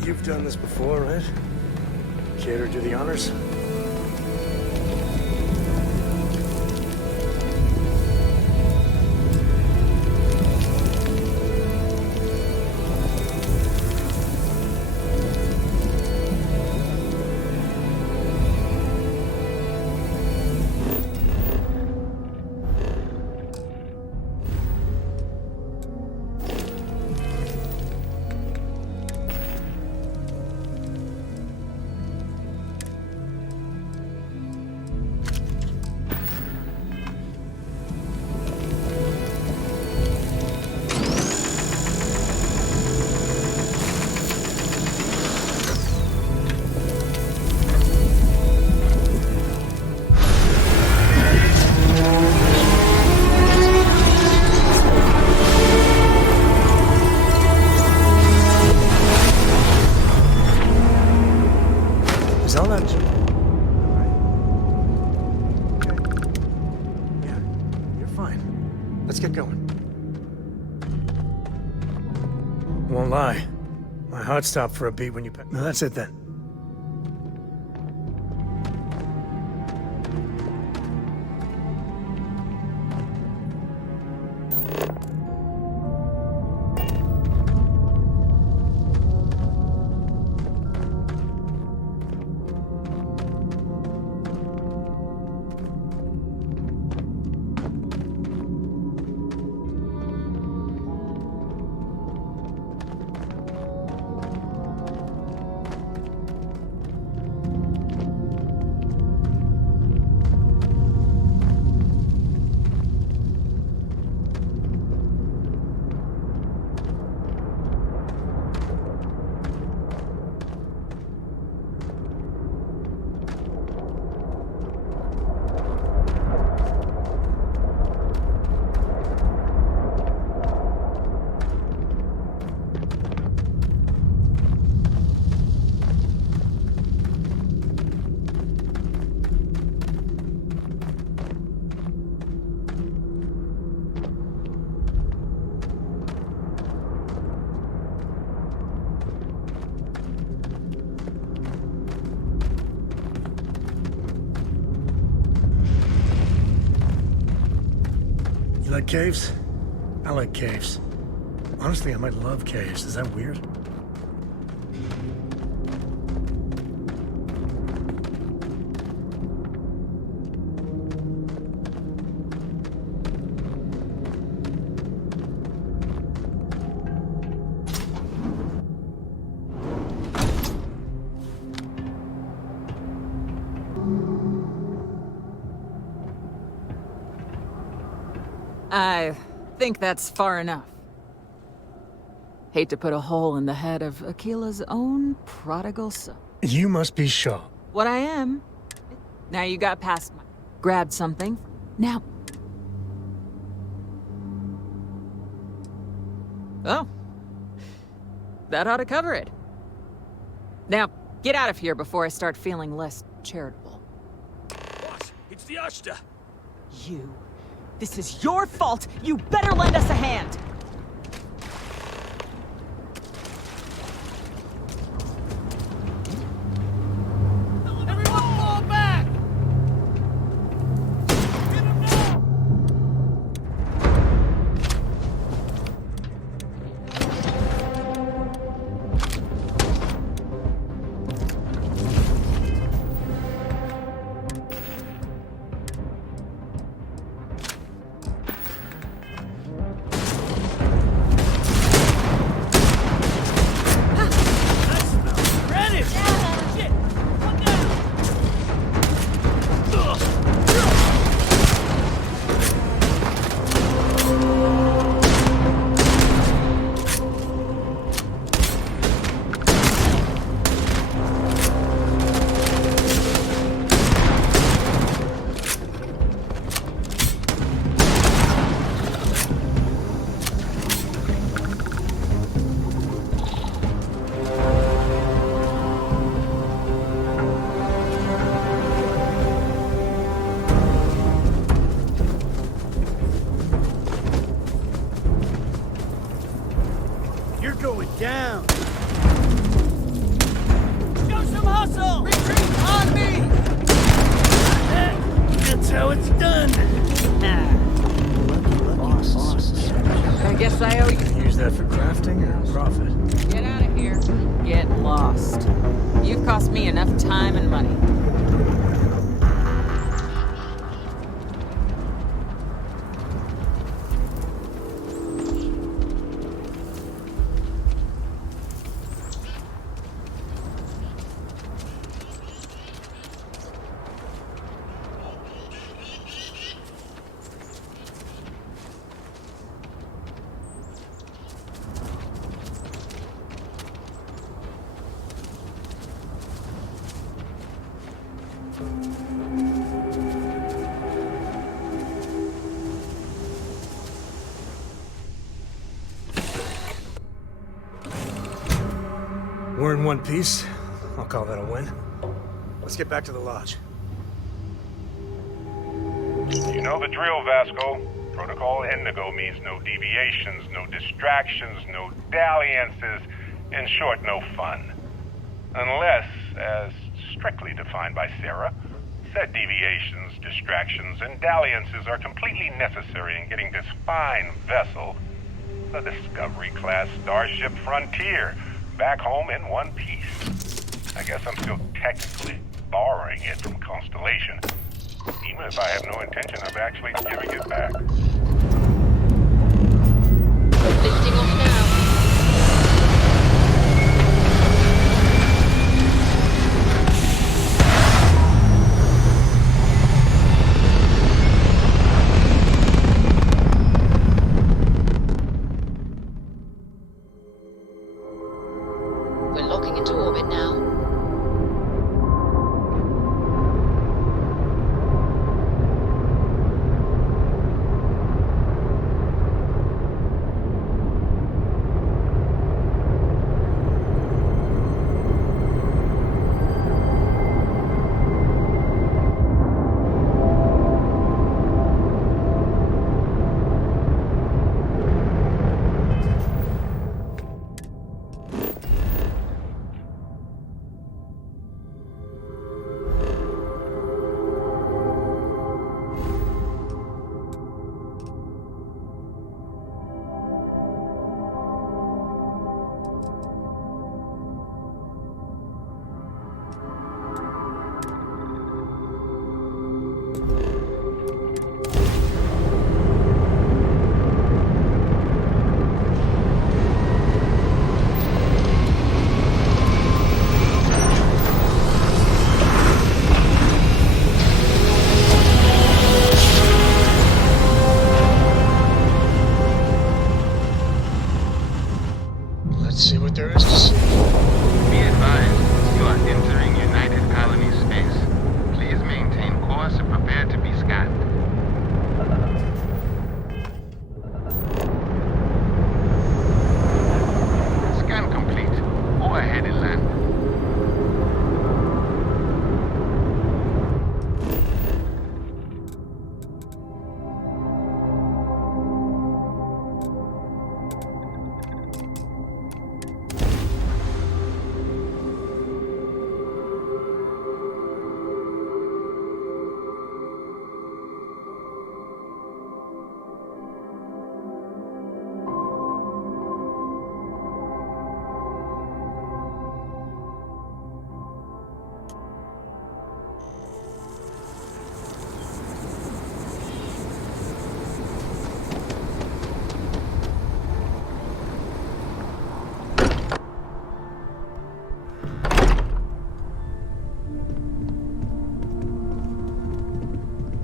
You've done this before, right? Care to do the honors? Let's get going. Won't lie. My heart stopped for a beat when you... No, that's it then. You like caves? I like caves. Honestly, I might love caves. Is that weird? I think that's far enough. Hate to put a hole in the head of Akila's own prodigal son. You must be Shaw. What I am. Now you got past my... Grabbed something. Now... Oh. That ought to cover it. Now, get out of here before I start feeling less charitable. Boss, it's the Ashta. You. This is your fault! You better lend us a hand! Everyone fall back! Get him now! testing or profit? Get out of here. Get lost. You've cost me enough time and money. We're in one piece. I'll call that a win. Let's get back to the lodge. You know the drill, Vasco. Protocol Indigo means no deviations, no distractions, no dalliances. In short, no fun. Unless, as strictly defined by Sarah, said deviations, distractions, and dalliances are completely necessary in getting this fine vessel, the Discovery-class Starship Frontier, back home in one piece. I guess I'm still technically borrowing it from Constellation, even if I have no intention of actually giving it back. Lifting off now. We're locking into orbit now.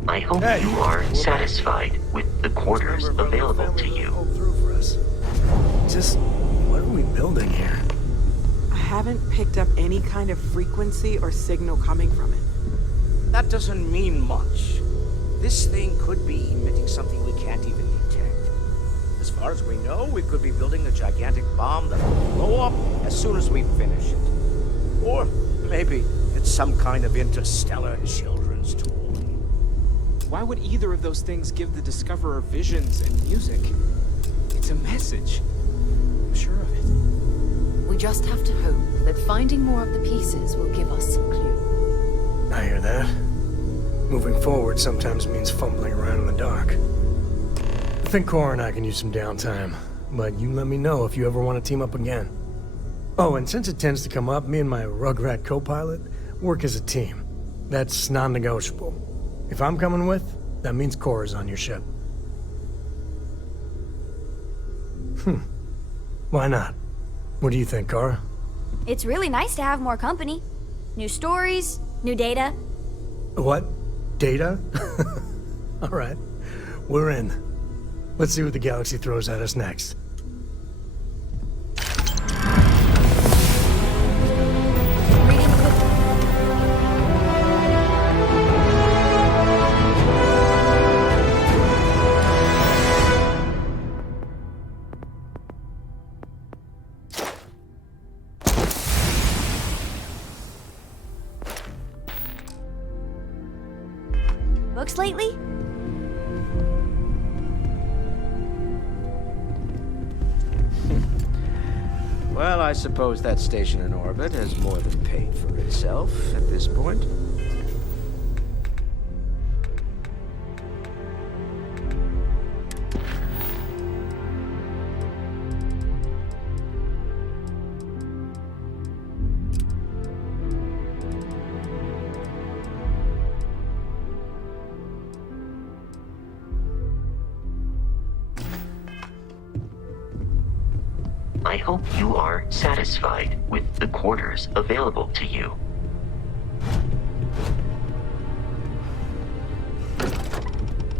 I hope you are satisfied with the quarters available to you. Just, what are we building here? I haven't picked up any kind of frequency or signal coming from it. That doesn't mean much. This thing could be emitting something we can't even detect. As far as we know, we could be building a gigantic bomb that will blow up as soon as we finish it. Or maybe it's some kind of interstellar children's toy. Why would either of those things give the Discoverer visions and music? It's a message. I'm sure of it. We just have to hope that finding more of the pieces will give us some clue. I hear that. Moving forward sometimes means fumbling around in the dark. I think Cora and I can use some downtime. but you let me know if you ever want to team up again. Oh, and since it tends to come up, me and my rugrat co-pilot work as a team. That's non-negotiable. If I'm coming with, that means Cora's on your ship. Why not? What do you think, Cora? It's really nice to have more company. New stories, new data. What? Data? All right. We're in. Let's see what the galaxy throws at us next. Books lately? Well, I suppose that station in orbit has more than paid for itself at this point. I hope you are satisfied with the quarters available to you.